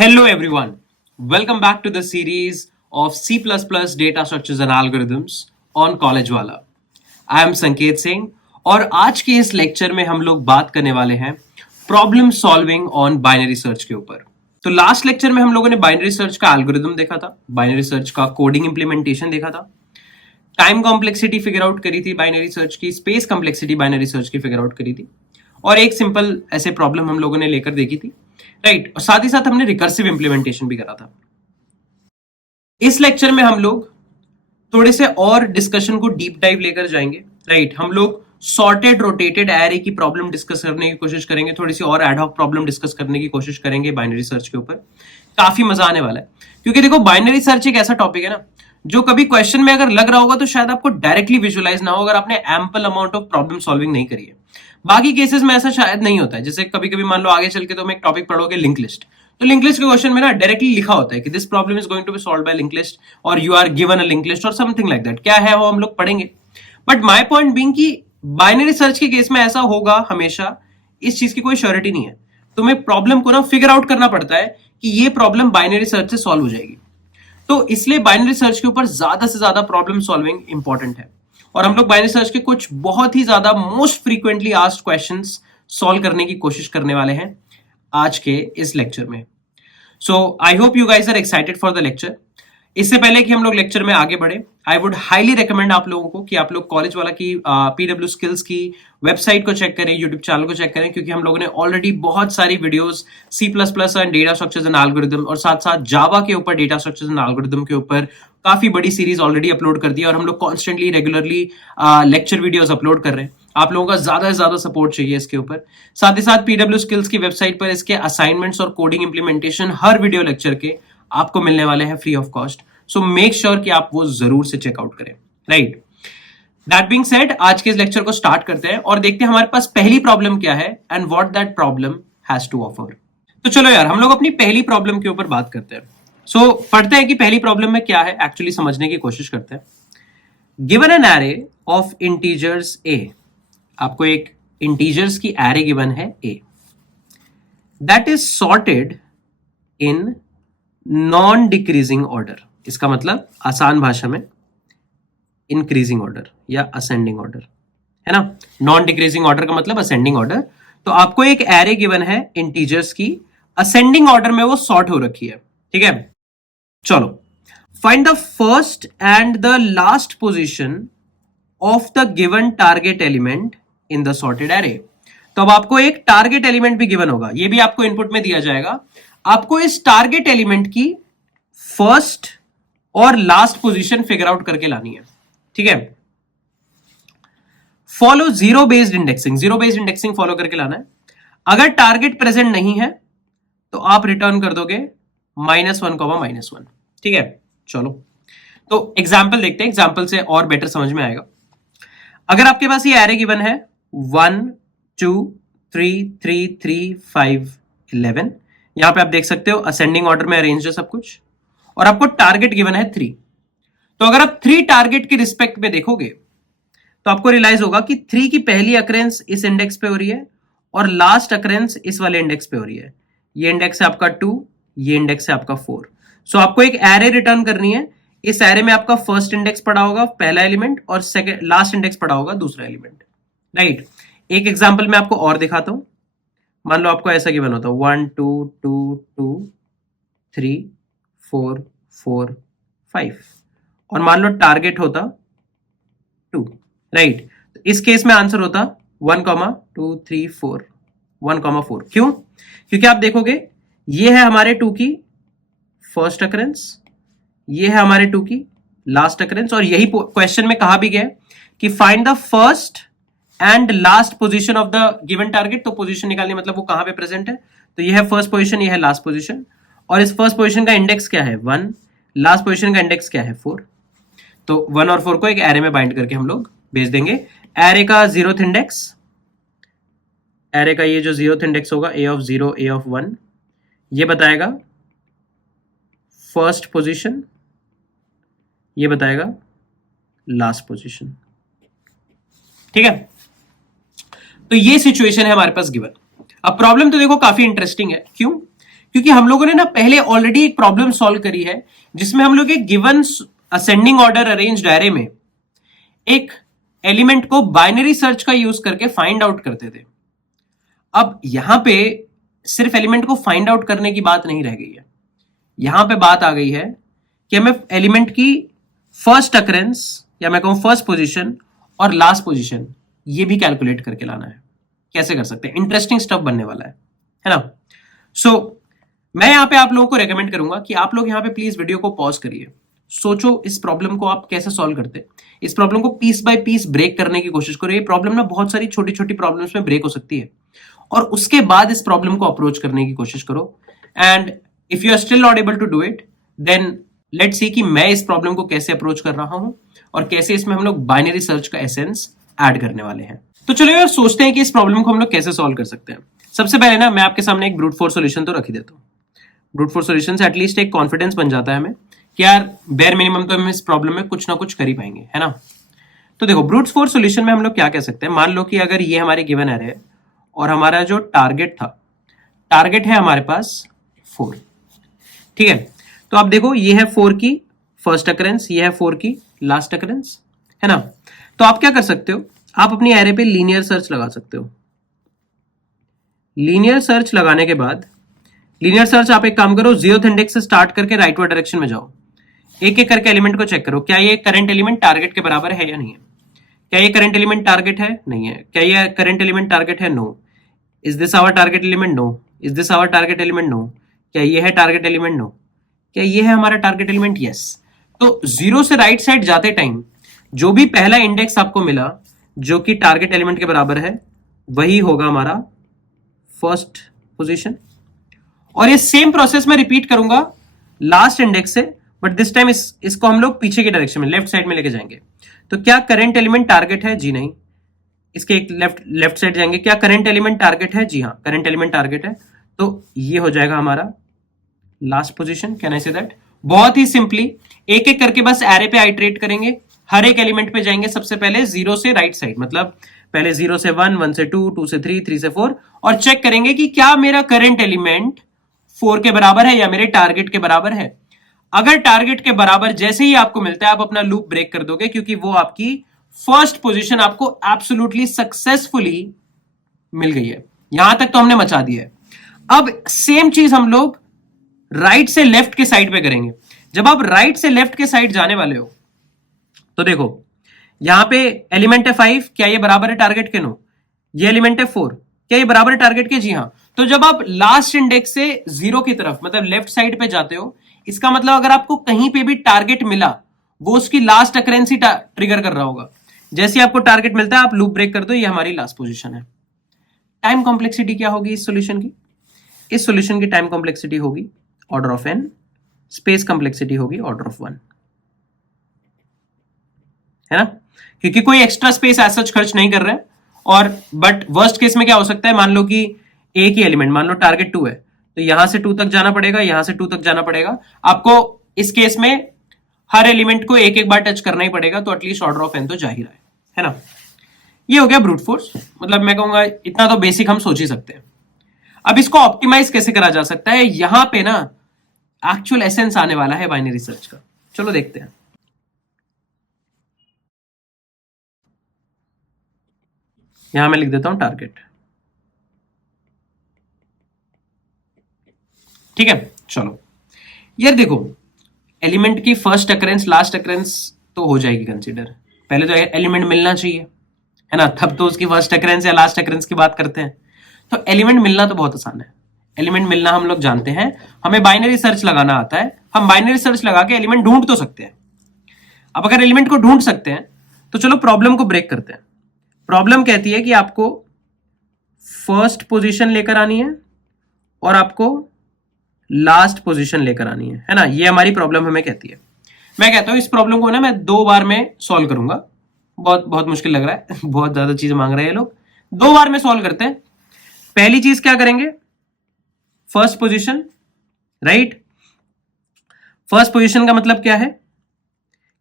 Hello everyone. Welcome back to the series of C++ data structures and algorithms on College Wala. I am संकेत सिंह और आज के इस lecture में हम लोग बात करने वाले हैं problem solving on binary search के ऊपर। तो लास्ट लेक्चर में हम लोगों ने बाइनरी सर्च का एल्गोरिथम देखा था, बाइनरी सर्च का कोडिंग इंप्लीमेंटेशन देखा था, टाइम कॉम्प्लेक्सिटी फिगर आउट करी थी बाइनरी सर्च की, स्पेस कॉम्प्लेक्सिटी बाइनरी सर्च की फिगर आउट करी थी और एक सिंपल ऐसे प्रॉब्लम हम लोगों ने लेकर देखी थी, राइट। और साथ ही साथ हमने रिकर्सिव इंप्लीमेंटेशन भी करा था। इस लेक्चर में हम लोग थोड़े से और डिस्कशन को डीप डाइव लेकर जाएंगे, राइट। हम लोग सॉर्टेड रोटेटेड एरे की प्रॉब्लम डिस्कस करने की कोशिश करेंगे, थोड़ी सी और एडहॉक प्रॉब्लम डिस्कस करने की कोशिश करेंगे बाइनरी सर्च के ऊपर। काफी मजा आने वाला है क्योंकि देखो बाइनरी सर्च एक ऐसा टॉपिक है ना जो कभी क्वेश्चन में अगर लग रहा होगा तो शायद आपको डायरेक्टली विजुअलाइज ना हो अगर आपने ample amount of problem solving नहीं करी है। बाकी केसेस में ऐसा शायद नहीं होता है। जैसे कभी कभी मान लो आगे चल के तुम एक टॉपिक पढ़ोगे लिंक लिस्ट, तो लिंक लिस्ट के क्वेश्चन में ना डायरेक्टली लिखा होता है कि this problem is going to be solved by linked list और you are given a linked list और समथिंग लाइक दैट। क्या है वो हम लोग पढ़ेंगे, बट माय पॉइंट बीइंग कि बाइनरी सर्च के केस में ऐसा होगा हमेशा, इस चीज की कोई श्योरिटी नहीं है। तुम्हें प्रॉब्लम को ना फिगर आउट करना पड़ता है कि ये प्रॉब्लम बाइनरी सर्च से सॉल्व हो जाएगी। तो इसलिए बाइनरी सर्च के ऊपर ज्यादा से ज्यादा प्रॉब्लम सॉल्विंग इंपॉर्टेंट है और हम लोग बाइनरी सर्च के कुछ बहुत ही ज्यादा most frequently asked questions solve करने की कोशिश करने वाले हैं आज के इस लेक्चर में। So I hope you guys are excited for the lecture. इससे पहले कि हम लोग लेक्चर में आगे बढ़े, आई वुड हाईली रिकमेंड आप लोगों को कि आप लोग कॉलेज वाला की पीडब्ल्यू स्किल्स की वेबसाइट को चेक करें, यूट्यूब चैनल को चेक करें, क्योंकि हम लोगों ने ऑलरेडी बहुत सारी videos C++ and data structures and algorithm और साथ साथ जावा के ऊपर डेटा स्ट्रक्चर्स एंड एल्गोरिथम के ऊपर काफी बड़ी सीरीज ऑलरेडी अपलोड कर दी है और हम लोग constantly regularly lecture videos upload कर रहे हैं। आप लोगों का ज्यादा से ज्यादा सपोर्ट चाहिए इसके ऊपर। साथ ही साथ पीडब्ल्यू स्किल्स की वेबसाइट पर इसके असाइनमेंट्स और कोडिंग इंप्लीमेंटेशन हर वीडियो लेक्चर के आपको मिलने वाले हैं free of cost. So make sure कि आप वो जरूर से चेकआउट करें, राइट। दैट बीइंग सेड, आज के इस लेक्चर को स्टार्ट करते हैं और देखते हैं हमारे पास पहली प्रॉब्लम क्या है and what that problem has to offer. तो चलो यार, हम लोग अपनी पहली प्रॉब्लम के ऊपर बात करते हैं। सो पढ़ते हैं कि पहली प्रॉब्लम में क्या है, एक्चुअली समझने की कोशिश करते हैं। Given an array of integers A, आपको एक इंटीजर्स की एरे गिवन है A, that is sorted in non decreasing order. इसका मतलब आसान भाषा में इंक्रीजिंग ऑर्डर या असेंडिंग ऑर्डर, है ना। नॉन डिक्रीजिंग ऑर्डर का मतलब असेंडिंग ऑर्डर। तो आपको एक एरे गिवन है इंटीजर्स की, असेंडिंग ऑर्डर में वो सॉर्ट हो रखी है, ठीक है। चलो, find the first and the last position of the given target element in the sorted array. तो अब आपको एक टारगेट एलिमेंट भी गिवन होगा, ये भी आपको इनपुट में दिया जाएगा। आपको इस टारगेट एलिमेंट की फर्स्ट और लास्ट पोजीशन फिगर आउट करके लानी है, ठीक है। Follow zero based indexing, zero based indexing follow करके लाना है। अगर टारगेट प्रेजेंट नहीं है तो आप रिटर्न कर दोगे -1, ठीक है। चलो, तो एग्जाम्पल देखते हैं, एग्जाम्पल से और बेटर समझ में आएगा। अगर आपके पास ये एरे गिवन है 1 2 3 3 3 5 11, यहां पे आप देख सकते हो असेंडिंग ऑर्डर में अरेंज है सब कुछ, और आपको टारगेट गिवन है 3। तो अगर आप 3 टारगेट के रिस्पेक्ट में देखोगे तो आपको रियलाइज होगा कि 3 की पहली अकरेंस इस इंडेक्स पे हो रही है और लास्ट अकरेंस इस वाले इंडेक्स पे हो रही है। ये इंडेक्स है आपका 2, ये इंडेक्स है आपका 4। सो आपको एक एरे रिटर्न करनी है। इस एरे में आपका फर्स्ट इंडेक्स पड़ा होगा पहला एलिमेंट और सेकंड लास्ट इंडेक्स पड़ा होगा दूसरा एलिमेंट, राइट। एक एग्जांपल मैं आपको और दिखाता हूं। मान लो आपको ऐसा गिवन होता 1 2 2 2 3 4 4 5 और मान लो टारगेट होता 2, राइट। तो इस केस में आंसर होता 1 2 3 4 1 4। क्यों? क्योंकि आप देखोगे ये है हमारे 2 की फर्स्ट अकरेंस, ये है हमारे 2 की लास्ट अकरेंस, और यही क्वेश्चन में कहा भी गया कि find the first and last position of the given target. तो पोजीशन निकालनी मतलब वो कहां पे प्रेजेंट है। तो ये है फर्स्ट पोजीशन, ये है लास्ट पोजीशन, और इस फर्स्ट पोजीशन का इंडेक्स क्या है 1, लास्ट पोजीशन का इंडेक्स क्या है 4। तो 1 और 4 को एक एरे में बाइंड करके हम लोग भेज देंगे। एरे का जीरोथ इंडेक्स, एरे का ये जो जीरोथ इंडेक्स होगा a of 0 a of 1, ये बताएगा फर्स्ट पोजीशन, ये बताएगा लास्ट पोजीशन, ठीक है। तो ये सिचुएशन है हमारे पास गिवन। अब प्रॉब्लम तो देखो काफी इंटरेस्टिंग है। क्यों? क्योंकि हम लोगों ने ना पहले ऑलरेडी एक प्रॉब्लम सॉल्व करी है जिसमें हम लोग एक given ascending order arranged array में एक एलिमेंट को बाइनरी सर्च का यूज करके फाइंड आउट करते थे। अब यहां पे सिर्फ एलिमेंट को फाइंड आउट करने की बात नहीं रह गई है, यहां पे बात आ गई है कि हमें एलिमेंट की फर्स्ट अकरेंस या मैं कहूं फर्स्ट पोजीशन और लास्ट पोजीशन ये भी कैलकुलेट करके लाना है। कैसे कर सकते हैं? इंटरेस्टिंग स्टफ बनने वाला है ना। सो मैं यहां पे आप लोगों को रेकमेंड करूंगा कि आप लोग यहां पे प्लीज वीडियो को पॉज करिए, सोचो इस प्रॉब्लम को आप कैसे सॉल्व करते, इस प्रॉब्लम को पीस बाय पीस ब्रेक करने की कोशिश करो। ये प्रॉब्लम ना बहुत सारी छोटी छोटी प्रॉब्लम्स में ब्रेक हो सकती है और उसके बाद इस प्रॉब्लम को अप्रोच करने की कोशिश करो। And if you are still not able to do it then let's see कि मैं इस प्रॉब्लम को कैसे अप्रोच कर रहा हूं और कैसे इसमें हम लोग बाइनरी सर्च का एसेंस ऐड करने वाले हैं। तो चलो यार सोचते हैं कि इस प्रॉब्लम को हम लोग कैसे सॉल्व कर सकते हैं। सबसे पहले ना मैं आपके सामने एक ब्रूट फोर्स सॉल्यूशन तो रख ही देता हूं। ब्रूट फोर्स सॉल्यूशन से एटलीस्ट एक कॉन्फिडेंस बन जाता है हमें कि यार बेयर मिनिमम तो हम इस प्रॉब्लम में कुछ ना कुछ कर ही पाएंगे, है ना। तो देखो ब्रूट फोर्स सॉल्यूशन में हम लोग क्या कह सकते हैं, मान लो कि अगर ये हमारी गिवन एरे है और हमारा जो टारगेट है हमारे पास 4, ठीक है। तो आप देखो ये है 4 की फर्स्ट अकरेंस, ये है 4 की लास्ट अकरेंस, है ना। तो आप क्या कर सकते हो, आप अपनी एरे पे लीनियर सर्च लगा सकते हो। लीनियर सर्च लगाने के बाद लीनियर सर्च आप एक काम करो, 0th इंडेक्स से स्टार्ट करके राइटवर्ड डायरेक्शन में जाओ, एक एक करके एलिमेंट को चेक करो, क्या ये करंट एलिमेंट टारगेट के बराबर है या नहीं है। क्या ये करंट एलिमेंट टारगेट है? नहीं है। क्या ये करंट एलिमेंट टारगेट है? No. Is this our target element? No. Is this our target element? No. क्या ये है टारगेट एलिमेंट? नो। क्या ये है हमारा टारगेट एलिमेंट? यस। तो 0 से राइट साइड जाते टाइम जो भी पहला इंडेक्स आपको मिला जो कि टारगेट एलिमेंट के बराबर है वही होगा हमारा फर्स्ट पोजीशन। और ये सेम प्रोसेस मैं रिपीट करूंगा लास्ट इंडेक्स से, बट दिस टाइम इसको हम लोग पीछे की डायरेक्शन में लेफ्ट साइड में लेके जाएंगे। तो क्या करंट एलिमेंट टारगेट है? जी नहीं। इसके एक लेफ्ट साइड जाएंगे, क्या करंट एलिमेंट टारगेट है? जी हाँ, करंट एलिमेंट टारगेट है। तो ये हो जाएगा हमारा last position. Can I say that? बहुत ही सिंपली एक एक करके बस एरे पे आइटरेट करेंगे, हर एक एलिमेंट पे जाएंगे सबसे पहले 0 से राइट साइड, मतलब पहले 0 से 1, 1 से 2, 2 से 3, 3 से 4, और चेक करेंगे कि क्या मेरा करंट एलिमेंट 4 के बराबर है या मेरे टारगेट के बराबर है। अगर टारगेट के बराबर जैसे ही आपको मिलता है आप अपना लूप ब्रेक कर दोगे, क्योंकि वो आपकी फर्स्ट पोजीशन आपको एब्सोल्युटली सक्सेसफुली मिल गई है। यहां तक तो हमने मचा दिया है। अब सेम चीज हम लोग राइट से लेफ्ट के साइड पे करेंगे। जब आप राइट से लेफ्ट के साइड जाने वाले हो तो देखो यहां पे एलिमेंट है 5, क्या ये बराबर है टारगेट के? नो। ये एलिमेंट है 4, क्या ये बराबर है टारगेट के? जी हां। तो जब आप लास्ट इंडेक्स से 0 की तरफ मतलब लेफ्ट साइड पे जाते हो, इसका मतलब अगर आपको कहीं पे भी टारगेट मिला वो उसकी लास्ट अकरेंसी ट्रिगर कर रहा होगा। जैसे आपको टारगेट मिलता है आप लूप ब्रेक कर दो, ये हमारी लास्ट पोजीशन है। टाइम कॉम्प्लेक्सिटी क्या होगी इस सॉल्यूशन की? इस सॉल्यूशन की टाइम कॉम्प्लेक्सिटी होगी order of n, space complexity होगी ऑर्डर ऑफ 1, है ना। क्योंकि कोई एक्स्ट्रा स्पेस एज सच खर्च नहीं कर रहे हैं। और बट वर्स्ट केस में क्या हो सकता है, मान लो कि एक ही एलिमेंट, मान लो टारगेट 2 है, तो यहां से 2 तक जाना पड़ेगा, यहां से 2 तक जाना पड़ेगा। आपको इस केस में हर एलिमेंट को एक एक बार टच करना ही पड़ेगा, तो एटलीस्ट ऑर्डर ऑफ n तो जा ही रहा है ना। ये हो गया ब्रूट फोर्स। मतलब मैं कहूंगा इतना तो बेसिक हम सोच ही सकते हैं। अब इसको ऑप्टिमाइज कैसे करा जा सकता है, यहां पे ना एक्चुअल एसेंस आने वाला है बाइनरी सर्च का। चलो देखते हैं। यहां मैं लिख देता हूं टारगेट, ठीक है। चलो यार देखो, एलिमेंट की फर्स्ट अकरेंस लास्ट अकरेंस तो हो जाएगी कंसीडर, पहले तो एलिमेंट मिलना चाहिए, है ना, तब तो उसकी फर्स्ट अकरेंस या लास्ट अकरेंस की बात करते हैं। तो एलिमेंट मिलना तो बहुत आसान है, एलिमेंट मिलना हम लोग जानते हैं, हमें बाइनरी सर्च लगाना आता है। हम बाइनरी सर्च लगा के एलिमेंट ढूंढ तो सकते हैं। अब अगर एलिमेंट को ढूंढ सकते हैं तो चलो प्रॉब्लम को ब्रेक करते हैं। प्रॉब्लम कहती है कि आपको फर्स्ट पोजीशन लेकर आनी है और आपको लास्ट पोजीशन लेकर आनी है ना। ये हमारी प्रॉब्लम हमें कहती है। मैं कहता हूं इस प्रॉब्लम को ना मैं 2 बार में सॉल्व करूंगा। बहुत बहुत मुश्किल लग रहा है बहुत ज्यादा चीज मांग रहे हैं ये लोग। 2 बार में सॉल्व करते हैं। पहली चीज क्या करेंगे, first position, right. First position का मतलब क्या है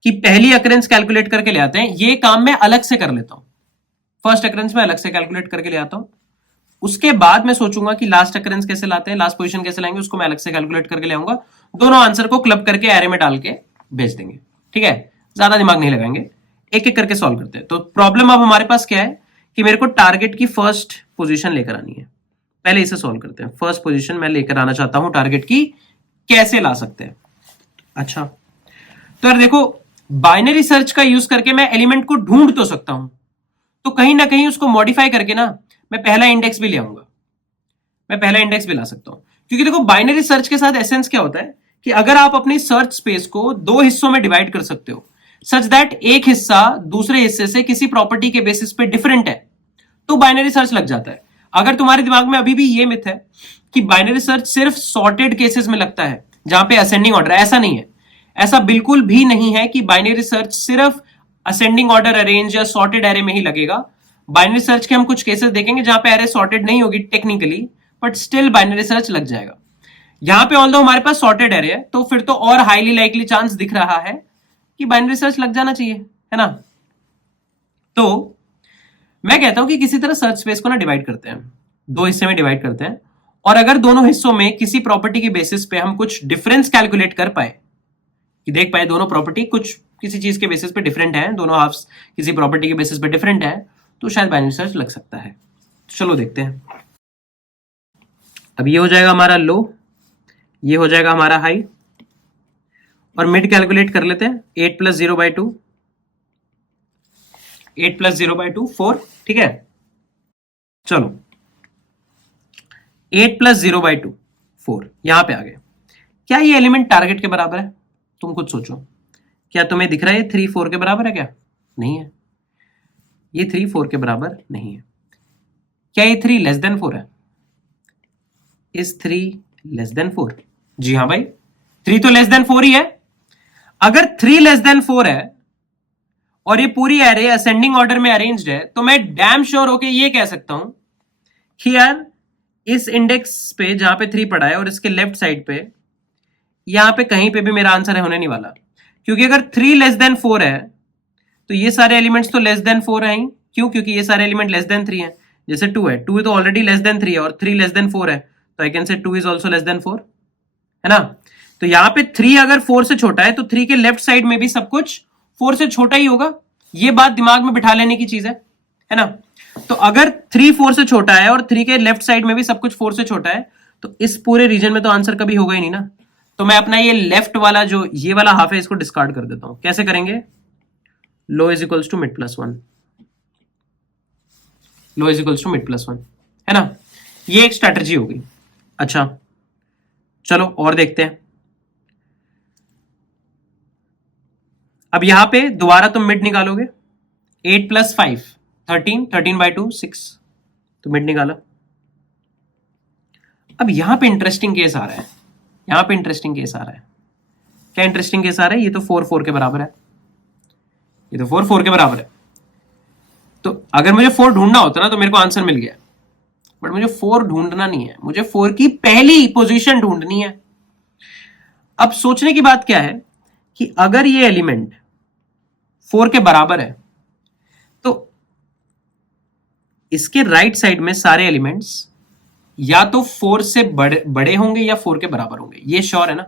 कि पहली अकरेंस कैलकुलेट करके ले आते हैं। ये काम मैं अलग से कर लेता हूं, फर्स्ट अकरेंस में अलग से कैलकुलेट करके ले आता हूं। उसके बाद मैं सोचूंगा कि लास्ट अकरेंस कैसे लाते हैं, लास्ट पोजीशन कैसे लाएंगे, उसको मैं अलग से कैलकुलेट करके ले आऊंगा, दोनों आंसर को क्लब करके एरे में डाल के भेज देंगे। ठीक है, ज्यादा दिमाग नहीं लगाएंगे, एक एक करके सॉल्व करते हैं। तो प्रॉब्लम अब हमारे पास क्या है कि मेरे को टारगेट की फर्स्ट पोजीशन लेकर आनी है। पहले इसे सॉल्व करते हैं। फर्स्ट पोजीशन मैं लेकर आना चाहता हूं टारगेट की, कैसे ला सकते हैं। अच्छा, तो यार देखो, बाइनरी सर्च का यूज करके मैं एलिमेंट को ढूंढ तो सकता हूं, तो कहीं ना कहीं उसको मॉडिफाई करके ना मैं पहला इंडेक्स भी ले आऊंगा, मैं पहला इंडेक्स भी ला सकता हूं। क्योंकि देखो, बाइनरी सर्च के साथ एसेंस क्या होता है कि अगर आप अपनी सर्च स्पेस को दो हिस्सों में डिवाइड कर सकते हो, सच दैट एक हिस्सा दूसरे हिस्से से किसी प्रॉपर्टी के बेसिस पे डिफरेंट है, तो बाइनरी सर्च लग जाता है। अगर तुम्हारे दिमाग में अभी भी ये मिथ है कि बाइनरी सर्च सिर्फ सॉर्टेड केसेस में लगता है जहां पे असेंडिंग ऑर्डर, ऐसा नहीं है। ऐसा बिल्कुल भी नहीं है कि बाइनरी सर्च सिर्फ असेंडिंग ऑर्डर अरेंज या सॉर्टेड एरे में ही लगेगा। बाइनरी सर्च के हम कुछ केसेस देखेंगे जहां पे एरे सॉर्टेड नहीं होगी technically, but still binary search लग जाएगा। यहां पे ऑल्दो हमारे पास सॉर्टेड एरे है, तो फिर तो और हाईली लाइकली चांस दिख रहा है कि बाइनरी सर्च लग जाना चाहिए, है ना। तो मैं कहता हूं कि किसी तरह सर्च स्पेस को ना डिवाइड करते हैं, दो हिस्से में डिवाइड करते हैं, और अगर दोनों हिस्सों में किसी प्रॉपर्टी के बेसिस पे हम कुछ डिफरेंस कैलकुलेट कर पाए, कि देख पाए दोनों प्रॉपर्टी कुछ किसी चीज के बेसिस पे डिफरेंट है, दोनों हाफ्स किसी प्रॉपर्टी के बेसिस पे डिफरेंट है, तो शायद बाइनरी सर्च लग सकता है। चलो देखते हैं। अब ये हो जाएगा हमारा लो, ये हो जाएगा हमारा हाई, और मिड कैलकुलेट कर लेते हैं। 8 प्लस 0/2, 8 प्लस 0/2 4। ठीक है, चलो 8 प्लस 0/2 4 यहां पे आ गए। क्या ये एलिमेंट टारगेट के बराबर है? तुम खुद सोचो, क्या तुम्हें दिख रहा है 3 4 के बराबर है? क्या नहीं है, ये 3 4 के बराबर नहीं है। क्या ये 3 लेस देन 4 है? Is 3 less than 4? जी हाँ भाई, 3 तो लेस देन 4 ही है। अगर 3 लेस देन 4 है और ये पूरी एरे असेंडिंग ऑर्डर में अरेंज्ड है, तो मैं डैम श्योर होके ये कह सकता हूं कि यार इस इंडेक्स पे जहां पे 3 पड़ा है और इसके लेफ्ट साइड पे, यहां पे कहीं पे भी मेरा आंसर है होने नहीं वाला। क्योंकि अगर 3 लेस देन 4 है तो ये सारे एलिमेंट्स तो लेस देन 4 हैं ही। क्यों? क्योंकि ये सारे एलिमेंट लेस देन 3 है। जैसे 2 है, 2 तो ऑलरेडी लेस देन 3 है, और 3 लेस देन 4 है, तो I can say 2 is also less than 4, है ना। तो यहां पे 3 अगर 4 से छोटा है तो 3 के लेफ्ट साइड में भी सब कुछ 4 से छोटा ही होगा। ये बात दिमाग में बिठा लेने की चीज है ना। तो अगर 3 4 से छोटा है और 3 के लेफ्ट साइड में भी सब कुछ 4 से छोटा है, तो इस पूरे रीजन में तो आंसर कभी होगा ही नहीं ना। तो मैं अपना ये लेफ्ट वाला जो ये वाला हाफ है इसको डिस्कार्ड कर देता हूं। कैसे करेंगे? Low is equals to mid plus 1, low is equals to mid plus 1, है ना। ये एक स्ट्रैटेजी होगी। अच्छा चलो और देखते हैं। अब यहां पे दोबारा तुम मिड निकालोगे। 8 प्लस 5 13, 13/2 6, तो मिड निकाला। अब यहां पे इंटरेस्टिंग केस आ रहा है, यहां पे इंटरेस्टिंग केस आ रहा है। क्या इंटरेस्टिंग केस आ रहा है? ये तो 4 4 के बराबर है, ये तो 4 4 के बराबर है। तो अगर मुझे 4 ढूंढना होता ना तो मेरे को आंसर मिल गया, बट मुझे 4 ढूंढना नहीं है, मुझे 4 की पहली पोजीशन ढूंढनी है। अब सोचने की बात क्या है कि अगर ये एलिमेंट 4 के बराबर है तो इसके राइट साइड में सारे एलिमेंट्स या तो 4 से बड़े होंगे या 4 के बराबर होंगे, ये श्योर है ना,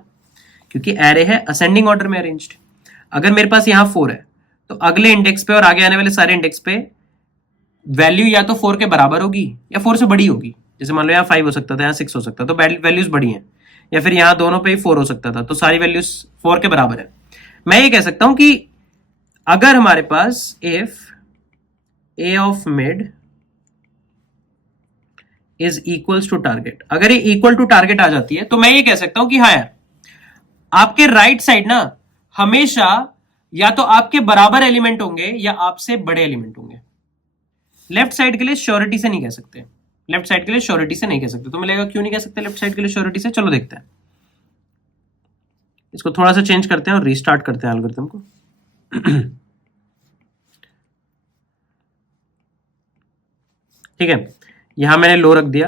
क्योंकि एरे है असेंडिंग ऑर्डर में अरेंज्ड। अगर मेरे पास यहां 4 है तो अगले इंडेक्स पे और आगे आने वाले सारे इंडेक्स पे वैल्यू या तो 4 के बराबर होगी या 4 से बड़ी होगी। जैसे मान लो यहाँ 5 हो सकता था, यहाँ 6 हो सकता था, तो वैल्यूज बड़ी हैं। या फिर यहाँ दोनों पे ही 4 हो सकता था, तो सारी वैल्यूज 4 के बराबर है। मैं ये कह सकता हूं कि अगर हमारे पास if A of mid is equals to target, अगर ये इक्वल टू टारगेट आ जाती है, तो मैं ये कह सकता हूं कि हाँ यार आपके राइट साइड ना हमेशा या तो आपके बराबर एलिमेंट होंगे या आपसे बड़े एलिमेंट होंगे। लेफ्ट साइड के लिए श्योरिटी से नहीं कह सकते, लेफ्ट साइड के लिए श्योरिटी से नहीं कह सकते। तो मिलेगा क्यों नहीं कह सकते लेफ्ट साइड के लिए श्योरिटी से? चलो देखते हैं। इसको थोड़ा सा चेंज करते हैं और रीस्टार्ट करते हैं एल्गोरिथम को। ठीक है, यहां मैंने लो रख दिया।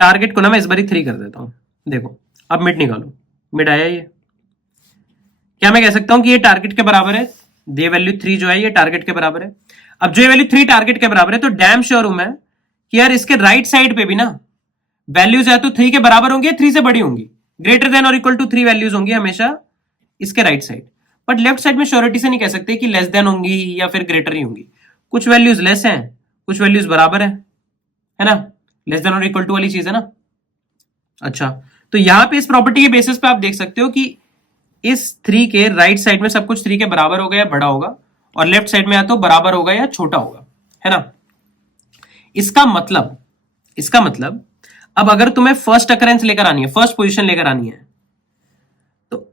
टारगेट को ना मैं इस बारी 3 कर देता हूं। देखो अब मिड निकालो, मिड आया ये। क्या मैं कह सकता हूं कि ये टारगेट के बराबर है? ये वैल्यू 3 जो है ये टारगेट के बराबर है। अब जो ये वैल्यू 3 टारगेट के बराबर है, तो डैम श्योर हूं मैं कि यार इसके राइट साइड पे भी ना वैल्यूज या तो 3 के बराबर होंगी या 3 से बड़ी होंगी, ग्रेटर देन और इक्वल टू 3 वैल्यूज होंगी हमेशा इसके right side. But left side में श्योरिटी से नहीं कह सकते कि लेस देन होंगी या फिर ग्रेटर ही होंगी। कुछ वैल्यूज लेस हैं, कुछ वैल्यूज बराबर है ना, लेस देन और इक्वल टू वाली चीज है ना। अच्छा, तो यहां पे इस प्रॉपर्टी के बेसिस पे आप देख सकते हो कि इस 3 के राइट साइड में सब कुछ 3 के बराबर होगा या बड़ा होगा, और लेफ्ट साइड में या तो बराबर होगा या छोटा होगा, है ना। इसका मतलब अब अगर तुम्हें फर्स्ट अकरेंस लेकर आनी है, फर्स्ट पोजीशन लेकर आनी है, तो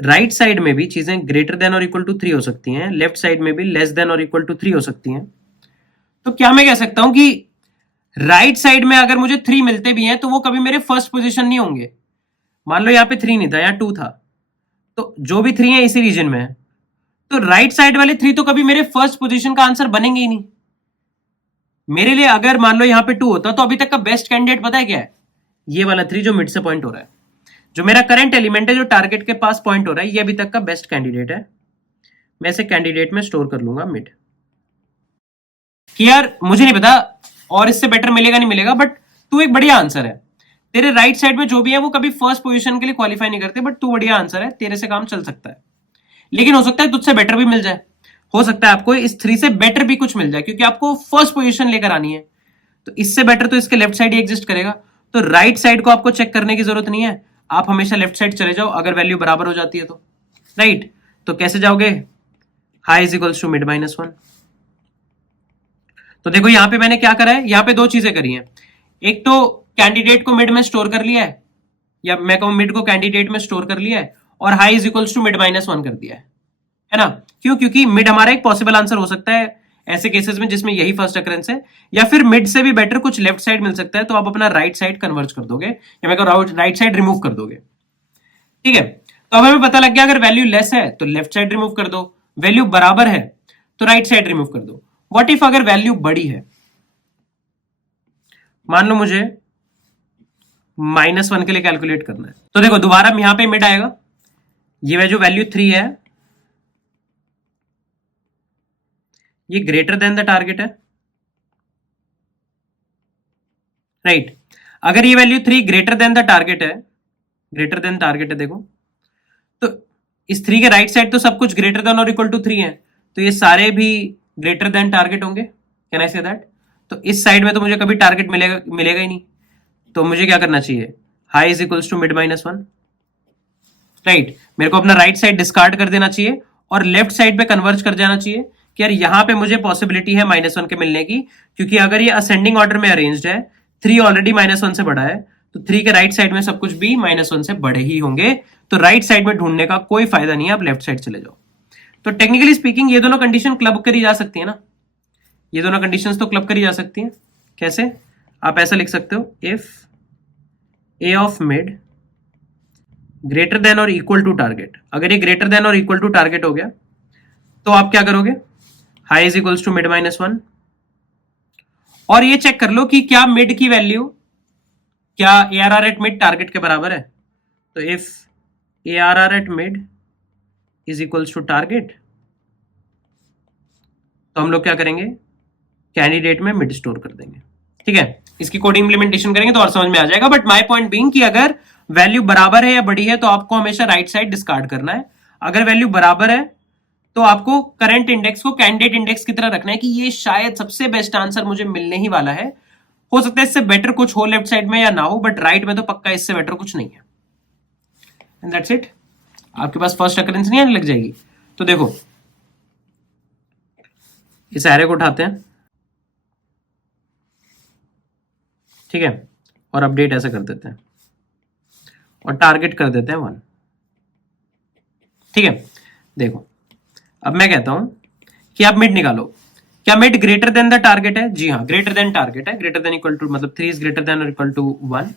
राइट साइड में भी चीजें ग्रेटर देन और इक्वल टू 3 हो सकती हैं, लेफ्ट साइड में भी लेस देन और इक्वल टू 3 हो सकती हैं। तो क्या मैं कह सकता हूं कि राइट साइड में अगर मुझे 3 मिलते भी हैं तो वो कभी मेरे फर्स्ट पोजीशन नहीं होंगे। मान लो यहां पे 3 नहीं था, यहां 2 था, तो जो भी 3 है इसी रीजन में है, तो राइट साइड वाले 3 तो कभी मेरे फर्स्ट पोजीशन का आंसर बनेंगे ही नहीं मेरे लिए। अगर मान लो यहां पे 2 होता तो अभी तक का बेस्ट कैंडिडेट पता है क्या है? ये वाला 3 जो मिड से पॉइंट हो रहा है, जो मेरा करंट एलिमेंट है, जो टारगेट के पास पॉइंट हो रहा है, ये अभी तक का बेस्ट कैंडिडेट है। मैं इसे कैंडिडेट में स्टोर कर लूंगा मिड, कि यार मुझे नहीं पता और इससे बेटर मिलेगा नहीं मिलेगा, बट तू एक बढ़िया आंसर है। तेरे राइट साइड में जो भी है वो कभी फर्स्ट पोजीशन के लिए क्वालिफाई नहीं करते, बट तू बढ़िया आंसर है, तेरे से काम चल सकता है। लेकिन हो सकता है तुझसे बेटर भी मिल जाए, हो सकता है आपको इस 3 से बेटर भी कुछ मिल जाए, क्योंकि आपको फर्स्ट पोजीशन लेकर आनी है। तो इससे बेटर तो इसके लेफ्ट साइड ही एग्जिस्ट करेगा। तो राइट साइड को आपको चेक करने की जरूरत नहीं है, आप हमेशा लेफ्ट साइड चले जाओ अगर वैल्यू बराबर हो जाती है तो, राइट। तो कैसे जाओगे? High is equals to mid minus 1। तो देखो यहां पे मैंने क्या करा है, यहां पे 2 चीजें करी हैं। एक तो कैंडिडेट को मिड में स्टोर कर लिया है, या मैं कहूं मिड को कैंडिडेट में स्टोर कर लिया है, और high is equals to mid minus 1 कर दिया है ना। क्यों? क्योंकि मिड हमारा एक पॉसिबल आंसर हो सकता है ऐसे केसेस में जिसमें यही फर्स्ट अकरेंस है, या फिर मिड से भी बेटर कुछ लेफ्ट साइड मिल सकता है, तो आप अपना राइट साइड कन्वर्ज कर दोगे, या मैं कहूं राइट साइड रिमूव कर दोगे। ठीक है, तो अब हमें पता लग गया अगर वैल्यू लेस है तो लेफ्ट साइड रिमूव कर दो, वैल्यू बराबर है तो राइट साइड रिमूव कर दो। व्हाट इफ अगर वैल्यू बड़ी है, मान लो मुझे -1 के लिए कैलकुलेट करना है, तो देखो दोबारा यहां पे मिड आएगा, ये जो वैल्यू 3 है ये ग्रेटर देन द टारगेट है, राइट। अगर ये value 3 greater than the target है, ग्रेटर देन टारगेट है देखो, तो इस 3 के राइट साइड तो सब कुछ ग्रेटर देन और इक्वल टू 3 है, तो ये सारे भी ग्रेटर देन टारगेट होंगे। Can I say that? तो इस साइड में तो मुझे कभी टारगेट मिलेगा ही नहीं, तो मुझे क्या करना चाहिए? High is equals to mid minus 1, right. मेरे को अपना राइट साइड डिस्कार्ड कर देना चाहिए और लेफ्ट साइड पे कन्वर्ज कर जाना चाहिए कि यार यहां पे मुझे पॉसिबिलिटी है -1 के मिलने की, क्योंकि अगर ये असेंडिंग ऑर्डर में अरेंज्ड है, 3 ऑलरेडी -1 से बड़ा है, तो 3 के राइट साइड में सब कुछ भी -1 से बड़े ही होंगे, तो राइट साइड में ढूंढने का कोई फायदा नहीं है, आप लेफ्ट साइड चले जाओ। तो टेक्निकली स्पीकिंग ये दोनों कंडीशन क्लब करी जा सकती है ना, ये दोनों कंडीशंस तो क्लब करी जा सकती हैं। कैसे? आप ऐसा लिख सकते हो, if A of mid greater than और इक्वल टू टारगेट। अगर ये ग्रेटर देन और इक्वल टू टारगेट हो गया तो आप क्या करोगे? High is equals to mid minus 1, और ये चेक कर लो कि क्या मिड की वैल्यू, क्या ARR एट मिड टारगेट के बराबर है। तो if ARR at mid is equals to target, तो हम लोग क्या करेंगे? कैंडिडेट में मिड स्टोर कर देंगे। ठीक है, इसकी कोड इंप्लीमेंटेशन करेंगे तो और समझ में आ जाएगा। बट माय पॉइंट बीइंग कि अगर वैल्यू बराबर है या बड़ी है तो आपको हमेशा राइट साइड डिस्कार्ड करना है। अगर वैल्यू बराबर है तो आपको करंट इंडेक्स को कैंडिडेट इंडेक्स की तरह रखना है कि ये शायद सबसे बेस्ट आंसर मुझे मिलने ही वाला है। हो सकता है इससे बेटर कुछ हो लेफ्ट साइड में या ना हो, बट राइट में तो पक्का इससे बेटर कुछ नहीं है। And that's it. आपके पास फर्स्ट अकरेंस नहीं आने लग जाएगी। तो देखो इस एरे को उठाते हैं, ठीक है, और अपडेट ऐसा कर देते हैं और टारगेट कर देते हैं 1। ठीक है, देखो अब मैं कहता हूं कि आप मिड निकालो। क्या mid greater than the target है? जी हाँ, ग्रेटर देन टारगेट है। ग्रेटर देन इक्वल टू मतलब 3 इज ग्रेटर देन और इक्वल टू 1,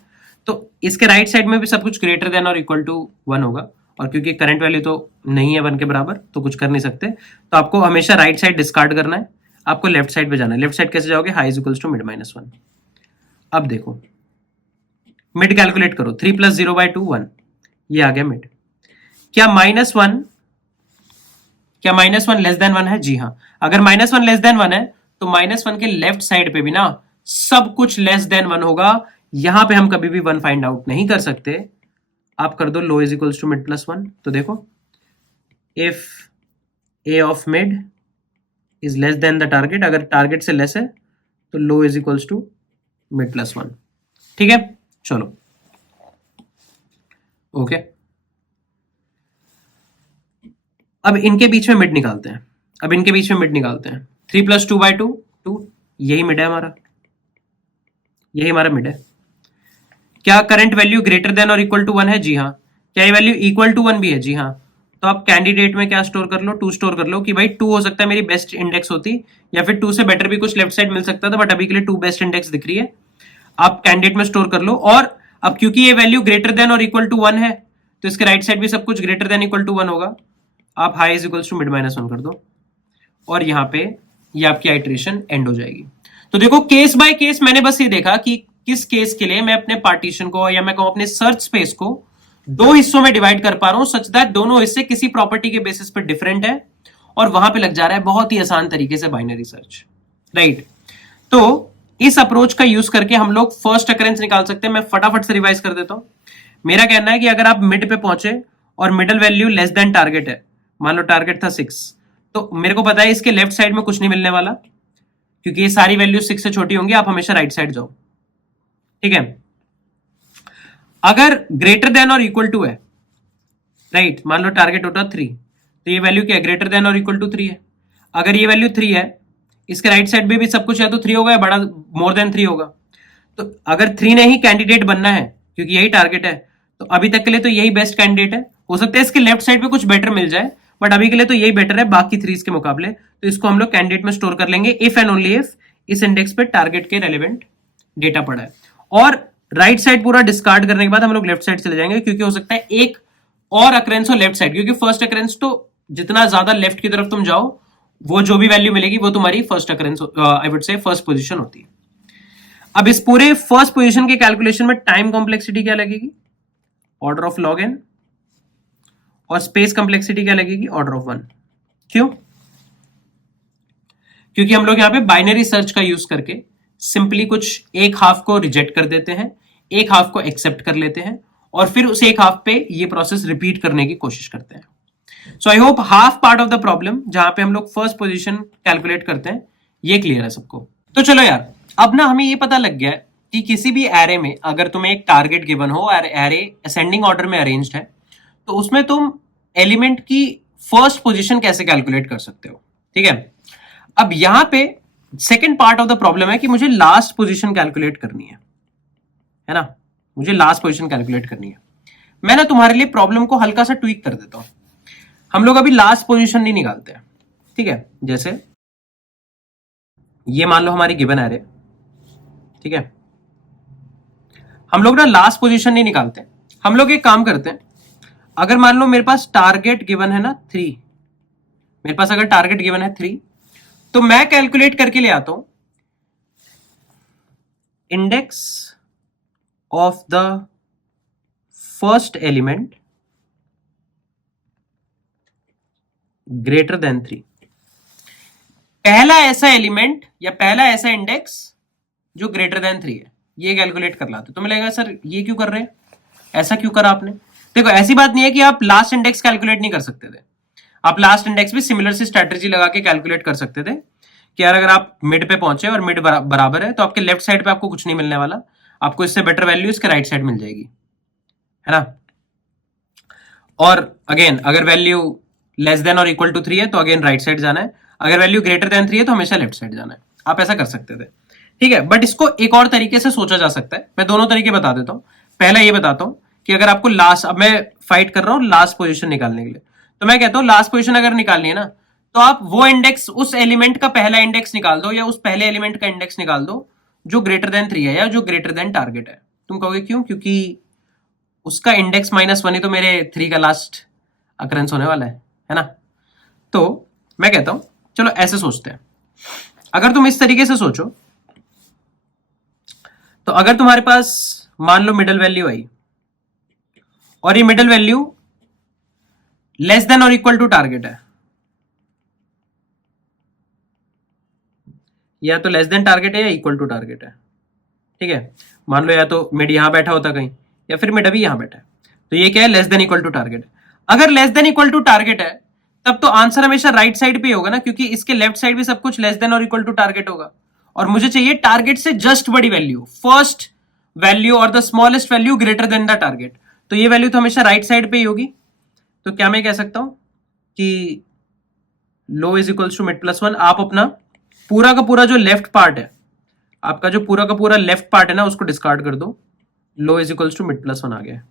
तो इसके राइट साइड में भी सब कुछ ग्रेटर देन और इक्वल टू 1 होगा। और क्योंकि करंट वैल्यू तो नहीं है 1 के बराबर, तो कुछ कर नहीं सकते, तो आपको हमेशा राइट साइड डिस्कार्ड करना है, आपको लेफ्ट साइड पे जाना है। लेफ्ट साइड कैसे जाओगे? High is equals to mid minus 1। अब देखो मिड कैलकुलेट करो, 3 + 0/2 1, ये आ गया मिड। क्या -1 लेस देन 1 है? जी हाँ। अगर -1 लेस देन 1 है तो -1 के लेफ्ट साइड पे भी ना सब कुछ लेस देन 1 होगा। यहां पे हम कभी भी 1 फाइंड आउट नहीं कर सकते। आप कर दो low is equals to mid plus 1, तो देखो if A of mid is less than the target, अगर टारगेट से लेस है तो low is equals to mid plus 1। ठीक है, चलो ओके। अब इनके बीच में मिड निकालते हैं। अब इनके बीच में मिड निकालते हैं। 3 + 2/2 2, यही मिड है हमारा, यही हमारा मिड है। क्या करंट वैल्यू ग्रेटर देन और इक्वल टू 1 है? जी हाँ। क्या ये वैल्यू इक्वल टू 1 भी है? जी हाँ। तो आप कैंडिडेट में क्या स्टोर कर लो? 2 स्टोर कर लो कि भाई 2 हो सकता है मेरी बेस्ट इंडेक्स होती, या फिर 2 से बेटर भी कुछ लेफ्ट साइड मिल सकता था, बट अभी के लिए 2 बेस्ट इंडेक्स दिख रही है। आप कैंडिडेट में स्टोर कर लो। और अब क्योंकि ये वैल्यू ग्रेटर देन और इक्वल टू 1 है, तो इसके राइट साइड भी सब कुछ ग्रेटर देन इक्वल टू 1 होगा। आप high is equals to mid minus 1 कर दो, और यहाँ पे ये आपकी आइट्रेशन एंड हो जाएगी। तो देखो केस बाय केस मैंने बस ये देखा कि किस केस के लिए मैं अपने पार्टीशन को, या मैं कहूं अपने सर्च स्पेस को, 2 हिस्सों में डिवाइड कर पा रहा हूं, सच दैट दोनों हिस्से किसी प्रॉपर्टी के बेसिस पर डिफरेंट है, और वहां पे लग जा रहा है बहुत ही आसान तरीके से बाइनरी सर्च, राइट। तो इस अप्रोच का यूज करके हम लोग फर्स्ट अकरेंस निकाल सकते हैं। मैं फटाफट से रिवाइज कर देता हूं। मेरा कहना है कि अगर आप मिड पे पहुंचे और middle value less then target है, मान लो टारगेट था 6, तो मेरे को पता है इसके लेफ्ट साइड में कुछ नहीं मिलने वाला, क्योंकि ये सारी वैल्यू 6 से छोटी होंगी। आप हमेशा राइट साइड जाओ, ठीक है। अगर ग्रेटर देन और इक्वल टू है, राइट, मान लो टारगेट होता 3, तो ये वैल्यू क्या है? ग्रेटर देन और इक्वल टू 3 है। अगर ये वैल्यू 3 है, इसके राइट साइड में भी सब कुछ या तो 3 होगा या बड़ा मोर देन 3 होगा। तो अगर 3 ने ही कैंडिडेट बनना है, क्योंकि यही टारगेट है, तो अभी तक के लिए तो यही बेस्ट कैंडिडेट है। हो सकता है इसके लेफ्ट साइड पे कुछ बेटर मिल जाए, बट अभी के लिए तो यही बेटर है बाकी 3 के मुकाबले। तो इसको हम लोग कैंडिडेट में स्टोर कर लेंगे इफ एंड ओनली इफ इस इंडेक्स पे टारगेट के रेलेवेंट डेटा पड़ा है। और राइट साइड पूरा डिस्कार्ड करने के बाद हम लोग लेफ्ट साइड चले जाएंगे, क्योंकि हो सकता है एक और अकरेंस हो लेफ्ट साइड, क्योंकि फर्स्ट अकरेंस तो जितना ज्यादा लेफ्ट की तरफ तुम जाओ, वो जो भी वैल्यू मिलेगी वो तुम्हारी first occurrence, I would say first position होती है। अब इस पूरे फर्स्ट पोजीशन के कैलकुलेशन में टाइम कॉम्प्लेक्सिटी क्या लगेगी? Order of log N. और स्पेस कॉम्प्लेक्सिटी क्या लगेगी? Order of 1। क्यों? क्योंकि हम लोग यहां पे बाइनरी सर्च का यूज करके सिंपली कुछ एक हाफ को रिजेक्ट कर देते हैं, एक हाफ को एक्सेप्ट कर लेते हैं, और फिर उस एक हाफ पे ये प्रोसेस रिपीट करने की कोशिश करते हैं। So I hope half part of the problem जहां पे हम लोग फर्स्ट पोजीशन कैलकुलेट करते हैं ये क्लियर है सबको। तो चलो यार, अब ना हमें ये पता लग गया है कि किसी भी एरे में अगर तुम्हें एक टारगेट गिवन हो और एरे असेंडिंग ऑर्डर में अरेंज्ड है, तो उसमें तुम एलिमेंट की फर्स्ट पोजीशन कैसे कैलकुलेट कर सकते हो, ठीक है। अब यहां पे second part of the problem है कि मुझे लास्ट पोजीशन कैलकुलेट करनी है ना, मुझे लास्ट पोजीशन कैलकुलेट करनी है। मैं ना तुम्हारे लिए प्रॉब्लम को हल्का सा ट्वीक कर देता हूं। हम लोग अभी लास्ट पोजीशन नहीं निकालते हैं, ठीक है। जैसे ये मान लो हमारी गिवन एरे, ठीक है। हम लोग ना लास्ट पोजीशन नहीं निकालते, हम लोग एक काम करते हैं। अगर मान लो मेरे पास टारगेट गिवन है ना 3, मेरे पास अगर टारगेट गिवन है 3, तो मैं कैलकुलेट करके ले आता हूं index of the first element greater then 3। पहला ऐसा एलिमेंट या पहला ऐसा इंडेक्स जो ग्रेटर देन 3 है, ये कैलकुलेट कर लाते। तो मैं लगेगा सर ये क्यों कर रहे हैं, ऐसा क्यों करा आपने? देखो ऐसी बात नहीं है कि आप लास्ट इंडेक्स कैलकुलेट नहीं कर सकते थे। आप लास्ट इंडेक्स भी सिमिलर सी स्ट्रेटजी लगा के कैलकुलेट कर सकते थे कि यार अगर आप मिड पे पहुंचे और मिड बराबर है, तो आपके लेफ्ट साइड पे आपको कुछ नहीं मिलने वाला, आपको इससे बेटर वैल्यू इसके राइट साइड मिल जाएगी, है ना। और अगेन अगर वैल्यू लेस देन और इक्वल टू 3 है तो अगेन राइट साइड जाना है, अगर वैल्यू ग्रेटर देन 3 है तो हमेशा लेफ्ट साइड जाना है। आप ऐसा कर सकते थे, ठीक है। बट इसको एक और तरीके से सोचा जा सकता है। मैं दोनों तरीके बता देता हूं। पहला ये बताता हूं कि अगर आपको लास्ट, अब मैं फाइट कर रहा हूं लास्ट पोजीशन निकालने के लिए, तो मैं कहता हूं लास्ट पोजीशन अगर निकालनी है ना, तो आप वो इंडेक्स, उस एलिमेंट का पहला इंडेक्स निकाल दो, या उस पहले एलिमेंट का इंडेक्स निकाल दो जो ग्रेटर देन 3 है या जो ग्रेटर देन टारगेट है। तुम कहोगे क्यों? क्योंकि उसका इंडेक्स -1 ही तो मेरे 3 का लास्ट अकरेंस होने वाला है ना। तो मैं कहता हूं चलो ऐसे सोचते हैं। अगर तुम इस तरीके से सोचो, तो अगर तुम्हारे पास मान लो मिडल वैल्यू आई, और ये मिडल वैल्यू लेस देन और इक्वल टू टारगेट है, या तो लेस देन टारगेट है या इक्वल टू टारगेट है। ठीक है, मान लो या तो मिड यहां बैठा होता कहीं, या फिर मिड अभी यहां बैठा है, तो ये क्या है, less than equal to target. अगर less than equal to target है तब तो आंसर हमेशा राइट साइड पे होगा ना, क्योंकि इसके लेफ्ट साइड भी सब कुछ लेस देन और इक्वल टू टारगेट होगा, और मुझे चाहिए टारगेट से जस्ट बड़ी वैल्यू, फर्स्ट वैल्यू और the smallest value greater than the target. तो ये वैल्यू तो हमेशा राइट साइड पे ही होगी। तो क्या मैं कह सकता हूं कि low is equals to mid plus one. आप अपना पूरा का पूरा जो लेफ्ट पार्ट है, आपका जो पूरा का पूरा लेफ्ट पार्ट है ना, उसको डिस्कार्ड कर दो, low is equals to mid plus one आ गया।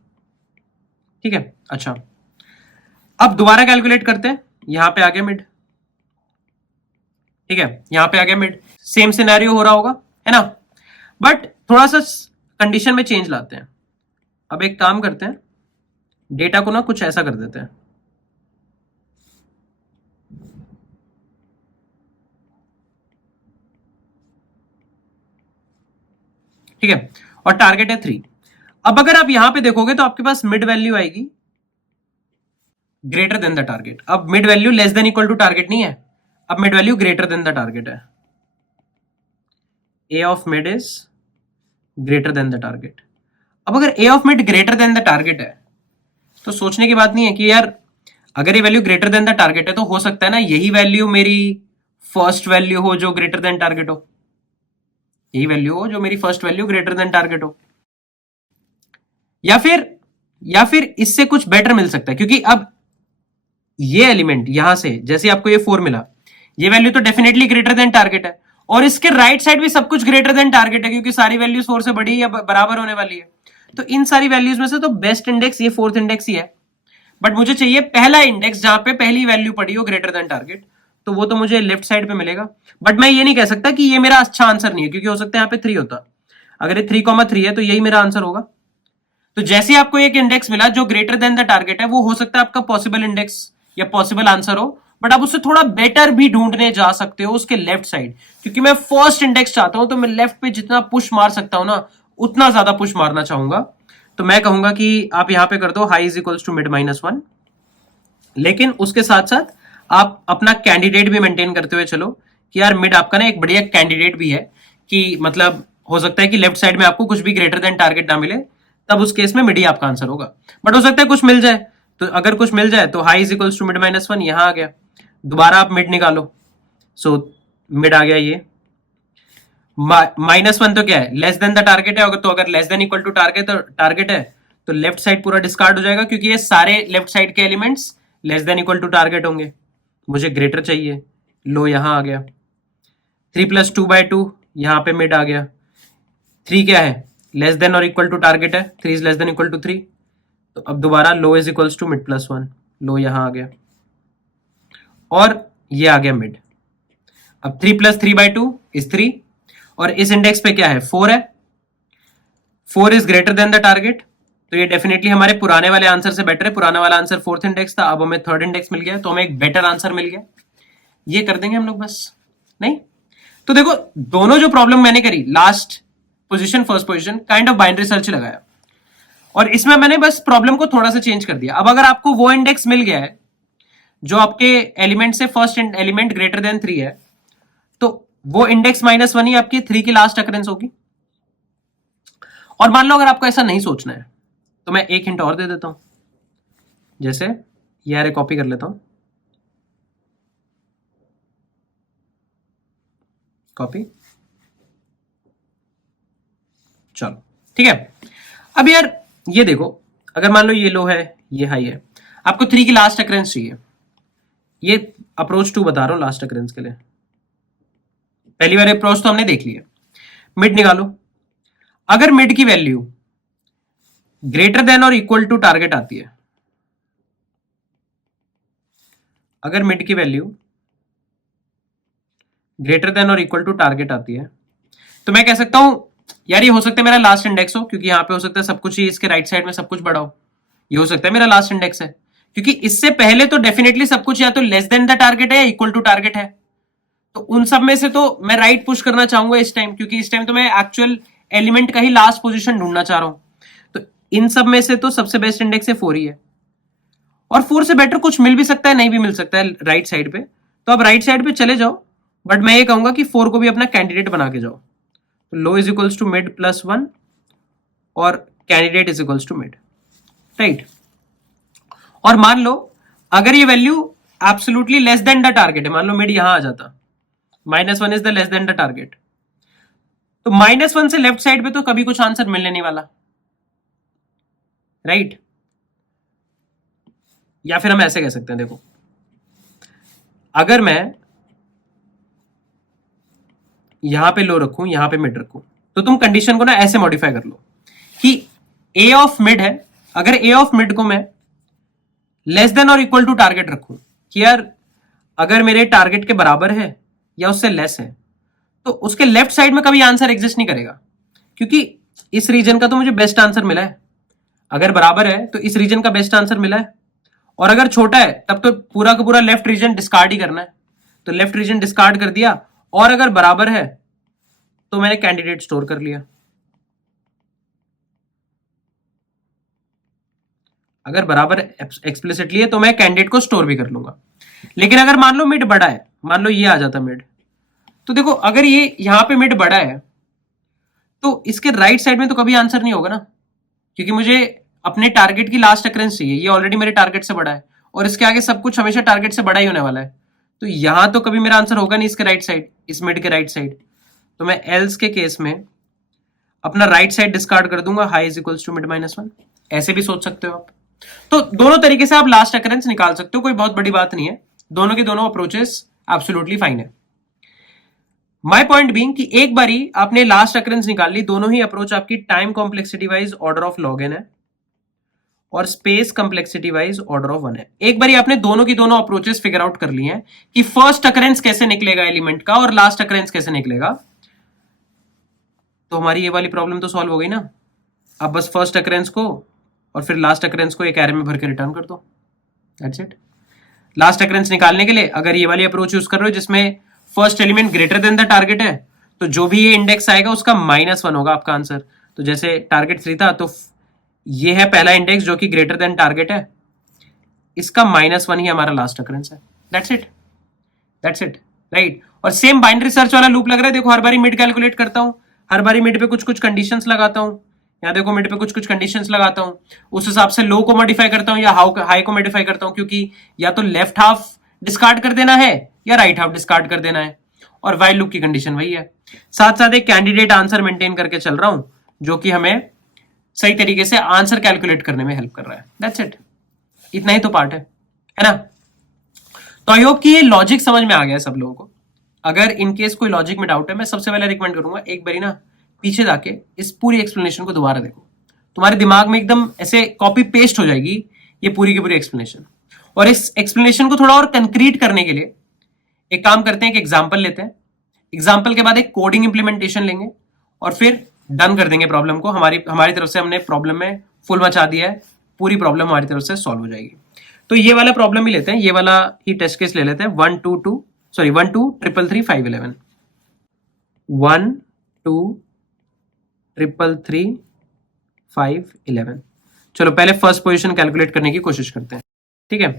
ठीक है, अच्छा अब दोबारा कैलकुलेट करते हैं। यहां पे आ गया मिड, ठीक है, यहां पे आ गया मिड, सेम सिनेरियो हो रहा होगा, है ना, बट थोड़ा सा कंडीशन में चेंज लाते हैं। अब एक काम करते हैं, डेटा को ना कुछ ऐसा कर देते हैं, ठीक है, और टारगेट है 3। अब अगर आप यहां पे देखोगे तो आपके पास मिड वैल्यू आएगी ग्रेटर देन द टारगेट। अब mid value less than equal to target नहीं है, अब mid value greater than the target है। A of mid is greater than the target. अब अगर A of mid greater than the target है तो सोचने की बात नहीं है कि यार अगर ये value greater than the target है तो हो सकता है ना यही वैल्यू मेरी फर्स्ट वैल्यू हो जो ग्रेटर देन टारगेट हो, यही वैल्यू हो जो मेरी first value greater than target हो, या फिर इससे कुछ बेटर मिल सकता है, क्योंकि अब ये एलिमेंट यहां से जैसे आपको ये 4 मिला, ये वैल्यू तो डेफिनेटली ग्रेटर देन टारगेट है, और इसके राइट साइड भी सब कुछ ग्रेटर देन टारगेट है, क्योंकि सारी वैल्यूज 4 से बड़ी या बराबर होने वाली है। तो इन सारी वैल्यूज में से तो बेस्ट इंडेक्स ये फोर्थ इंडेक्स ही है, बट मुझे चाहिए पहला इंडेक्स जहां पे पहली वैल्यू पड़ी हो ग्रेटर देन टारगेट, तो वो तो मुझे लेफ्ट साइड पे मिलेगा। बट मैं ये नहीं कह सकता कि ये मेरा अच्छा आंसर नहीं है, क्योंकि हो सकता है यहाँ पे 3 होता, अगर ये 3,3 है तो यही मेरा आंसर होगा। तो जैसे आपको एक इंडेक्स मिला जो ग्रेटर देन द टारगेट है, वो हो सकता है आपका पॉसिबल इंडेक्स या पॉसिबल आंसर हो, बट आप उससे थोड़ा बेटर भी ढूंढने जा सकते हो उसके लेफ्ट साइड, क्योंकि मैं फर्स्ट इंडेक्स चाहता हूं तो मैं लेफ्ट पे जितना पुश मार सकता हूं ना उतना ज्यादा पुश मारना चाहूंगा। तो मैं कहूंगा कि आप यहां पे कर दो high is equals to mid minus one, लेकिन उसके साथ साथ आप अपना कैंडिडेट भी मेंटेन करते हुए चलो कि यार मिड आपका ना एक बढ़िया कैंडिडेट भी है, कि मतलब हो सकता है कि लेफ्ट साइड में आपको कुछ भी ग्रेटर देन टारगेट ना मिले, तब उस केस में मिड ही आपका आंसर होगा। बट हो सकता है कुछ मिल जाए, तो अगर कुछ मिल जाए तो high is equals to mid minus one यहां आ गया, दोबारा आप मिड निकालो, सो मिड आ गया ये। माइनस वन तो क्या है, लेस देन द टारगेट है, तो अगर less than equal to target है तो लेफ्ट साइड पूरा डिस्कार्ड हो जाएगा, क्योंकि ये सारे लेफ्ट साइड के elements less than equal to target होंगे। मुझे ग्रेटर चाहिए, लो यहां आ गया, 3 प्लस 2/2 यहां पे मिड आ गया। 3 क्या है, लेस देन और इक्वल टू टारगेट है, 3 is less than equal to 3, तो अब दोबारा low is equals to mid plus one, low यहां आ गया, और ये आ गया मिड। अब 3 प्लस 3/2 इज 3, और इस इंडेक्स पे क्या है, 4 है, 4 is greater than the target, तो ये डेफिनेटली हमारे पुराने वाले आंसर से बेटर है। पुराना वाला आंसर फोर्थ इंडेक्स था, अब हमें थर्ड इंडेक्स मिल गया, तो हमें एक बेटर आंसर मिल गया। ये कर देंगे हम लोग बस, नहीं तो देखो दोनों जो प्रॉब्लम मैंने करी, last position first position, kind of binary search लगाया, और इसमें मैंने बस प्रॉब्लम को थोड़ा सा चेंज कर दिया। अब अगर आपको वो इंडेक्स मिल गया है जो आपके एलिमेंट से फर्स्ट एलिमेंट ग्रेटर देन 3 है, तो वो इंडेक्स -1 ही आपकी 3 की लास्ट अकरेंस होगी। और मान लो अगर आपको ऐसा नहीं सोचना है तो मैं एक हिंट और दे देता हूं, जैसे ये कॉपी कर लेता हूं, कॉपी, चलो ठीक है। अब यार ये देखो, अगर मान लो ये लो है ये हाई है, आपको 3 की लास्ट अकरेंस चाहिए, ये अप्रोच 2 बता रहा हूं लास्ट अकरेंस के लिए, पहली बार अप्रोच तो हमने देख लिया। मिड निकालो, अगर मिड की वैल्यू ग्रेटर देन और इक्वल टू टारगेट आती है, अगर मिड की वैल्यू ग्रेटर देन और इक्वल टू टारगेट आती है, तो मैं कह सकता हूं यार ये हो सकता है मेरा लास्ट इंडेक्स हो, क्योंकि यहां पे हो सकता है सब कुछ ही इसके राइट साइड में सब कुछ बड़ा हो, ये हो सकता है मेरा लास्ट इंडेक्स है, क्योंकि इससे पहले तो डेफिनेटली सब कुछ या तो लेस देन द टारगेट है या इक्वल टू टारगेट है, तो उन सब में से तो मैं राइट पुश करना चाहूंगा इस टाइम, क्योंकि इस टाइम तो मैं एक्चुअल एलिमेंट का ही लास्ट पोजीशन ढूंढना चाह रहा हूं। तो इन सब में से तो सबसे बेस्ट इंडेक्स है 4 ही है, और 4 से बेटर कुछ मिल भी सकता है नहीं भी मिल सकता है राइट साइड पे, तो अब राइट साइड पे चले जाओ बट मैं ये कहूंगा कि 4 को भी अपना कैंडिडेट बना के जाओ। तो low is equals to mid plus 1 और candidate is equals to mid, right. और मान लो अगर ये value absolutely less than the target है, मान लो मिड यहां आ जाता, -1 is the less than the target, तो -1 से लेफ्ट साइड पे तो कभी कुछ आंसर मिलने नहीं वाला, राइट। या फिर हम ऐसे कह सकते हैं, देखो अगर मैं यहां पे लो रखूं, यहां पे मिड रखूं, तो तुम कंडीशन को ना ऐसे मॉडिफाई कर लो कि ए ऑफ मिड है, अगर ए ऑफ मिड को मैं लेस देन और इक्वल टू टारगेट रखूं कि यार अगर मेरे टारगेट के बराबर है या उससे लेस है, तो उसके लेफ्ट साइड में कभी आंसर एग्जिस्ट नहीं करेगा, क्योंकि इस रीजन का तो मुझे बेस्ट आंसर मिला है। अगर बराबर है तो इस रीजन का बेस्ट आंसर मिला है, और अगर छोटा है तब तो पूरा का पूरा लेफ्ट रीजन डिस्कार्ड ही करना है, तो लेफ्ट रीजन डिस्कार्ड कर दिया, और अगर बराबर है तो मैंने कैंडिडेट स्टोर कर लिया। अगर बराबर एक्सप्लिसिटली है तो मैं कैंडिडेट को स्टोर भी कर लूंगा। लेकिन अगर मान लो मिड बड़ा है, मान लो ये आ जाता मिड, तो देखो अगर ये यहां पे मिड बड़ा है तो इसके राइट साइड में तो कभी आंसर नहीं होगा ना, क्योंकि मुझे अपने टारगेट की लास्ट अकरेंस चाहिए, ये ऑलरेडी मेरे टारगेट से बड़ा है, और इसके आगे सब कुछ हमेशा टारगेट से बड़ा ही होने वाला है, तो यहां तो कभी मेरा आंसर होगा नहीं इसके राइट साइड, इस मिड के राइट साइड। तो मैं एल्स के केस में अपना राइट साइड डिस्कार्ड कर दूंगा, high is equals to mid -1। ऐसे भी सोच सकते हो आप। तो दोनों तरीके से आप लास्ट अकरेंस निकाल सकते हो, कोई बहुत बड़ी बात नहीं है, दोनों के दोनों अप्रोचेस एब्सोल्युटली फाइन है। माय पॉइंट बीइंग कि एक बारी आपने लास्ट अकरेंस निकाल ली, दोनों ही अप्रोच आपकी time complexity wise order of log n है और space complexity wise order of 1 है। एक बारी आपने दोनों की दोनों अप्रोचेस फिगर आउट कर ली हैं कि फर्स्ट अकरेंस कैसे निकलेगा एलिमेंट का और लास्ट अकरेंस कैसे निकलेगा, तो हमारी ये वाली प्रॉब्लम तो सॉल्व हो गई ना। अब बस फर्स्ट अकरेंस को और फिर लास्ट अकरेंस को एक एरे में भर के रिटर्न कर दो, दैट्स इट। लास्ट अकरेंस निकालने के लिए अगर ये वाली अप्रोच यूज कर रहे हो जिसमें first element greater than the target है, तो जो भी ये इंडेक्स आएगा उसका -1 होगा आपका आंसर। तो जैसे टारगेट 3 था, तो ये है पहला इंडेक्स जो कि ग्रेटर देन टारगेट है, इसका -1 ही हमारा लास्ट अकरेंस है, that's it, that's it, right. और सेम बाइनरी सर्च वाला लूप लग रहा है, देखो हर बारी मिड कैलकुलेट करता हूं, हर बारी मिड पे कुछ कुछ कंडीशंस लगाता हूं, यहाँ देखो मिड पे कुछ कुछ कंडीशंस लगाता हूं, उस हिसाब से लो को मॉडिफाई करता हूं या हाई को मॉडिफाई करता हूं, क्योंकि या तो लेफ्ट हाफ डिस्कार्ड कर देना है या राइट हाफ डिस्कार्ड कर देना है, और वाइल लूप की कंडीशन वही है। साथ साथ एक कैंडिडेट आंसर मेंटेन करके चल रहा हूं जो कि हमें सही तरीके से आंसर कैलकुलेट करने में हेल्प कर रहा है, दैट्स इट। इतना ही तो पार्ट है ना। तो आई होप कि ये लॉजिक समझ में आ गया सब लोगों को। अगर इनकेस कोई लॉजिक में डाउट है, मैं सबसे पहले रिकमेंड करूंगा एक बारी ना पीछे जाके इस पूरी एक्सप्लेनेशन को दोबारा देखो, तुम्हारे दिमाग में एकदम ऐसे कॉपी पेस्ट हो जाएगी ये पूरी की पूरी एक्सप्लेनेशन। और इस एक्सप्लेनेशन को थोड़ा और कंक्रीट करने के लिए एक काम करते हैं, एक एग्जाम्पल लेते हैं, एग्जाम्पल के बाद एक कोडिंग इंप्लीमेंटेशन लेंगे और फिर डन कर देंगे प्रॉब्लम को। हमारी तरफ से हमने प्रॉब्लम में फुल मचा दिया है, पूरी प्रॉब्लम हमारी तरफ से सॉल्व हो जाएगी। तो ये वाला प्रॉब्लम ही लेते हैं, ये वाला ही टेस्ट केस ले लेते हैं, 1 2 3 3 5 11 1 2 3 3 5 11। चलो पहले फर्स्ट पोजीशन कैलकुलेट करने की कोशिश करते हैं, ठीक है।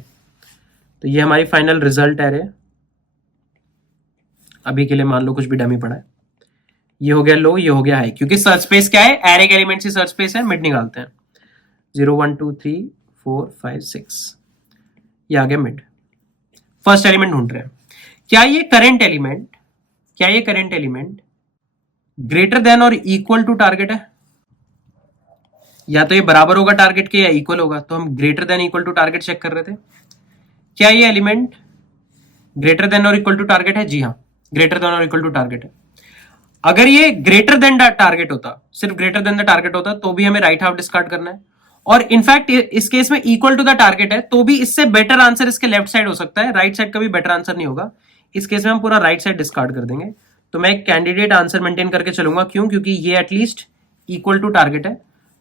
तो ये हमारी फाइनल रिजल्ट है, अभी के लिए मान लो कुछ भी डमी पड़ा है, ये हो गया लो, ये हो गया हाई, क्योंकि सर्च स्पेस क्या है, एरे के एलिमेंट से सर्च स्पेस है, मिड निकालते हैं 0 1 2 3 4 5 6, ये आ गया मिड। फर्स्ट एलिमेंट ढूंढ रहे हैं, क्या ये करंट एलिमेंट ग्रेटर देन और इक्वल टू टारगेट है, या तो ये बराबर होगा टारगेट के या इक्वल होगा, तो हम greater than equal to target check कर रहे थे। क्या ये एलिमेंट ग्रेटर देन और इक्वल टू टारगेट है? जी हाँ, ग्रेटर देन और इक्वल टू टारगेट है। अगर ये ग्रेटर देन टारगेट होता, सिर्फ ग्रेटर देन द टारगेट होता, तो भी हमें राइट हाफ डिस्कार्ड करना है, और इनफैक्ट इस केस में इक्वल टू द टारगेट है, तो भी इससे बेटर आंसर इसके लेफ्ट साइड हो सकता है, राइट साइड का भी बेटर आंसर नहीं होगा। इस केस में हम पूरा राइट साइड डिस्कार्ड कर देंगे, तो मैं एक कैंडिडेट आंसर मेंटेन करके चलूंगा। क्यों? क्योंकि ये एटलीस्ट इक्वल टू टारगेट है,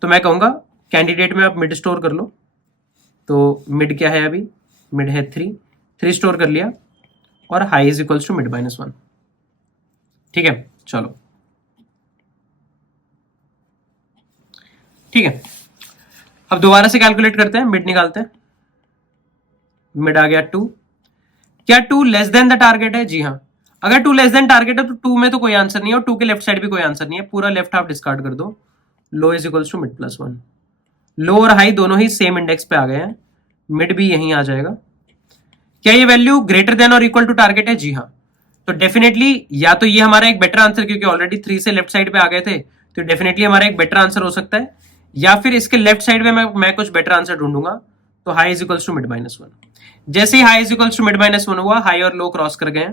तो मैं कहूंगा कैंडिडेट में आप मिड स्टोर कर लो। तो मिड क्या है, अभी मिड है 3 स्टोर कर लिया, और high is equals to mid -1, ठीक है। चलो ठीक है, अब दोबारा से कैलकुलेट करते हैं, मिड निकालते हैं। मिड आ गया 2, क्या 2 लेस देन द टारगेट है? जी हाँ। अगर 2 लेस देन टारगेट है तो 2 में तो कोई आंसर नहीं है और 2 के लेफ्ट साइड भी कोई आंसर नहीं है, पूरा लेफ्ट हाफ डिस्कार्ड कर दो। Low is equals to mid plus 1। Low और हाई दोनों ही सेम इंडेक्स पे आ गए हैं, मिड भी यहीं आ जाएगा। क्या ये वैल्यू ग्रेटर देन और इक्वल टू टारगेट है? जी हाँ। तो डेफिनेटली या तो ये हमारा एक बेटर आंसर, क्योंकि ऑलरेडी 3 से लेफ्ट साइड पे आ गए थे, तो डेफिनेटली हमारा एक बेटर आंसर हो सकता है, या फिर इसके लेफ्ट साइड में मैं कुछ बेटर आंसर ढूंढूंगा। तो high is equals to mid minus 1। जैसे ही high is equals to mid minus 1 हुआ, हाई और लो क्रॉस कर गए,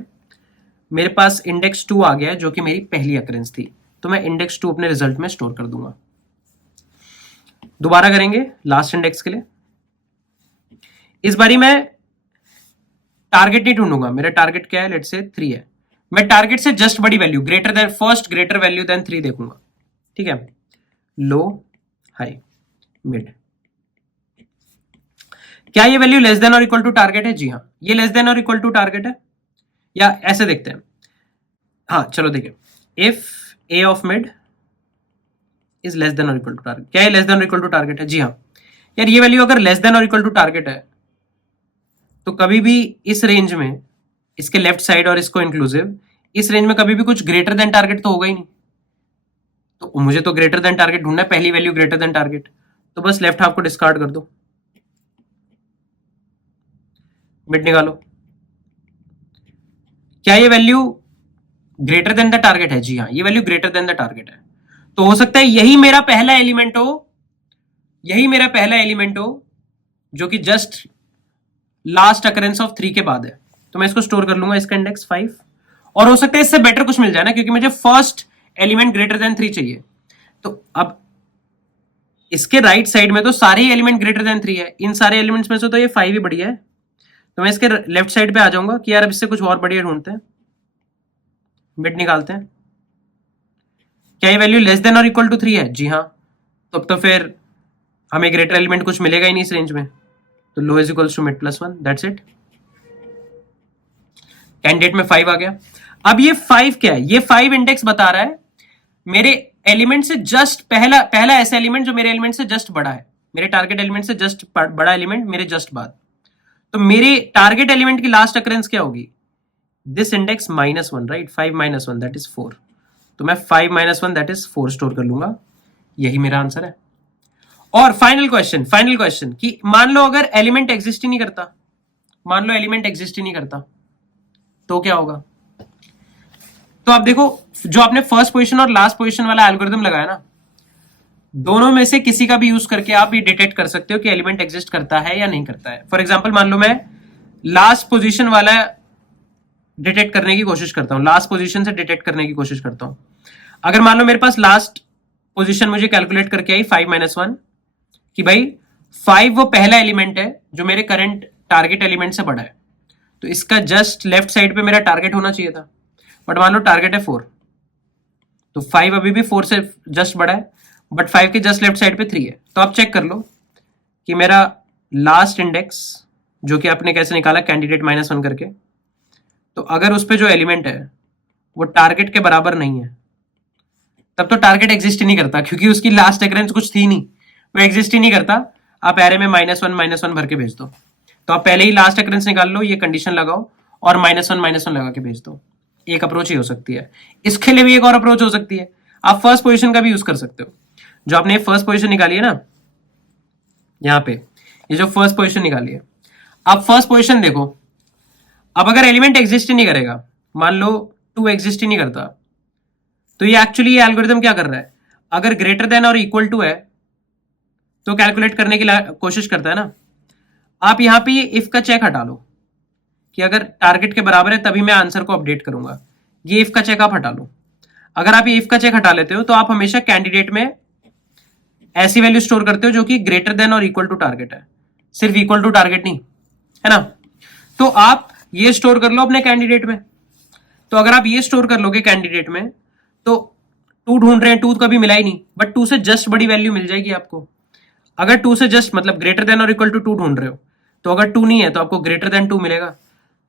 मेरे पास इंडेक्स 2 आ गया जो कि मेरी पहली अकरेंस थी, तो मैं इंडेक्स 2 अपने रिजल्ट में स्टोर कर दूंगा। दोबारा करेंगे लास्ट इंडेक्स के लिए। इस बारी मैं टारगेट नहीं ढूंढूंगा, मेरा टारगेट क्या है, लेट्स से 3 है। मैं टारगेट से जस्ट बड़ी value greater than first greater value than 3 देखूंगा, ठीक है। Low high mid. क्या ये वैल्यू लेस देन और इक्वल टू टारगेट है? जी हाँ, ये लेस देन और इक्वल टू टारगेट है। या ऐसे देखते हैं, हाँ चलो देखिए, if A of mid is less than और इक्वल टू टारगेट। क्या ये लेस देन और इक्वल टू टारगेट है? जी हाँ। यार ये वैल्यू अगर लेस देन और इक्वल टू टारगेट है तो कभी भी इस रेंज में, इसके लेफ्ट साइड और इसको इंक्लूसिव, इस रेंज में कभी भी कुछ ग्रेटर देन टारगेट तो होगा ही नहीं। तो मुझे तो ग्रेटर देन टारगेट ढूंढना है, पहली वैल्यू ग्रेटर देन टारगेट, तो बस लेफ्ट हाफ को डिस्कार्ड कर दो, मिड निकालो। क्या ये value greater than the target है? जी हाँ, ये value greater than the target है। तो हो सकता है यही मेरा पहला एलिमेंट हो, यही मेरा पहला एलिमेंट हो जो कि जस्ट लास्ट अकरेंस ऑफ 3 के बाद है। तो मैं इसको स्टोर कर लूंगा, इसका इंडेक्स 5, और हो सकता है इससे बेटर कुछ मिल जाए ना, क्योंकि मुझे फर्स्ट एलिमेंट ग्रेटर देन 3 चाहिए। तो अब इसके राइट साइड में तो सारे ही एलिमेंट ग्रेटर देन 3 है, इन सारे एलिमेंट्स में से तो ये 5 ही बढ़िया है। तो मैं इसके लेफ्ट साइड पे आ जाऊंगा कि यार अब इससे कुछ और बढ़िया ढूंढते हैं, मिड निकालते हैं। क्या ये वैल्यू लेस देन और इक्वल टू 3 है? जी हाँ। तो फिर हमें ग्रेटर एलिमेंट कुछ मिलेगा ही नहीं इस रेंज में, तो low is equals to mid plus 1, that's it. Candidate में 5 आ गया। अब ये 5 क्या है? ये 5 इंडेक्स बता रहा है मेरे एलिमेंट से जस्ट पहला ऐसा एलिमेंट जो मेरे एलिमेंट से जस्ट बड़ा है, मेरे टारगेट एलिमेंट से जस्ट बड़ा एलिमेंट मेरे जस्ट बाद। तो मेरे टारगेट एलिमेंट की लास्ट अकरेंस क्या होगी? This index -1, right? 5 -1 that is 4। तो मैं 5 -1 दैट इज 4 स्टोर कर लूंगा, यही मेरा आंसर है। और फाइनल क्वेश्चन कि मान लो अगर एलिमेंट एग्जिस्ट ही नहीं करता, मान लो एलिमेंट एग्जिस्ट ही नहीं करता, तो क्या होगा? तो आप देखो, जो आपने फर्स्ट पोजीशन और लास्ट पोजीशन वाला एल्गोरिथम लगाया ना, दोनों में से किसी का भी यूज करके आप ये डिटेक्ट कर सकते हो कि एलिमेंट एग्जिस्ट करता है या नहीं करता है। फॉर एग्जांपल मान लो मैं लास्ट पोजीशन वाला डिटेक्ट करने की कोशिश करता हूं, लास्ट पोजीशन से डिटेक्ट करने की कोशिश करता हूं। अगर मान लो मेरे पास लास्ट पोजीशन मुझे कैलकुलेट करके आई 5 -1, कि भाई 5 वो पहला एलिमेंट है जो मेरे करंट टारगेट एलिमेंट से बड़ा है, तो इसका जस्ट लेफ्ट साइड पे मेरा टारगेट होना चाहिए था, बट मान लो टारगेट है 4, तो 5 अभी भी 4 से जस्ट बड़ा है, बट 5 के जस्ट लेफ्ट साइड पे 3 है। तो आप चेक कर लो कि मेरा लास्ट इंडेक्स, जो कि आपने कैसे निकाला, कैंडिडेट -1 करके, तो अगर उस पर जो एलिमेंट है वो टारगेट के बराबर नहीं है, तब तो टारगेट एग्जिस्ट ही नहीं करता, क्योंकि उसकी लास्ट अकरेंस कुछ थी नहीं, वो एग्जिस्ट ही नहीं करता। आप एरे में -1 भर के भेज दो। तो आप पहले ही लास्ट अकरेंस निकाल लो, ये कंडीशन लगाओ और -1 लगा के भेज दो। एक अप्रोच ही हो सकती है। इसके लिए भी एक और अप्रोच हो सकती है, आप फर्स्ट पोजीशन का भी यूज कर सकते हो। जो आपने फर्स्ट पोजीशन निकाली है ना, यहाँ पे ये जो फर्स्ट पोजीशन निकाली है, आप फर्स्ट पोजीशन देखो। अब अगर एलिमेंट एग्जिस्ट ही नहीं करेगा, मान लो 2 एग्जिस्ट ही नहीं करता, तो ये एक्चुअली ये एल्गोरिथम क्या कर रहा है, अगर ग्रेटर देन और इक्वल टू है तो कैलकुलेट करने की कोशिश करता है ना। आप यहां पे ये इफ का चेक हटा लो कि अगर टारगेट के बराबर है तभी मैं आंसर को अपडेट करूंगा। ये इफ का चेक आप हटा लो। अगर आप ये इफ का चेक हटा लेते हो तो आप हमेशा कैंडिडेट में ऐसी वैल्यू स्टोर करते हो जो कि ग्रेटर देन और इक्वल टू टारगेट है, सिर्फ इक्वल टू टारगेट नहीं, है ना। तो आप ये स्टोर कर लो अपने कैंडिडेट में। तो अगर आप ये स्टोर कर लोगे कैंडिडेट में, तो 2 ढूंढ रहे हैं, 2 कभी मिला ही नहीं, बट 2 से जस्ट बड़ी वैल्यू मिल जाएगी आपको। अगर 2 से जस्ट मतलब ग्रेटर देन और इक्वल टू 2 ढूंढ रहे हो, तो अगर 2 नहीं है तो आपको ग्रेटर देन 2 मिलेगा।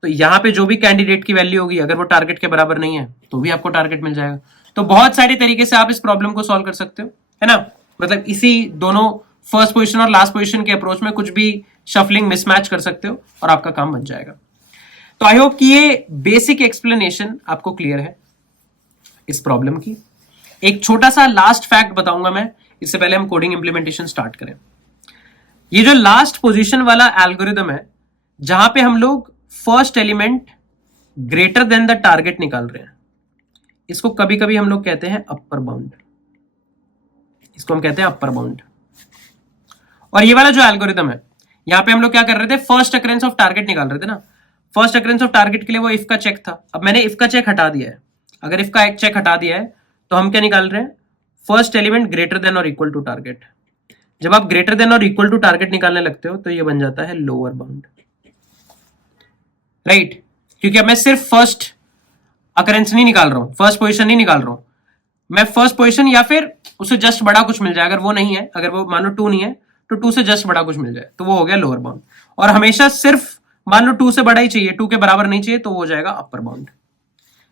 तो यहाँ पे जो भी कैंडिडेट की वैल्यू होगी, अगर वो टारगेट के बराबर नहीं है तो भी आपको टारगेट मिल जाएगा। तो बहुत सारे तरीके से आप इस प्रॉब्लम को सॉल्व कर सकते हो, है ना। मतलब इसी दोनों फर्स्ट पोजीशन और लास्ट पोजीशन के अप्रोच में कुछ भी शफलिंग मिसमैच कर सकते हो और आपका काम बन जाएगा। तो आई होप कि ये बेसिक एक्सप्लेनेशन आपको क्लियर है इस प्रॉब्लम की। एक छोटा सा लास्ट फैक्ट बताऊंगा मैं, इससे पहले हम कोडिंग इंप्लीमेंटेशन स्टार्ट करें। ये जो लास्ट पोजीशन वाला एल्गोरिदम है, जहां पे हम लोग first element greater than the target निकाल रहे हैं, इसको कभी कभी हम लोग कहते हैं अपर बाउंड। इसको हम कहते हैं अपर बाउंड। और ये वाला जो एल्गोरिदम है, यहां पे हम लोग क्या कर रहे थे, फर्स्ट अकरेंस ऑफ टारगेट निकाल रहे थे ना। फर्स्ट अकरेंस ऑफ टारगेट के लिए वो इफ का चेक था। अब मैंने इफ का चेक हटा दिया है। अगर इफ का एक चेक हटा दिया है तो हम क्या निकाल रहे हैं, फर्स्ट एलिमेंट ग्रेटर देन और इक्वल टू टारगेट। जब आप ग्रेटर देन और इक्वल टू टारगेट निकालने लगते हो तो ये बन जाता है लोअर बाउंड, राइट। क्योंकि अब मैं सिर्फ फर्स्ट अकरेंस नहीं निकाल रहा हूं, फर्स्ट पोजीशन नहीं निकाल रहा हूं, मैं फर्स्ट पोजीशन या फिर उससे जस्ट बड़ा कुछ मिल जाए। अगर वो नहीं है, अगर वो मान लो 2 नहीं है तो 2 से जस्ट बड़ा कुछ मिल जाए तो वो हो गया लोअर बाउंड। और हमेशा सिर्फ मान लो 2 से बड़ा ही चाहिए, 2 के बराबर नहीं चाहिए तो वो हो जाएगा अपर बाउंड,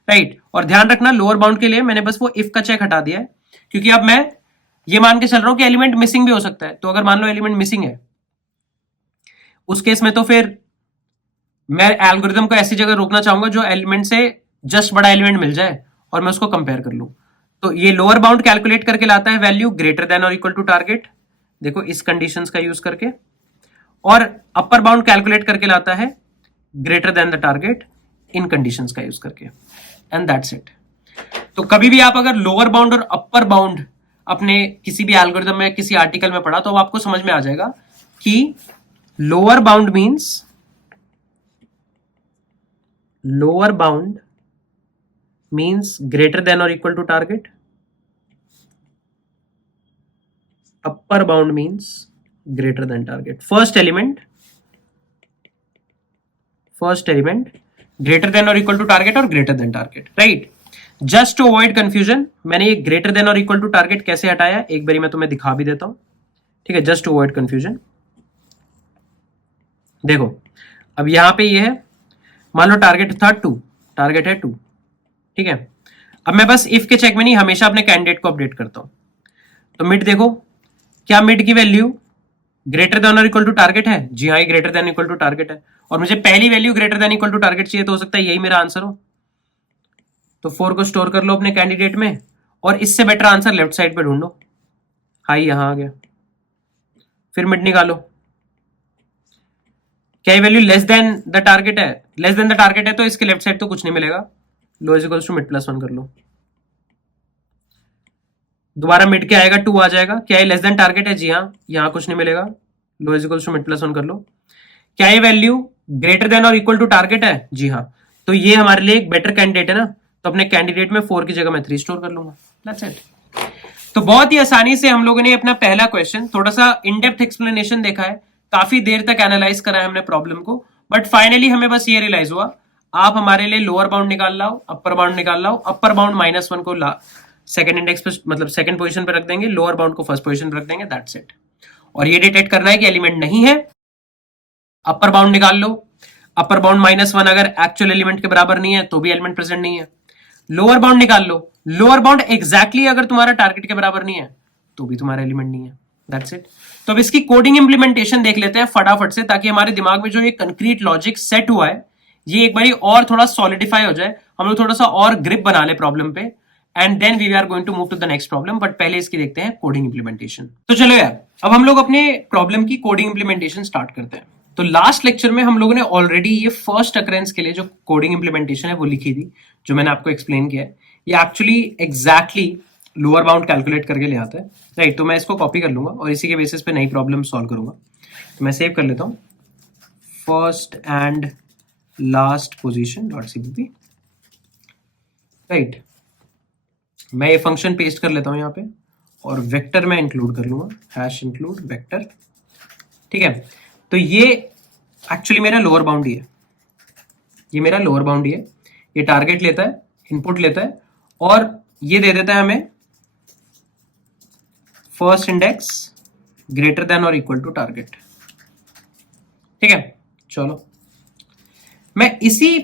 राइट। और ध्यान रखना, लोअर बाउंड के लिए मैंने बस वो इफ का चेक हटा दिया है, क्योंकि अब मैं ये मान के चल रहा हूं कि एलिमेंट मिसिंग भी हो सकता है। तो अगर मान लो एलिमेंट मिसिंग है, उस केस में तो फिर मैं एल्गोरिथम को ऐसी जगह रोकना चाहूंगा जो एलिमेंट से जस्ट बड़ा एलिमेंट मिल जाए और मैं उसको कंपेयर कर लूं। तो ये लोअर बाउंड कैलकुलेट करके लाता है वैल्यू ग्रेटर देन और इक्वल टू टारगेट, देखो इस कंडीशंस का यूज करके। और अपर बाउंड कैलकुलेट करके लाता है greater than the target in conditions का यूज करके, एंड दैट्स इट। तो कभी भी आप अगर लोअर बाउंड और अपर बाउंड अपने किसी भी एल्गोरिथम में, किसी आर्टिकल में पढ़ा, तो आपको समझ में आ जाएगा कि lower bound means greater than और equal to target, upper bound means greater than target. First element greater than और इक्वल टू टारगेट और greater than target, right. Just to avoid confusion, मैंने ये ग्रेटर देन और equal to target कैसे हटाया एक बारी मैं तुम्हें दिखा भी देता हूं, ठीक है, जस्ट टू अवॉइड कंफ्यूजन। देखो अब यहां पे ये है, मान लो टारगेट था 2, टारगेट है 2, ठीक है। अब मैं बस इफ के चेक में नहीं, हमेशा अपने कैंडिडेट को अपडेट करता हूं। तो मिड देखो, क्या मिड की वैल्यू ग्रेटर देन और इक्वल टू टारगेट है? जी हाँ, greater than equal to target है। और मुझे पहली value greater than equal to target चाहिए, तो हो सकता है यही मेरा आंसर हो। तो 4 को स्टोर कर लो अपने कैंडिडेट में, और इससे बेटर आंसर लेफ्ट साइड पे ढूंढो। हाई यहां आ गया, फिर मिड निकालो। क्या ये value less than the target है? लेस देन द टारगेट है तो इसके लेफ्ट साइड तो कुछ नहीं मिलेगा। Low is equals to mid plus 1 कर लो। दोबारा मिड क्या आएगा? 2 आ जाएगा। क्या ये लेस देन टारगेट है? जी हाँ, यहां कुछ नहीं मिलेगा। Low is equals to mid plus 1 कर लो। क्या ये वैल्यू ग्रेटर देन और इक्वल टू टारगेट है? जी हाँ, तो ये हमारे लिए एक बेटर कैंडिडेट है ना। तो अपने कैंडिडेट में 4 की जगह मैं 3 स्टोर कर लूंगा। That's it. तो बहुत ही आसानी से हम लोगों ने अपना पहला क्वेश्चन, थोड़ा सा इनडेप्थ एक्सप्लेनेशन देखा है, काफी देर तक एनालाइज करा है हमने प्रॉब्लम को, बट फाइनली हमें बस ये रियलाइज हुआ, आप हमारे लिए लोअर बाउंड निकाल लाओ, अपर बाउंड निकाल लाओ। अपर बाउंड -1 को सेकंड इंडेक्स पे, मतलब सेकंड पोजीशन पे रख देंगे, लोअर बाउंड को फर्स्ट पोजीशन पे रख देंगे, दैट्स इट। और ये डिटेक्ट करना है कि एलिमेंट नहीं है। अपर बाउंड निकाल लो, अपर बाउंड -1 अगर एक्चुअल एलिमेंट के बराबर नहीं है तो भी एलिमेंट प्रेजेंट नहीं है। लोअर बाउंड निकाल लो, लोअर बाउंड एग्जैक्टली अगर तुम्हारा टारगेट के बराबर नहीं है तो भी तुम्हारा एलिमेंट नहीं है, दैट्स इट। तो अब इसकी कोडिंग इंप्लीमेंटेशन देख लेते हैं फटाफट से, ताकि हमारे दिमाग में जो ये कंक्रीट लॉजिक सेट हुआ है ये एक बारी और थोड़ा सॉलिडिफाई हो जाए, हम लोग थोड़ा सा और ग्रिप बना ले प्रॉब्लम पे, and then we are going to move to the next problem. But पहले इसकी देखते हैं कोडिंग इंप्लीमेंटेशन। तो चलो यार, अब हम लोग अपने प्रॉब्लम की कोडिंग इंप्लीमेंटेशन स्टार्ट करते हैं। तो लास्ट लेक्चर में हम लोगों ने ऑलरेडी ये फर्स्ट अकरेंस के लिए जो कोडिंग इंप्लीमेंटेशन है वो लिखी थी, जो मैंने आपको एक्सप्लेन किया है। ये actually exactly lower bound calculate करके ले आता है, राइट। तो मैं इसको कॉपी कर लूंगा और इसी के बेसिस पे नई प्रॉब्लम सॉल्व करूंगा। तो मैं सेव कर लेता हूं, first and last position dot CPP, right. मैं ये फंक्शन पेस्ट कर लेता हूं यहाँ पे, और वेक्टर में इंक्लूड कर लूंगा, हैश इंक्लूड वेक्टर, ठीक है। तो ये एक्चुअली मेरा लोअर बाउंड ही है, ये मेरा लोअर बाउंड ही है। ये टारगेट लेता है, इनपुट लेता है, और ये दे देता है हमें फर्स्ट इंडेक्स ग्रेटर देन और इक्वल टू टारगेट, ठीक है। चलो मैं इसी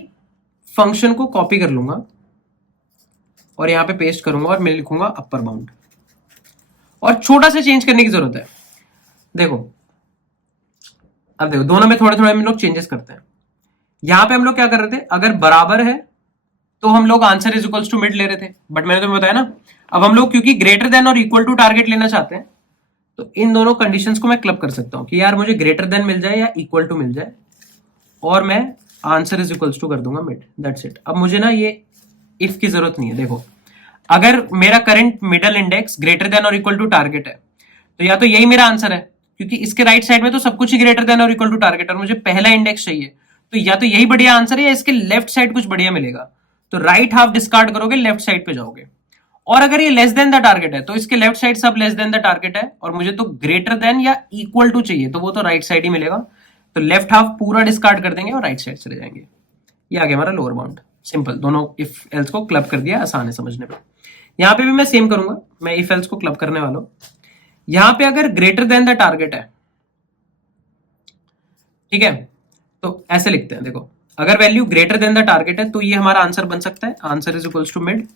फंक्शन को कॉपी कर लूंगा और यहां पे पेस्ट करूंगा, और मैं लिखूंगा अपर बाउंड, और छोटा सा चेंज करने की जरूरत है। देखो अब देखो, दोनों में थोड़े थोड़े हम लोग चेंजेस करते हैं। यहां पे हम लोग क्या कर रहे थे, अगर बराबर है तो हम लोग answer is equals to mid ले रहे थे, बट मैंने तुम्हें बताया ना, अब हम लोग क्योंकि ग्रेटर देन और इक्वल टू टारगेट लेना चाहते हैं, तो इन दोनों कंडीशंस को मैं क्लब कर सकता हूं कि यार मुझे ग्रेटर देन मिल जाए या इक्वल टू मिल जाए, और मैं आंसर इज इक्वल्स टू कर दूंगा मिड, दैट्स इट। अब मुझे ना ये इफ की जरूरत नहीं है। देखो, अगर मेरा current middle index greater than और इक्वल टू टारगेट है, तो या तो यही मेरा आंसर है, क्योंकि इसके राइट साइड में तो सब कुछ ही ग्रेटर देन और इक्वल टू टारगेट, और मुझे पहला इंडेक्स चाहिए, तो या तो यही बढ़िया आंसर है या इसके लेफ्ट साइड कुछ बढ़िया मिलेगा। तो राइट हाफ डिस्कार्ड करोगे, लेफ्ट साइड पे जाओगे। और अगर ये लेस देन द टारगेट है तो इसके लेफ्ट साइड सब लेस देन द टारगेट है, और मुझे तो ग्रेटर देन या इक्वल टू चाहिए, तो वो तो राइट साइड ही मिलेगा। तो लेफ्ट हाफ पूरा डिस्कार्ड कर देंगे और राइट साइड चले जाएंगे। ये आ गया हमारा लोअर बाउंड। सिंपल, दोनों इफ एल्स को क्लब कर दिया, आसान है समझने पे। यहां पे भी मैं सेम करूंगा, मैं इफ एल्स को क्लब करने वाला हूं। यहां पे अगर ग्रेटर देन द टारगेट है, ठीक है, तो ऐसे लिखते हैं। देखो, अगर value greater than the target है तो ये हमारा आंसर बन सकता है, answer is equals to mid,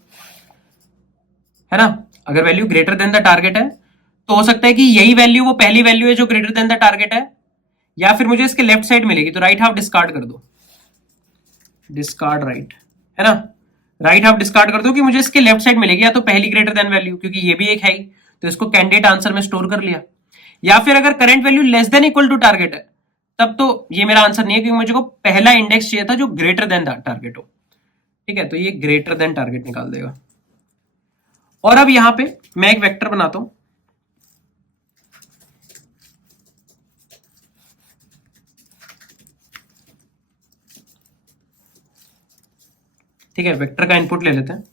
है ना। अगर value greater than the target है तो हो सकता है कि यही वैल्यू वो पहली वैल्यू है जो ग्रेटर देन द टारगेट है, या फिर मुझे इसके लेफ्ट साइड मिलेगी, तो राइट हाफ डिस्कार्ड कर दो, डिस्कार्ड राइट, है ना। राइट हाफ डिस्कार्ड कर दो कि मुझे इसके लेफ्ट साइड मिलेगी, या तो पहली ग्रेटर देन वैल्यू, क्योंकि ये भी एक है ही, तो इसको कैंडिडेट आंसर में स्टोर कर लिया। या फिर अगर current value less than equal to target है, तब तो ये मेरा आंसर नहीं है, क्योंकि मुझे को पहला इंडेक्स चाहिए था जो ग्रेटर देन टारगेट हो। ठीक है, तो ये ग्रेटर देन टारगेट निकाल देगा। और अब यहां पे मैं एक वेक्टर बनाता हूं, ठीक है, वेक्टर का इनपुट ले लेते हैं।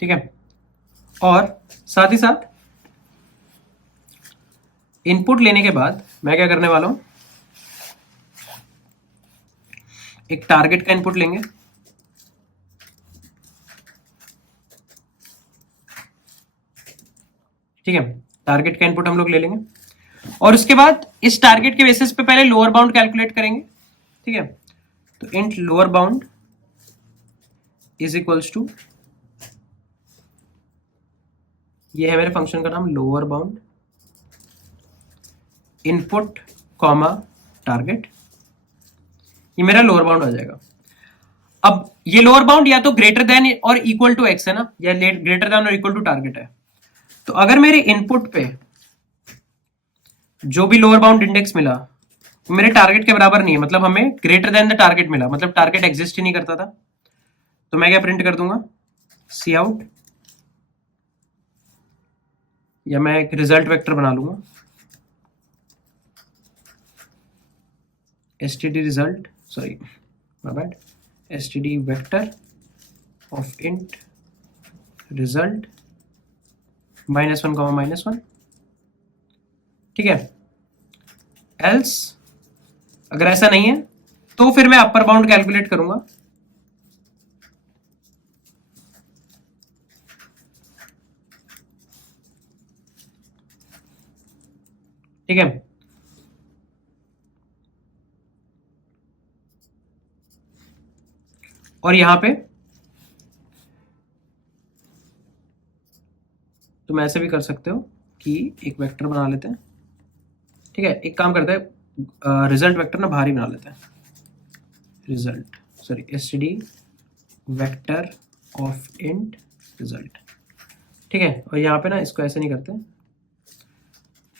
ठीक है, और साथ ही साथ इनपुट लेने के बाद मैं क्या करने वाला हूं, एक टारगेट का इनपुट लेंगे। ठीक है, टारगेट का इनपुट हम लोग ले लेंगे, और उसके बाद इस टारगेट के बेसिस पे पहले लोअर बाउंड कैलकुलेट करेंगे। ठीक है, तो int lower bound is equals to, ये है मेरे फंक्शन का नाम lower bound, input comma target, ये मेरा लोअर बाउंड आ जाएगा। अब ये लोअर बाउंड या तो ग्रेटर देन और इक्वल टू एक्स है ना, या ग्रेटर देन और इक्वल टू टारगेट है। तो अगर मेरे इनपुट पे जो भी लोअर बाउंड इंडेक्स मिला वो मेरे टारगेट के बराबर नहीं है, मतलब हमें ग्रेटर देन द टारगेट मिला, मतलब टारगेट एग्जिस्ट ही नहीं करता था, तो मैं क्या प्रिंट कर दूंगा, सी आउट, या मैं एक रिजल्ट वेक्टर बना लूंगा, std result, sorry my bad, std vector of int result -1 -1। ठीक है, एल्स अगर ऐसा नहीं है तो फिर मैं अपर बाउंड कैलकुलेट करूंगा। ठीक है, और यहां पे तुम ऐसे भी कर सकते हो कि एक वेक्टर बना लेते हैं। ठीक है, एक काम करते हैं, रिजल्ट वेक्टर ना बाहर ही बना लेते हैं, result sorry std vector of int result. ठीक है, और यहाँ पे ना इसको ऐसे नहीं करते,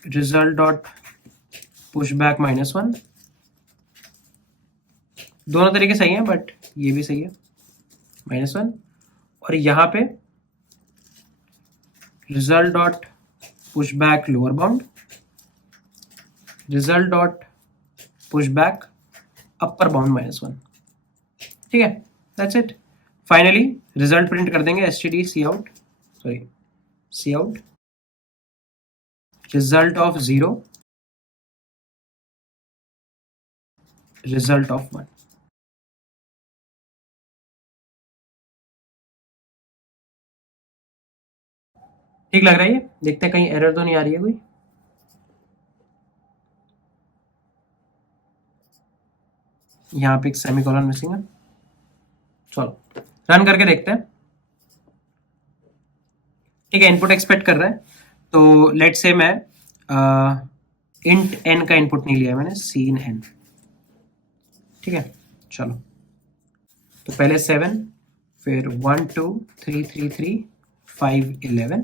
रिजल्ट डॉट पुश बैक -1, दोनों तरीके सही हैं बट ये भी सही है, -1, और यहाँ पे result dot push back lower bound, result dot push back upper bound -1। ठीक है, that's it. Finally result print कर देंगे, std C out, sorry C out result of 0 result of 1। ठीक लग रहा है ये, देखते हैं कहीं एरर तो नहीं आ रही है कोई। यहाँ पे एक सेमीकोलन मिसिंग है। चलो रन करके देखते हैं। ठीक है, इनपुट एक्सपेक्ट कर रहा है, तो लेट से मैं इंट n का इनपुट नहीं लिया मैंने, सीन n। ठीक है, चलो तो पहले 7, फिर 1 2 3 3 3 5 11।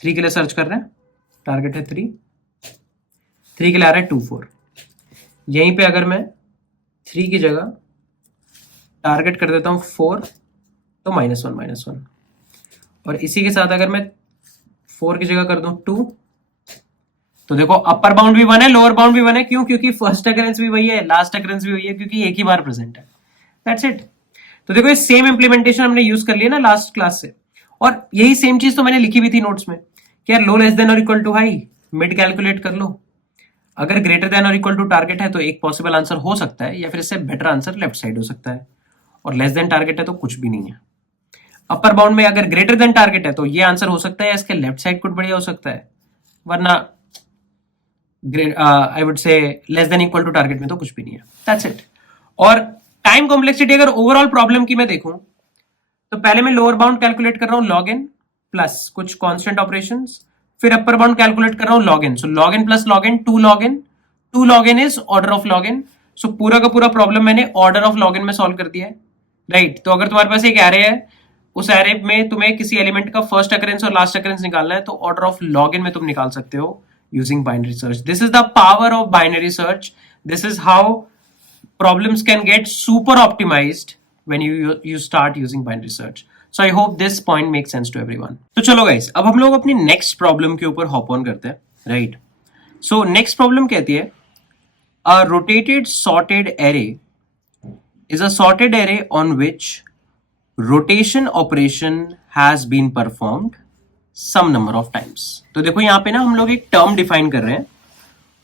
3 के लिए सर्च कर रहे हैं, टारगेट है 3 के लिए आ रहा है 2 4। यहीं पे अगर मैं 3 की जगह टारगेट कर देता हूं 4 तो -1 और इसी के साथ अगर मैं 4 की जगह कर दूं 2 तो देखो अपर बाउंड भी 1 है, लोअर बाउंड भी 1 है। क्यों? क्योंकि फर्स्ट अकरेंस भी वही है, लास्ट अकरेंस भी वही है, क्योंकि एक ही बार प्रेजेंट है। That's it. तो देखो ये सेम इंप्लीमेंटेशन हमने यूज कर लिया ना लास्ट क्लास से, और यही सेम चीज तो मैंने लिखी भी थी नोट्स में कि यार लो लेस देन और equal to high, mid calculate कर लो। अगर ग्रेटर देन और इक्वल टू टारगेट है तो एक पॉसिबल आंसर हो सकता है, या फिर इससे बेटर आंसर लेफ्ट साइड हो सकता है, और लेस देन टारगेट है तो कुछ भी नहीं है। अपर बाउंड में अगर ग्रेटर देन टारगेट है तो ये आंसर हो सकता है, या इसके लेफ्ट साइड कुछ बढ़िया हो सकता है, वरना I would say less than equal to target में तो कुछ भी नहीं है। That's it. और टाइम कॉम्प्लेक्सिटी अगर ओवरऑल प्रॉब्लम की मैं देखूं तो पहले मैं लोअर बाउंड कैलकुलेट कर रहा हूं log n प्लस कुछ कांस्टेंट ऑपरेशंस, फिर अपर बाउंड कैलकुलेट कर रहा हूं log n। So log n plus log n 2 log n is order of log n। सो पूरा का पूरा प्रॉब्लम मैंने ऑर्डर ऑफ log n में सॉल्व कर दिया है, राइट। तो अगर तुम्हारे पास एक एरे है, उस एरे में तुम्हें किसी एलिमेंट का फर्स्ट अकरेंस और लास्ट अकरेंस निकालना है, तो ऑर्डर ऑफ log n में तुम निकाल सकते हो using binary search. This is the power of binary search. This is how problems can get super optimized when you start using binary search. So I hope this point makes sense to everyone. तो चलो guys, अब हम लोग अपनी next problem के ऊपर hop on करते हैं, right? So next problem कहती है a rotated sorted array is a sorted array on which rotation operation has been performed some number of times. तो देखो यहां पे ना हम लोग एक टर्म डिफाइन कर रहे हैं,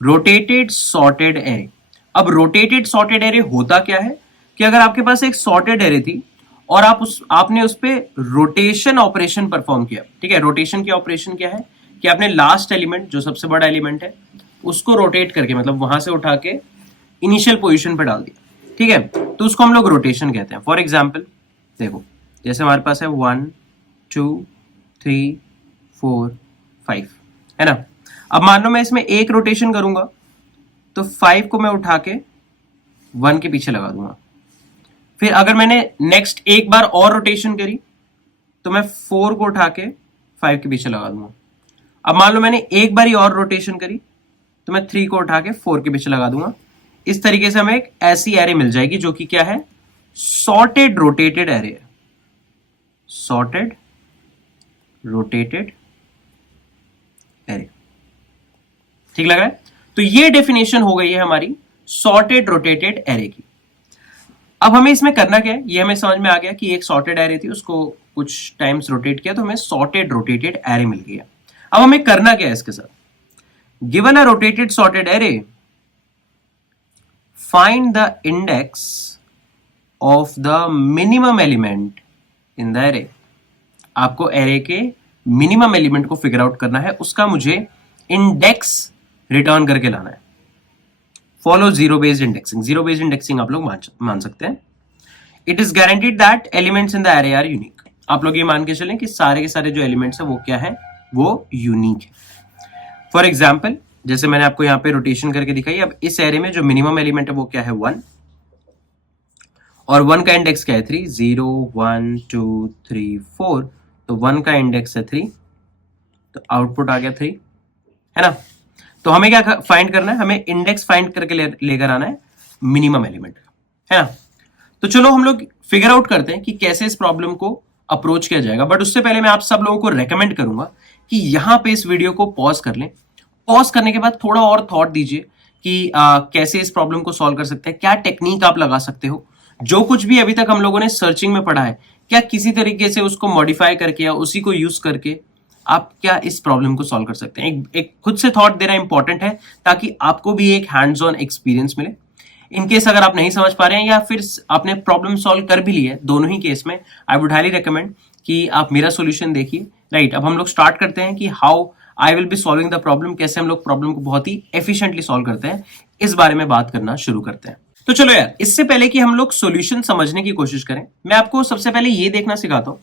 रोटेटेड सॉर्टेड एरे। अब रोटेटेड सॉर्टेड एरे होता क्या है कि अगर आपके पास एक सॉर्टेड एरे थी और आपने उस पे रोटेशन ऑपरेशन परफॉर्म किया। ठीक है, रोटेशन की ऑपरेशन क्या है कि आपने लास्ट एलिमेंट जो सबसे बड़ा एलिमेंट है उसको रोटेट करके, मतलब वहां से उठा के इनिशियल पोजिशन पे डाल दिया। ठीक है, तो उसको हम लोग रोटेशन कहते हैं। फॉर एग्जाम्पल देखो, जैसे हमारे पास है 1 2 3 4 5, है ना। अब मान लो मैं इसमें एक रोटेशन करूंगा तो 5 को मैं उठा के 1 के पीछे लगा दूंगा। फिर अगर मैंने नेक्स्ट एक बार और रोटेशन करी तो मैं 4 को उठा के 5 के पीछे लगा दूंगा। अब मान लो मैंने एक बार और रोटेशन करी तो मैं 3 को उठा के 4 के पीछे लगा दूंगा। इस तरीके से हमें एक ऐसी एरे मिल जाएगी जो कि क्या है, सॉर्टेड रोटेटेड एरे है। सॉर्टेड रोटेटेड एरे, ठीक लग रहा है। तो ये डेफिनेशन हो गई है हमारी सॉर्टेड रोटेटेड एरे की। अब हमें इसमें करना क्या है, ये हमें समझ में आ गया कि एक सॉर्टेड एरे थी, उसको कुछ टाइम्स रोटेट किया तो हमें सॉर्टेड रोटेटेड एरे मिल गया। अब हमें करना क्या है इसके साथ, given a rotated sorted array, find the index of the minimum element in the array. आपको एरे के मिनिमम एलिमेंट को फिगर आउट करना है, उसका मुझे इंडेक्स रिटर्न करके लाना है। Follow zero based indexing. Zero based indexing आप लोग मान सकते हैं। It is guaranteed that elements in the array are unique. आप लोग ये मान के चलें कि सारे के सारे जो एलिमेंट्स है वो क्या है, वो यूनिक है। फॉर एग्जाम्पल जैसे मैंने आपको यहाँ पे रोटेशन करके दिखाई, अब इस एरे में जो मिनिमम एलिमेंट है वो क्या है, 1, और 1 का इंडेक्स क्या है, 3, 0 1 2 3 4, तो 1 का इंडेक्स है 3, तो आउटपुट आ गया 3, है ना। तो हमें क्या फाइंड करना है, हमें इंडेक्स फाइंड करके लेकर आना है मिनिमम एलिमेंट का, है ना। तो चलो हम लोग फिगर आउट करते हैं कि कैसे इस प्रॉब्लम को अप्रोच किया जाएगा। बट उससे पहले मैं आप सब लोगों को रेकमेंड करूंगा कि यहां पे इस वीडियो को पॉज कर लें। पॉज करने के बाद थोड़ा और थॉट दीजिए कि कैसे इस प्रॉब्लम को सॉल्व कर सकते हैं, क्या टेक्निक आप लगा सकते हो। जो कुछ भी अभी तक हम लोगों ने सर्चिंग में पढ़ा है, क्या किसी तरीके से उसको मॉडिफाई करके या उसी को यूज करके आप क्या इस प्रॉब्लम को सॉल्व कर सकते हैं। एक खुद से थॉट देना इंपॉर्टेंट है ताकि आपको भी एक हैंड्स ऑन एक्सपीरियंस मिले। इनकेस अगर आप नहीं समझ पा रहे हैं या फिर आपने प्रॉब्लम सॉल्व कर भी ली है, दोनों ही केस में आई वुड हाईली रिकमेंड कि आप मेरा सॉल्यूशन देखिए। राइट, अब हम लोग स्टार्ट करते हैं कि how I will be solving the problem, कैसे हम लोग प्रॉब्लम को बहुत ही एफिशिएंटली सॉल्व करते हैं, इस बारे में बात करना शुरू करते हैं। तो चलो यार, इससे पहले कि हम लोग सॉल्यूशन समझने की कोशिश करें, मैं आपको सबसे पहले ये देखना सिखाता हूं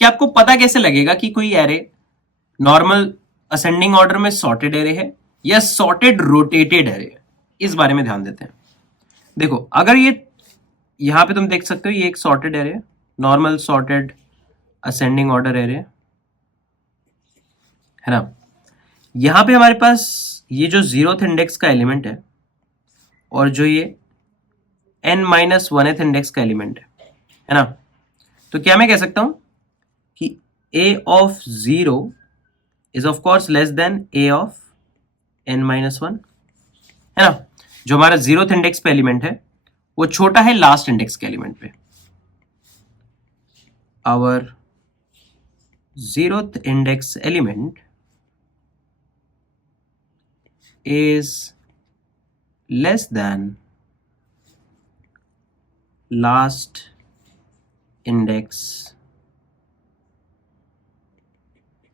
कि आपको पता कैसे लगेगा कि कोई एरे नॉर्मल असेंडिंग ऑर्डर में सॉर्टेड एरे है या सॉर्टेड रोटेटेड एरे है। इस बारे में ध्यान देते हैं। देखो, अगर ये यहां पे तुम देख सकते हो, ये एक sorted array, normal sorted ascending order array है ना। यहां पे हमारे पास ये जो 0th इंडेक्स का एलिमेंट है और जो ये n-1th इंडेक्स का एलिमेंट है ना, तो क्या मैं कह सकता हूं कि a of 0 is of course less than a of n-1, है ना। जो हमारा 0th इंडेक्स पे एलिमेंट है वो छोटा है लास्ट इंडेक्स के एलिमेंट पे। Our 0th index element is less than last index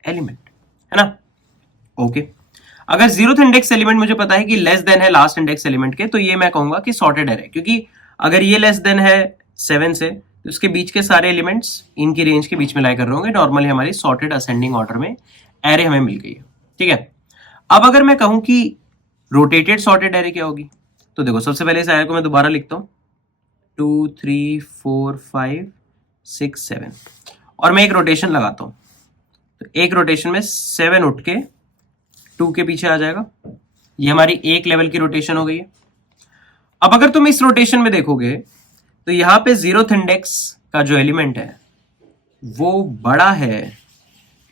element, है ना। ओके, अगर 0th इंडेक्स एलिमेंट मुझे पता है कि लेस देन है लास्ट इंडेक्स एलिमेंट के, तो ये मैं कहूंगा कि सॉर्टेड एरे, क्योंकि अगर ये लेस देन है 7 से, तो इसके बीच के सारे एलिमेंट्स इनकी रेंज के बीच में लाई कर रहे होंगे। नॉर्मली हमारी सॉर्टेड असेंडिंग ऑर्डर में एरे हमें मिल गई है, ठीक है। अब अगर मैं कहूं कि रोटेटेड सॉर्टेड एरे क्या होगी, तो देखो, सबसे पहले इस एरे को मैं दोबारा लिखता हूं, 2 3 4 5 6 7, और मैं एक रोटेशन लगाता हूं। तो एक रोटेशन में 7 उठ के 2 के पीछे आ जाएगा। ये हमारी एक लेवल की रोटेशन हो गई है। अब अगर तुम इस रोटेशन में देखोगे तो यहां पे 0th इंडेक्स का जो एलिमेंट है वो बड़ा है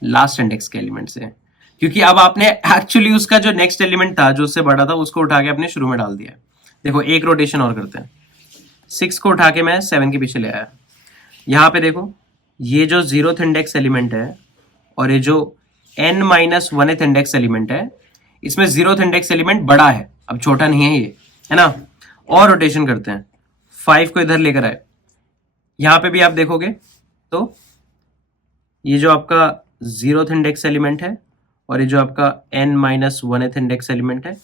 लास्ट इंडेक्स के एलिमेंट से, क्योंकि अब आपने एक्चुअली उसका जो नेक्स्ट एलिमेंट था जो उससे बड़ा था उसको उठा के अपने शुरू में डाल दिया। देखो, एक रोटेशन और करते हैं। 6 को उठा के मैं 7 के पीछे ले आया। यहां पे देखो, ये जो 0th इंडेक्स एलिमेंट है और ये जो n-1th इंडेक्स एलिमेंट है, इसमें 0th इंडेक्स एलिमेंट बड़ा है, अब छोटा नहीं है ये, है ना। और रोटेशन करते हैं, 5 को इधर लेकर आए। यहां पे भी आप देखोगे तो ये जो आपका 0th इंडेक्स एलिमेंट है और ये जो आपका n-1th इंडेक्स एलिमेंट है,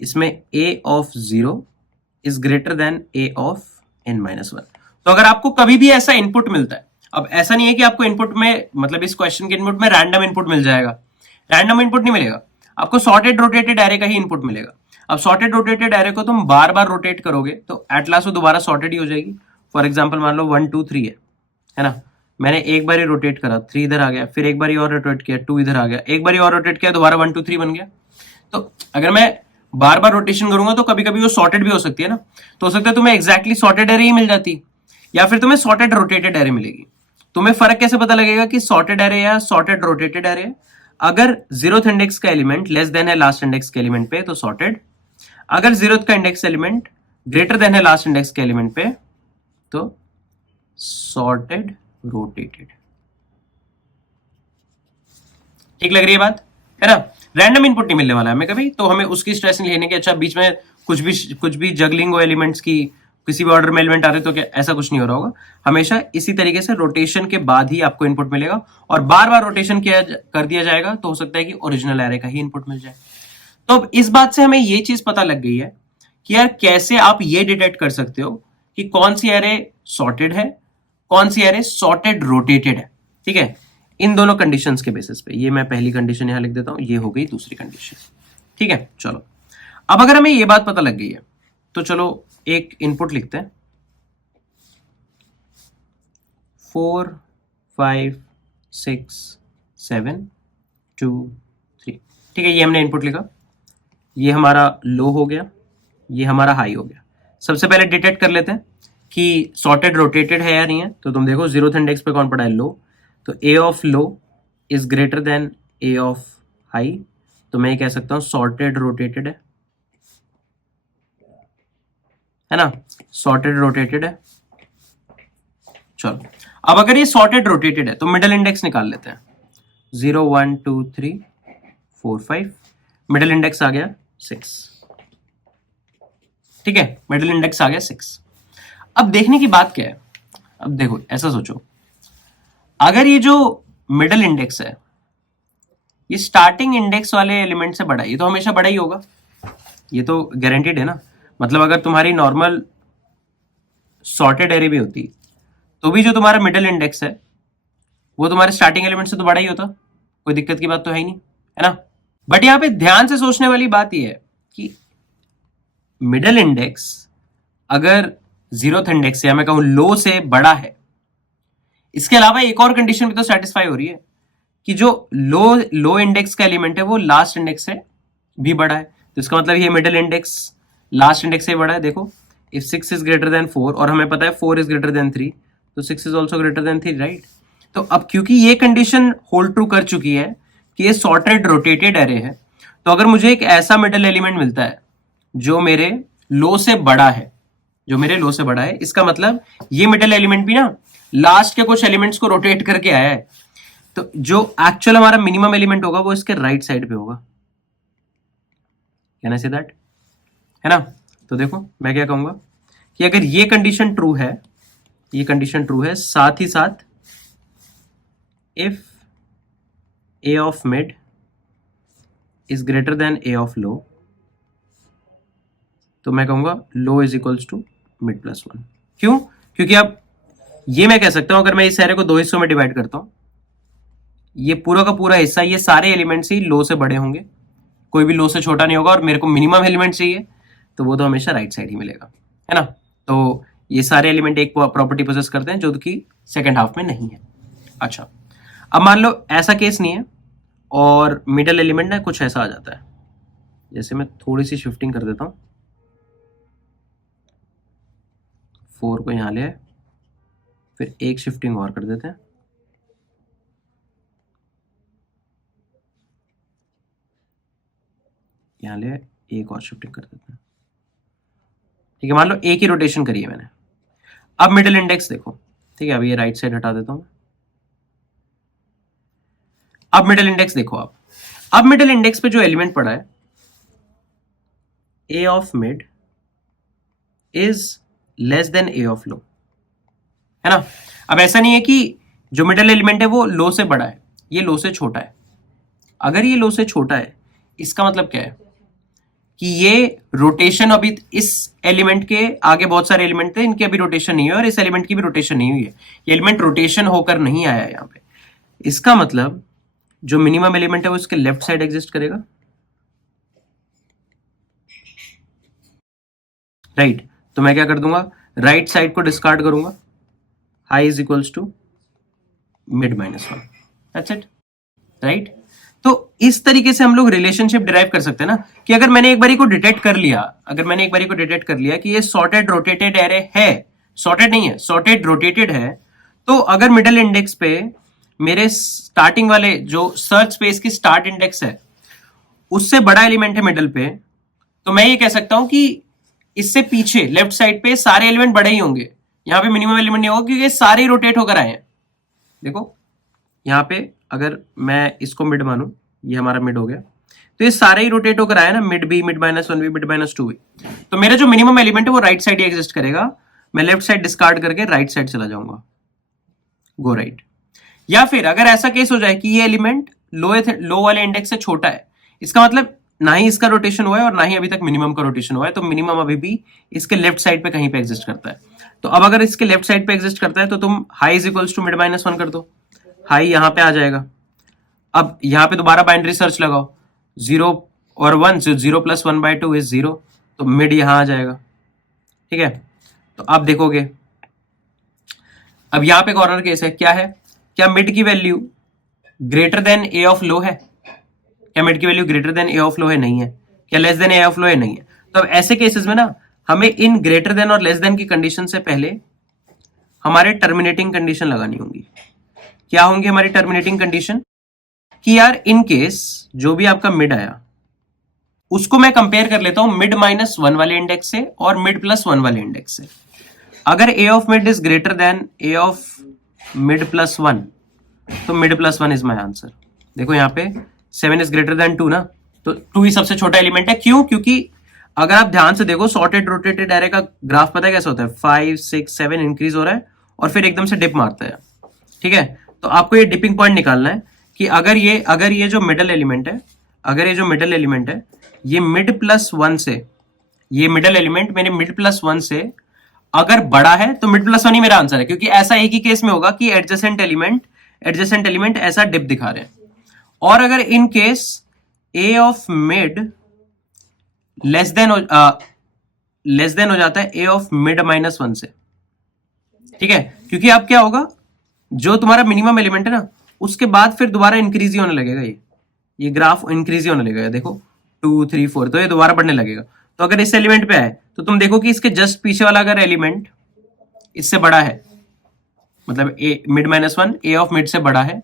इसमें a of 0 is greater then a of n-1। तो अगर आपको कभी भी ऐसा इनपुट मिलता है, अब ऐसा नहीं है कि आपको इनपुट में, मतलब इस क्वेश्चन के इनपुट में रैंडम इनपुट मिल जाएगा, रैंडम इनपुट नहीं मिलेगा आपको, सॉर्टेड रोटेटेड एरे का ही इनपुट मिलेगा। अब सॉर्टेड रोटेटेड एरे को तुम बार बार रोटेट करोगे तो एट लास्ट वो दोबारा सॉर्टेड ही हो जाएगी। फॉर एग्जाम्पल मान लो 1 2 3 है ना, मैंने एक बार ही रोटेट करा, 3 इधर आ गया, फिर एक बार ही और रोटेट किया, 2 इधर आ गया, एक बार ही और रोटेट किया, दोबारा 1 2 3 बन गया। तो अगर मैं बार बार रोटेशन करूंगा तो कभी कभी वो सॉर्टेड भी हो सकती है ना, तो हो सकता है तुम्हें एग्जैक्टली सॉर्टेड एरे ही मिल जाती, या फिर तुम्हें सॉर्टेड रोटेटेड एरे मिलेगी। तुम्हें फर्क कैसे पता लगेगा कि सॉर्टेड एरे या सॉर्टेड रोटेटेड एरे? अगर 0th इंडेक्स का एलिमेंट लेस देन है लास्ट इंडेक्स के एलिमेंट पे तो सॉर्टेड, अगर 0th का इंडेक्स एलिमेंट ग्रेटर देन है लास्ट इंडेक्स के एलिमेंट पे तो सॉर्टेड रोटेटेड। ठीक लग रही है बात, है ना। रैंडम इनपुट नहीं मिलने वाला है हमें कभी, तो हमें उसकी स्ट्रेस नहीं लेने की। अच्छा, बीच में कुछ भी जगलिंग हो एलिमेंट्स की, किसी भी ऑर्डर में एलिमेंट आ रहे तो क्या ऐसा कुछ नहीं हो रहा होगा। हमेशा इसी तरीके से रोटेशन के बाद ही आपको इनपुट मिलेगा, और बार बार रोटेशन कर दिया जाएगा तो हो सकता है कि ओरिजिनल एरे का ही इनपुट मिल जाए। तो अब इस बात से हमें ये चीज पता लग गई है कि यार कैसे आप ये डिटेक्ट कर सकते हो कि कौन सी एरे सॉर्टेड है, कौन सी एरे सॉर्टेड रोटेटेड है। ठीक है, इन दोनों कंडीशंस के बेसिस पे। ये मैं पहली कंडीशन यहां लिख देता हूं, ये हो गई दूसरी कंडीशन। ठीक है, चलो अब अगर हमें ये बात पता लग गई है तो चलो एक इनपुट लिखते हैं, 4 5 6 7 2 3। ठीक है, ये हमने इनपुट लिखा, ये हमारा लो हो गया, ये हमारा हाई हो गया। सबसे पहले डिटेक्ट कर लेते हैं कि सॉर्टेड रोटेटेड है या नहीं है। तो तुम देखो 0th इंडेक्स पे कौन पड़ा है, लो, तो a of low is greater then a of high, तो मैं कह सकता हूं सॉर्टेड रोटेटेड है ना, सॉर्टेड रोटेटेड है। चलो अब अगर ये सॉर्टेड रोटेटेड है तो मिडिल इंडेक्स निकाल लेते हैं, 0 1 2 3 4 5, मिडिल इंडेक्स आ गया 6। ठीक है, मिडिल इंडेक्स आ गया 6। अब देखने की बात क्या है, अब देखो ऐसा सोचो, अगर ये जो मिडिल इंडेक्स है ये स्टार्टिंग इंडेक्स वाले एलिमेंट से बड़ा है, ये तो हमेशा बड़ा ही होगा, ये तो गारंटीड है ना। मतलब अगर तुम्हारी नॉर्मल सॉर्टेड एरे भी होती तो भी जो तुम्हारा मिडिल इंडेक्स है वो तुम्हारे स्टार्टिंग एलिमेंट से तो बड़ा ही होता, कोई दिक्कत की बात तो है ही नहीं, है ना। बट यहां पे ध्यान से सोचने वाली बात यह है कि मिडिल इंडेक्स अगर जीरोथ इंडेक्स या मैं कहूं लो से बड़ा है, इसके अलावा एक और कंडीशन भी तो सेटिस्फाई हो रही है कि जो लो इंडेक्स का एलिमेंट है वो लास्ट इंडेक्स से भी बड़ा है, तो इसका मतलब ये मिडिल इंडेक्स लास्ट इंडेक्स से बड़ा है। देखो इफ 6 इज ग्रेटर देन 4 और हमें पता है 4 इज ग्रेटर देन 3, तो 6 is also greater than 3, right. तो अब क्योंकि ये कंडीशन होल्ड ट्रू कर चुकी है कि ये सॉर्टेड रोटेटेड एरे है, तो अगर मुझे एक ऐसा मिडिल एलिमेंट मिलता है जो मेरे लो से बड़ा है, जो मेरे लो से बड़ा है, इसका मतलब ये मिडिल एलिमेंट भी ना लास्ट के कुछ एलिमेंट्स को रोटेट करके आया है, तो जो एक्चुअल हमारा मिनिमम एलिमेंट होगा वो इसके राइट साइड पे होगा, कैन आई से दैट, है ना। तो देखो मैं क्या कहूंगा कि अगर ये कंडीशन ट्रू है, ये कंडीशन ट्रू है, साथ ही साथ if a of mid is greater than a of low, तो मैं कहूंगा low is equals to mid plus 1। क्यों? क्योंकि अब ये मैं कह सकता हूं, अगर मैं इस एरे को दो हिस्सों में डिवाइड करता हूं, ये पूरा का पूरा हिस्सा, ये सारे एलिमेंट्स ही लो से बड़े होंगे, कोई भी लो से छोटा नहीं होगा, और मेरे को मिनिमम एलिमेंट चाहिए तो वो तो हमेशा राइट साइड ही मिलेगा, है ना। तो ये सारे एलिमेंट एक प्रॉपर्टी पोजेस करते हैं जो कि सेकेंड हाफ में नहीं है। अच्छा, अब मान लो ऐसा केस नहीं है और मिडल एलिमेंट ना कुछ ऐसा आ जाता है, जैसे मैं थोड़ी सी शिफ्टिंग कर देता हूं, 4 को यहां ले, फिर एक शिफ्टिंग और कर देते हैं, यहां ले एक और शिफ्टिंग कर देते हैं, ठीक है। मान लो एक ही रोटेशन करी है मैंने। अब मिडिल इंडेक्स देखो, ठीक है, अब ये राइट साइड हटा देता हूं। अब मिडिल इंडेक्स देखो आप, अब मिडिल इंडेक्स पे जो एलिमेंट पड़ा है a of mid is less then a of low, है ना। अब ऐसा नहीं है कि जो मिडिल एलिमेंट है वो लो से बड़ा है, ये लो से छोटा है। अगर ये लो से छोटा है, इसका मतलब क्या है कि ये रोटेशन, अभी इस एलिमेंट के आगे बहुत सारे एलिमेंट थे, इनकी अभी रोटेशन नहीं है, और इस एलिमेंट की भी रोटेशन नहीं हुई है, ये एलिमेंट रोटेशन होकर नहीं आया है यहां पे। इसका मतलब जो मिनिमम एलिमेंट है वो इसके लेफ्ट साइड एग्जिस्ट करेगा, राइट। तो मैं क्या कर दूंगा, राइट साइड को डिस्कार्ड करूंगा, high is equals to mid minus 1, that's it, right. तो इस तरीके से हम लोग रिलेशनशिप डिराइव कर सकते हैं ना, कि अगर मैंने एक बारी को डिटेक्ट कर लिया, अगर मैंने एक बारी को डिटेक्ट कर लिया कि ये सॉर्टेड रोटेटेड एरे है, सॉर्टेड नहीं है, सॉर्टेड रोटेटेड है, तो अगर मिडिल इंडेक्स पे मेरे स्टार्टिंग वाले जो सर्च स्पेस की स्टार्ट इंडेक्स है उससे बड़ा एलिमेंट है मिडिल पे, तो मैं ये कह सकता हूं कि इससे पीछे लेफ्ट साइड पे सारे एलिमेंट बड़े ही होंगे, यहां पे मिनिमम एलिमेंट नहीं होगा क्योंकि सारे रोटेट होकर आए हैं। देखो यहां पे अगर मैं इसको मिड मानूं, ये हमारा मिड हो गया, तो ये सारे ही रोटेट होकर आए ना, मिड भी, मिड माइनस 1 भी, मिड माइनस 2 भी, तो मेरा जो मिनिमम एलिमेंट है वो राइट साइड ही एग्जिस्ट करेगा। मैं लेफ्ट साइड डिस्कार्ड करके राइट साइड चला जाऊंगा, गो राइट। या फिर अगर ऐसा केस हो जाए कि ये एलिमेंट लो वाले इंडेक्स से छोटा है, इसका मतलब ना ही इसका रोटेशन हुआ है और ना ही अभी तक मिनिमम का रोटेशन हुआ है, तो मिनिमम अभी भी इसके लेफ्ट साइड पे कहीं पे एग्जिस्ट करता है। तो अब अगर इसके लेफ्ट साइड पे एग्जिस्ट करता है तो तुम high is equals to mid minus 1 कर दो, हाई यहां पे आ जाएगा। अब यहां पे दोबारा बाइनरी सर्च लगाओ, 0 और 1, 0 प्लस 1/2 इज 0, तो मिड यहां आ जाएगा, ठीक है। तो अब देखोगे, अब यहां पे कॉर्नर केस है, क्या है, क्या मिड की value greater than A of low है, क्या मिड की value greater than A of low है, नहीं है। क्या less than A of low है, नहीं है। तो अब ऐसे केसेस में ना हमें इन ग्रेटर देन और लेस देन की कंडीशन से पहले हमारे टर्मिनेटिंग कंडीशन लगानी होंगी। क्या होंगी हमारी टर्मिनेटिंग कंडीशन, कि यार इन केस जो भी आपका मिड आया उसको मैं कंपेयर कर लेता हूं मिड माइनस 1 वाले इंडेक्स से और मिड प्लस 1 वाले इंडेक्स से। अगर A of mid is greater than A of mid plus 1, तो mid plus 1 is my answer. देखो यहाँ पे 7 इज ग्रेटर देन 2 ना, तो 2 ही सबसे छोटा एलिमेंट है। क्यों? क्योंकि अगर आप ध्यान से देखो सॉर्टेड रोटेटेड एरे का ग्राफ पता है कैसा होता है, 5 6 7 इंक्रीज हो रहा है और फिर एकदम से डिप मारता है, ठीक है। तो आपको ये डिपिंग पॉइंट निकालना है कि अगर ये जो मिडल एलिमेंट है, अगर ये जो मिडल एलिमेंट है ये मिड प्लस 1 से, ये मिडल एलिमेंट मेरे मिड प्लस 1 से अगर बड़ा है तो मिड प्लस वन ही मेरा आंसर है, क्योंकि ऐसा एक ही केस में होगा कि एडजेसेंट एलिमेंट ऐसा डिप दिखा रहे हैं। और अगर in case A of mid less than हो जाता है A of mid minus one से, ठीक है, क्योंकि अब क्या होगा, जो तुम्हारा मिनिमम एलिमेंट है ना, उसके बाद फिर दोबारा इंक्रीज ही होने लगेगा, ये ग्राफ इंक्रीज ही होने लगेगा, देखो 2 3 4, तो ये दोबारा बढ़ने लगेगा। तो अगर इस एलिमेंट पे आए तो तुम देखो कि इसके जस्ट पीछे वाला अगर एलिमेंट इससे बड़ा है, मतलब A mid minus one A of mid से बड़ा है,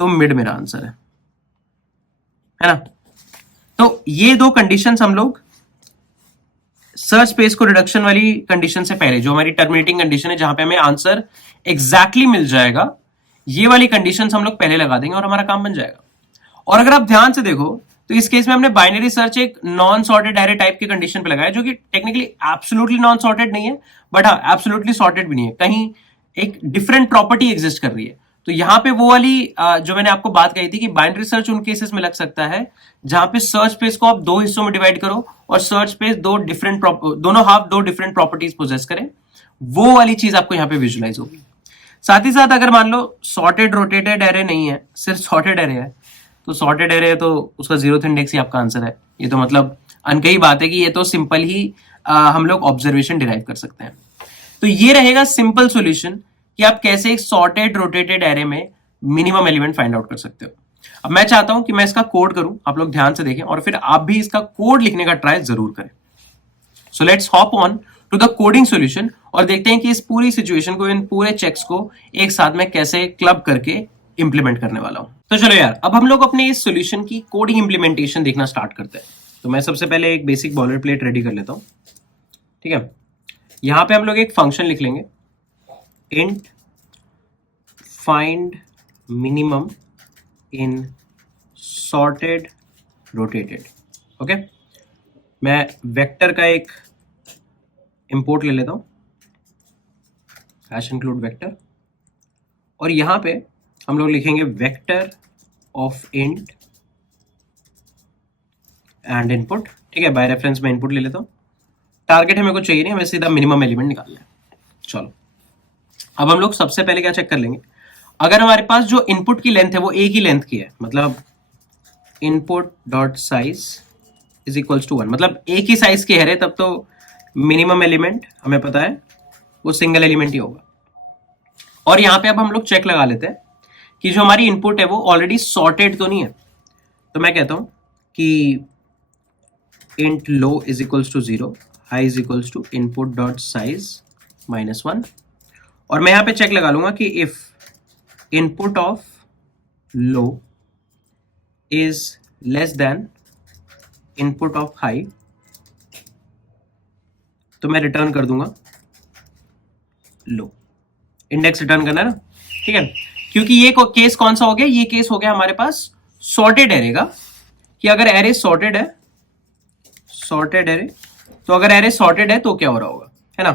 तो मिड मेरा आंसर है ना। तो ये दो कंडीशंस हम लोग सर्च स्पेस को रिडक्शन वाली कंडीशन से पहले, जो हमारी टर्मिनेटिंग कंडीशन है जहां पे हमें आंसर एग्जैक्टली मिल जाएगा, ये वाली कंडीशंस हम लोग पहले लगा देंगे और हमारा काम बन जाएगा। और अगर आप ध्यान से देखो तो इस केस में हमने बाइनरी सर्च एक नॉन सॉर्टेड एरे टाइप की कंडीशन पे लगाया, जो कि टेक्निकली एब्सोल्युटली नॉन सॉर्टेड नहीं है, बट हाँ एब्सोल्युटली सॉर्टेड भी नहीं है, कहीं एक डिफरेंट प्रॉपर्टी एग्जिस्ट कर रही है। तो यहां पे वो वाली जो मैंने आपको बात कही थी कि बाइनरी सर्च उन केसेस में लग सकता है जहां पे सर्च स्पेस को आप दो हिस्सों में डिवाइड करो और सर्च स्पेस दोनों हाफ दो डिफरेंट प्रॉपर्टीज पोजेस करें, वो वाली चीज आपको यहाँ पे विजुलाइज होगी। साथ ही साथ अगर मान लो सॉर्टेड रोटेटेड एरे नहीं है, सिर्फ सॉर्टेड एरे है, तो सॉर्टेड एरे है तो उसका जीरोथ इंडेक्स ही आपका आंसर है। ये तो मतलब अनकही बात है कि ये तो सिंपल ही हम लोग ऑब्जर्वेशन डिराइव कर सकते हैं। तो ये रहेगा सिंपल सॉल्यूशन कि आप कैसे एक सॉर्टेड रोटेटेड एरे में मिनिमम एलिमेंट फाइंड आउट कर सकते हो। अब मैं चाहता हूं कि मैं इसका कोड करूं, आप लोग ध्यान से देखें और फिर आप भी इसका कोड लिखने का ट्राई जरूर करें। So let's hop on to the coding solution और देखते हैं कि इस पूरी सिचुएशन को, इन पूरे चेक्स को एक साथ में कैसे क्लब करके इंप्लीमेंट करने वाला हूं। तो चलो यार, अब हम लोग अपने इस सॉल्यूशन की कोडिंग इंप्लीमेंटेशन देखना स्टार्ट करते हैं। तो मैं सबसे पहले एक बेसिक बॉलर प्लेट रेडी कर लेता हूं, ठीक है। यहां पे हम लोग एक फंक्शन लिख लेंगे, int find minimum in sorted rotated. Okay, मैं वेक्टर का एक इंपोर्ट ले लेता हूं, हैश इंक्लूड वेक्टर, और यहां पे हम लोग लिखेंगे vector of int and input, ठीक है। बाय रेफरेंस में इनपुट ले लेता हूं, टारगेट हमें को चाहिए नहीं, हमें सीधा मिनिमम एलिमेंट निकालना है। चलो, अब हम लोग सबसे पहले क्या चेक कर लेंगे, अगर हमारे पास जो इनपुट की लेंथ है वो एक ही लेंथ की है, मतलब input dot size is equals to 1, मतलब एक ही साइज के है, तब तो मिनिमम एलिमेंट हमें पता है वो सिंगल एलिमेंट ही होगा। और यहां पे अब हम लोग चेक लगा लेते हैं कि जो हमारी इनपुट है वो ऑलरेडी सॉर्टेड तो नहीं है। तो मैं कहता हूं कि int low is equals to 0, high is equals to input dot size -1, और मैं यहां पे चेक लगा लूंगा कि if input of low is less than input of high, तो मैं रिटर्न कर दूंगा लो, इंडेक्स रिटर्न करना है ना, ठीक है। क्योंकि ये केस कौन सा हो गया, ये केस हो गया हमारे पास सॉर्टेड एरे का, कि अगर एरे सॉर्टेड है, सॉर्टेड एरे, तो अगर एरे सॉर्टेड है तो क्या हो रहा होगा, है ना।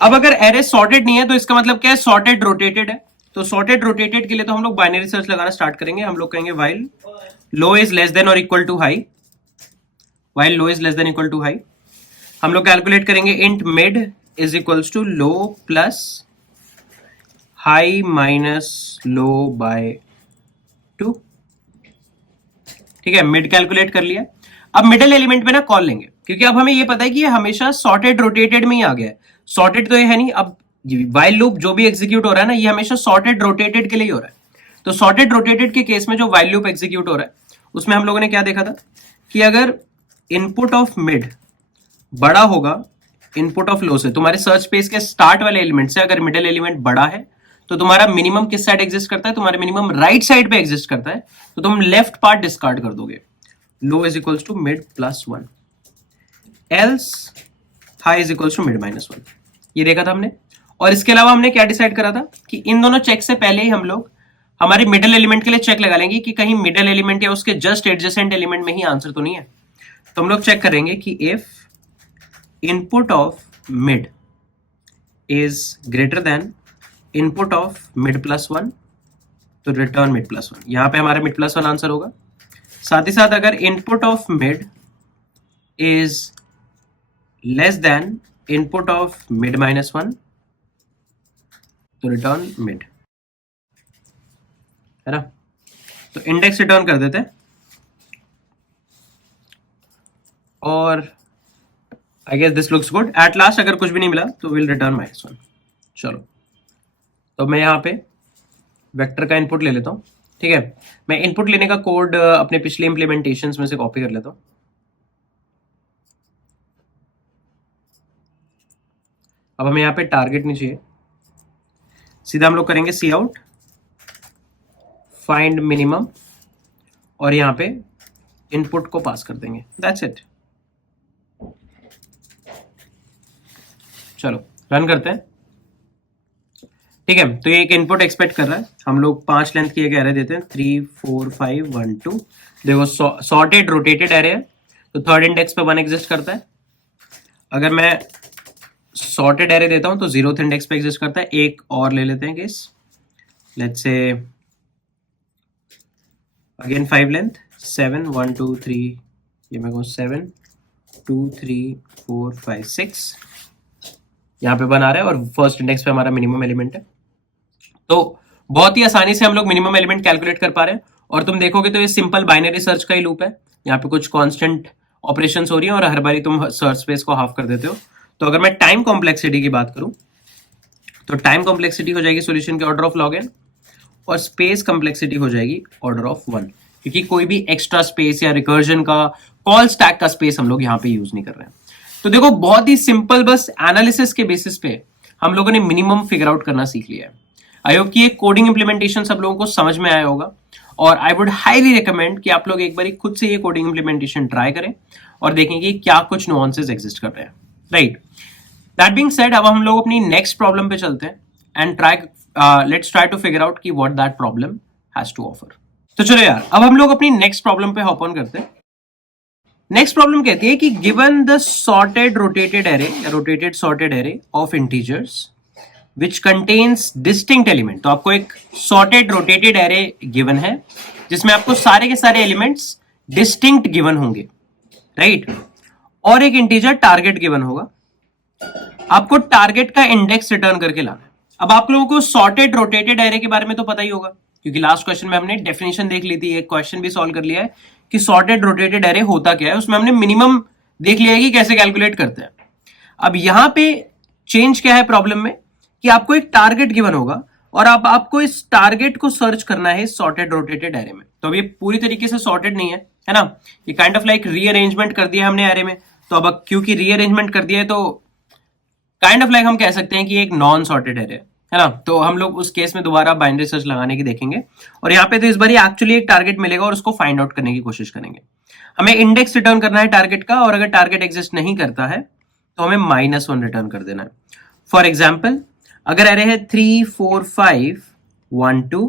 अब अगर एरे सॉर्टेड नहीं है तो इसका मतलब क्या है, सॉर्टेड रोटेटेड है। तो सॉर्टेड रोटेटेड के लिए तो हम लोग बाइनरी सर्च लगाना स्टार्ट करेंगे। हम लोग कहेंगे while low is less than और equal to high, while low is less than equal to high, हम लोग कैलकुलेट करेंगे int mid is equals to low plus high minus low by 2, ठीक है। मिड कैलकुलेट कर लिया। अब मिडिल एलिमेंट पे ना कॉल लेंगे, क्योंकि अब हमें ये पता है कि ये हमेशा सॉर्टेड रोटेटेड में ही आ गया है, सॉर्टेड तो ये है नहीं। अब व्हाइल लूप जो भी एग्जीक्यूट हो रहा है ना, ये हमेशा सॉर्टेड रोटेटेड के लिए ही हो रहा है। तो सॉर्टेड रोटेटेड के केस में जो व्हाइल लूप एग्जीक्यूट हो रहा है, उसमें हम लोगों ने क्या देखा था कि अगर इनपुट ऑफ मिड बड़ा होगा इनपुट ऑफ लो से, तुम्हारे सर्च स्पेस के स्टार्ट वाले एलिमेंट से अगर मिडिल एलिमेंट बड़ा है तो तुम्हारा मिनिमम किस साइड एग्जिस्ट करता है, तुम्हारा मिनिमम राइट साइड पे एग्जिस्ट करता है, तो तुम लेफ्ट पार्ट डिस्कार्ड कर दोगे, low is equals to mid plus 1, else high is equals to mid minus 1। ये देखा था हमने। और इसके अलावा हमने क्या डिसाइड करा था कि इन दोनों चेक से पहले ही हम लोग हमारे मिडिल एलिमेंट के लिए चेक लगा लेंगे कि कहीं मिडिल एलिमेंट या उसके जस्ट एडजेसेंट एलिमेंट में ही आंसर तो नहीं है। तो हम लोग चेक करेंगे कि if input of mid is greater then input of mid plus 1, तो रिटर्न मिड प्लस 1। यहां पे हमारा मिड प्लस 1 आंसर होगा। साथ ही साथ अगर input of mid is less then input of mid -1 तो रिटर्न मिड, है ना। तो इंडेक्स रिटर्न कर देते हैं और I guess this looks good. At last अगर कुछ भी नहीं मिला तो विल रिटर्न -1। चलो, तो मैं यहाँ पे वेक्टर का इनपुट ले लेता हूँ, ठीक है। मैं इनपुट लेने का कोड अपने पिछले इंप्लीमेंटेशंस में से कॉपी कर लेता हूँ। अब हमें यहाँ पे टारगेट नहीं चाहिए, सीधा हम लोग करेंगे सी आउट फाइंड मिनिमम और यहाँ पे इनपुट को पास कर देंगे, दैट्स इट। चलो रन करते हैं, ठीक है। तो ये एक इनपुट एक्सपेक्ट कर रहा है, हम लोग 5 लेंथ की एक एरे देते हैं, 3 4 5 1 2। देखो सॉर्टेड रोटेटेड एरे है तो थर्ड इंडेक्स पे 1 एग्जिस्ट करता है। अगर मैं सॉर्टेड एरे देता हूं तो 0th इंडेक्स पे एग्जिस्ट करता है। एक और ले लेते हैं case, let's say again 5 length, 7 1 2 3, ये मैं कहूँ 7 2 3 4 5 6, यहाँ पे 1 आ रहा है और फर्स्ट इंडेक्स पे हमारा मिनिमम एलिमेंट है। तो बहुत ही आसानी से हम लोग मिनिमम एलिमेंट कैलकुलेट कर पा रहे हैं। और तुम देखोगे तो ये सिंपल बाइनरी सर्च का ही लूप है, यहाँ पे कुछ कांस्टेंट ऑपरेशंस हो रही है और हर बारी तुम सर्च स्पेस को हाफ कर देते हो। तो अगर मैं टाइम कॉम्प्लेक्सिटी की बात करूं तो टाइम कॉम्प्लेक्सिटी हो जाएगी सॉल्यूशन के ऑर्डर ऑफ log n और स्पेस कॉम्प्लेक्सिटी हो जाएगी ऑर्डर ऑफ 1, क्योंकि कोई भी एक्स्ट्रा स्पेस या रिकर्जन का कॉल स्टैक का स्पेस हम लोग यहाँ पे यूज नहीं कर रहे हैं। तो देखो बहुत ही सिंपल, बस एनालिसिस के बेसिस पे हम लोगों ने मिनिमम फिगर आउट करना सीख लिया है। आई होप कि ये कोडिंग इंप्लीमेंटेशन सब लोगों को समझ में आया होगा और आई वुड हाईली रिकमेंड कि आप लोग एक बार खुद से ये कोडिंग इंप्लीमेंटेशन ट्राई करें और देखें कि क्या कुछ नुआंसेस एग्जिस्ट कर रहे हैं, राइट। दैट बीइंग सेड, अब हम लोग अपनी नेक्स्ट प्रॉब्लम पे चलते हैं and let's try to figure out कि what that problem has to offer. तो चलो यार, अब हम लोग अपनी नेक्स्ट प्रॉब्लम पे हॉप ऑन करते हैं। नेक्स्ट प्रॉब्लम कहती है कि given the sorted rotated array या rotated sorted array of integers which contains distinct element, तो आपको एक sorted rotated array given है जिसमें आपको सारे के सारे elements distinct given होंगे, right? और एक integer target given होगा, आपको target का index return करके लाना है। अब आप लोगों को sorted rotated array के बारे में तो पता ही होगा, क्योंकि लास्ट क्वेश्चन में हमने डेफिनेशन देख ली थी, एक क्वेश्चन भी सॉल्व कर लिया है कि sorted rotated array होता क्या है, उसमें हमने मिनिमम देख लिया है कि कैसे कैलकुलेट करते हैं। अब यहां पे चेंज क्या है प्रॉब्लम में कि आपको एक टारगेट गिवन होगा और अब आपको इस टारगेट को सर्च करना है सॉर्टेड रोटेटेड एरे में। तो अब ये पूरी तरीके से सॉर्टेड नहीं है ना, ये काइंड ऑफ लाइक रीअरेंजमेंट कर दिया हमने एरे में। तो अब क्योंकि रीअरेंजमेंट कर दिया है तो काइंड ऑफ लाइक हम कह सकते हैं कि एक नॉन सॉर्टेड एरे है ना। तो हम लोग उस केस में दोबारा बाइनरी सर्च लगाने की देखेंगे और यहाँ पे तो इस बार एक्चुअली एक टारगेट मिलेगा और उसको फाइंड आउट करने की कोशिश करेंगे। हमें इंडेक्स रिटर्न करना है टारगेट का और अगर टारगेट एग्जिस्ट नहीं करता है तो हमें -1 रिटर्न कर देना है। फॉर एग्जाम्पल, अगर एरे है 3 4 5 1 2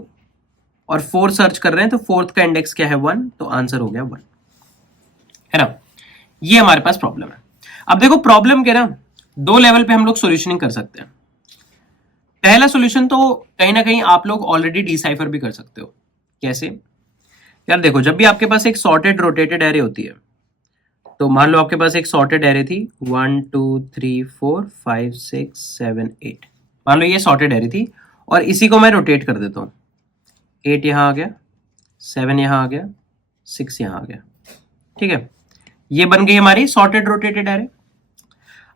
और 4 सर्च कर रहे हैं तो फोर्थ का इंडेक्स क्या है 1, तो आंसर हो गया 1, है ना। ये हमारे पास प्रॉब्लम है। अब देखो प्रॉब्लम के ना 2 लेवल पे हम लोग सॉल्यूशनिंग कर सकते हैं। पहला सॉल्यूशन तो कहीं ना कहीं आप लोग ऑलरेडी डिसाइफर भी कर सकते हो। कैसे यार, देखो जब भी आपके पास एक सॉर्टेड रोटेटेड एरे होती है, तो मान लो आपके पास एक सॉर्टेड एरे थी 1 2 3 4 5 6 7 8, मान लो ये सॉर्टेड एरे थी और इसी को मैं रोटेट कर देता हूं, 8 यहां आ गया, 7 यहां आ गया, 6 यहां आ गया, ठीक है। ये बन गई हमारी सॉर्टेड रोटेटेड एरे।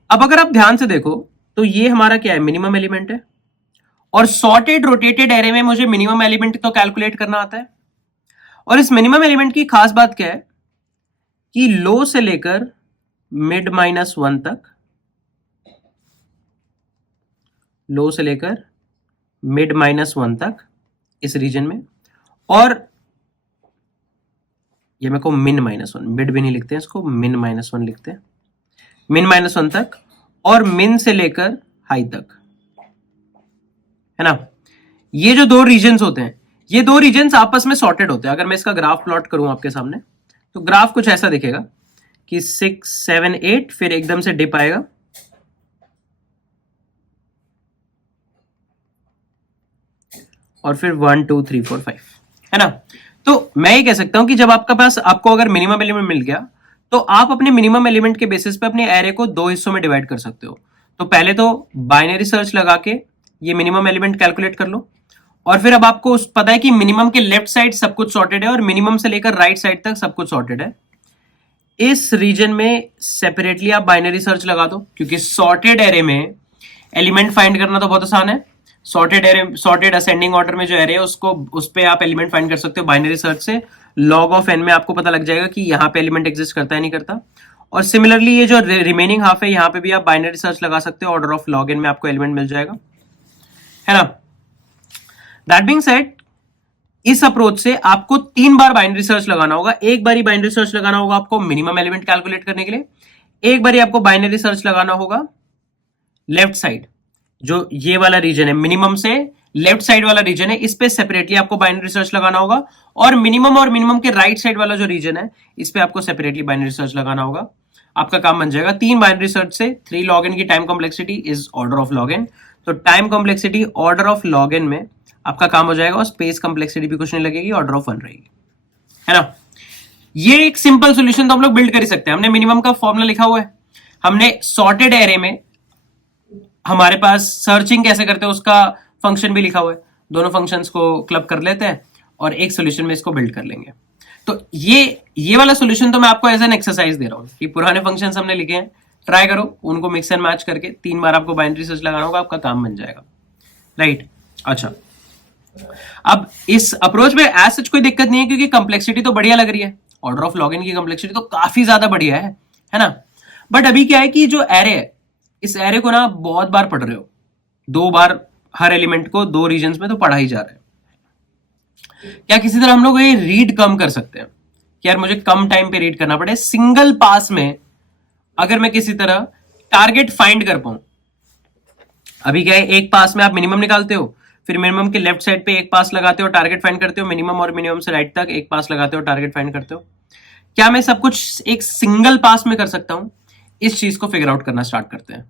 अब अगर आप ध्यान से देखो तो ये हमारा क्या है, मिनिमम एलिमेंट है और सॉर्टेड रोटेटेड एरे में मुझे मिनिमम एलिमेंट तो कैलकुलेट करना आता है। और इस मिनिमम एलिमेंट की खास बात क्या है कि लो से लेकर मिड -1 तक, लो से लेकर मिड -1 तक इस रीजन में, और ये मेरे को मिन -1, मिड भी नहीं लिखते हैं इसको, मिन -1 लिखते हैं, मिन -1 तक और मिन से लेकर हाई तक, है ना। ये जो 2 रीजन्स होते हैं, ये 2 रीजन्स आपस में सॉर्टेड होते हैं। अगर मैं इसका ग्राफ प्लॉट करूं आपके सामने तो ग्राफ कुछ ऐसा दिखेगा कि 6 7 8 फिर एकदम से डिप आएगा, और फिर 1 2 3 4 5, है ना। तो मैं ये कह सकता हूं कि जब आपका पास आपको अगर मिनिमम एलिमेंट मिल गया तो आप अपने मिनिमम एलिमेंट के बेसिस पे अपने एरे को 2 हिस्सों में डिवाइड कर सकते हो। तो पहले तो बाइनरी सर्च लगा के ये मिनिमम एलिमेंट कैलकुलेट कर लो, और फिर अब आपको पता है कि मिनिमम के लेफ्ट साइड सब कुछ सॉर्टेड है और मिनिमम से लेकर राइट साइड तक सब कुछ सॉर्टेड है। इस रीजन में सेपरेटली आप बाइनरी सर्च लगा दो, क्योंकि सॉर्टेड एरे में एलिमेंट फाइंड करना तो बहुत आसान है। Sorted array, sorted ascending order में जो एरे है उसको, उस पे आप एलिमेंट फाइंड कर सकते हो बाइनरी सर्च से। लॉग ऑफ एन में आपको पता लग जाएगा कि यहाँ पे एलिमेंट एग्जिस्ट करता है नहीं करता। और सिमिलरली ये जो रिमेनिंग हाफ है यहाँ पे भी आप बाइनरी सर्च लगा सकते हो, ऑर्डर ऑफ लॉग एन में आपको एलिमेंट मिल जाएगा, है ना। दैट बीइंग सेड, इस अप्रोच से आपको 3 बार बाइनरी सर्च लगाना होगा। एक बार ही बाइनरी सर्च लगाना होगा आपको मिनिमम एलिमेंट कैलकुलेट करने के लिए, एक बार ही आपको बाइनरी सर्च लगाना होगा लेफ्ट साइड, जो ये वाला रीजन है, मिनिमम से लेफ्ट साइड वाला रीजन है, इस पे सेपरेटली आपको बाइनरी सर्च लगाना होगा। और मिनिमम के राइट साइड वाला जो रीजन है, इस पे आपको सेपरेटली बाइनरी सर्च लगाना होगा। आपका काम बन जाएगा 3 बाइनरी सर्च से 3 log n की time complexity is order of log n। तो time complexity order of log n में आपका काम हो जाएगा, और स्पेस कॉम्प्लेक्सिटी भी कुछ नहीं लगेगी, ऑर्डर ऑफ 1 रहेगी, है ना। ये एक सिंपल सॉल्यूशन तो हम लोग बिल्ड कर ही सकते हैं। हमने मिनिमम का फॉर्मूला लिखा हुआ है, हमने सॉर्टेड एरे में हमारे पास सर्चिंग कैसे करते हैं उसका फंक्शन भी लिखा हुआ है। दोनों फंक्शंस को क्लब कर लेते हैं और एक सॉल्यूशन में इसको बिल्ड कर लेंगे। तो ये वाला सॉल्यूशन तो मैं आपको एज एन एक्सरसाइज दे रहा हूं कि पुराने फंक्शंस हमने लिखे हैं, ट्राई करो उनको मिक्स एंड मैच करके 3 बार आपको बाइनरी सर्च लगाना होगा, आपका काम बन जाएगा, राइट। अच्छा, अब इस अप्रोच में एज सच कोई दिक्कत नहीं है, क्योंकि कॉम्प्लेक्सिटी तो बढ़िया लग रही है। ऑर्डर ऑफ log n की कॉम्प्लेक्सिटी तो काफी ज्यादा बढ़िया है ना। बट अभी क्या है कि जो एरे है, इस एरे को ना बहुत बार पढ़ रहे हो, 2 बार हर एलिमेंट को 2 रीजन्स में तो पढ़ा ही जा रहा है। क्या किसी तरह हम लोग ये रीड कम कर सकते हैं कि यार मुझे कम टाइम पे रीड करना पड़े, सिंगल पास में अगर मैं किसी तरह टारगेट फाइंड कर पाऊं। अभी क्या है, एक पास में आप मिनिमम निकालते हो, फिर मिनिमम के लेफ्ट साइड पे एक पास लगाते हो, टारगेट फाइंड करते हो, मिनिमम और मिनिमम से राइट तक एक पास लगाते हो, टारगेट फाइंड करते हो। क्या मैं सब कुछ एक सिंगल पास में कर सकता हूं? इस चीज को फिगर आउट करना स्टार्ट करते हैं।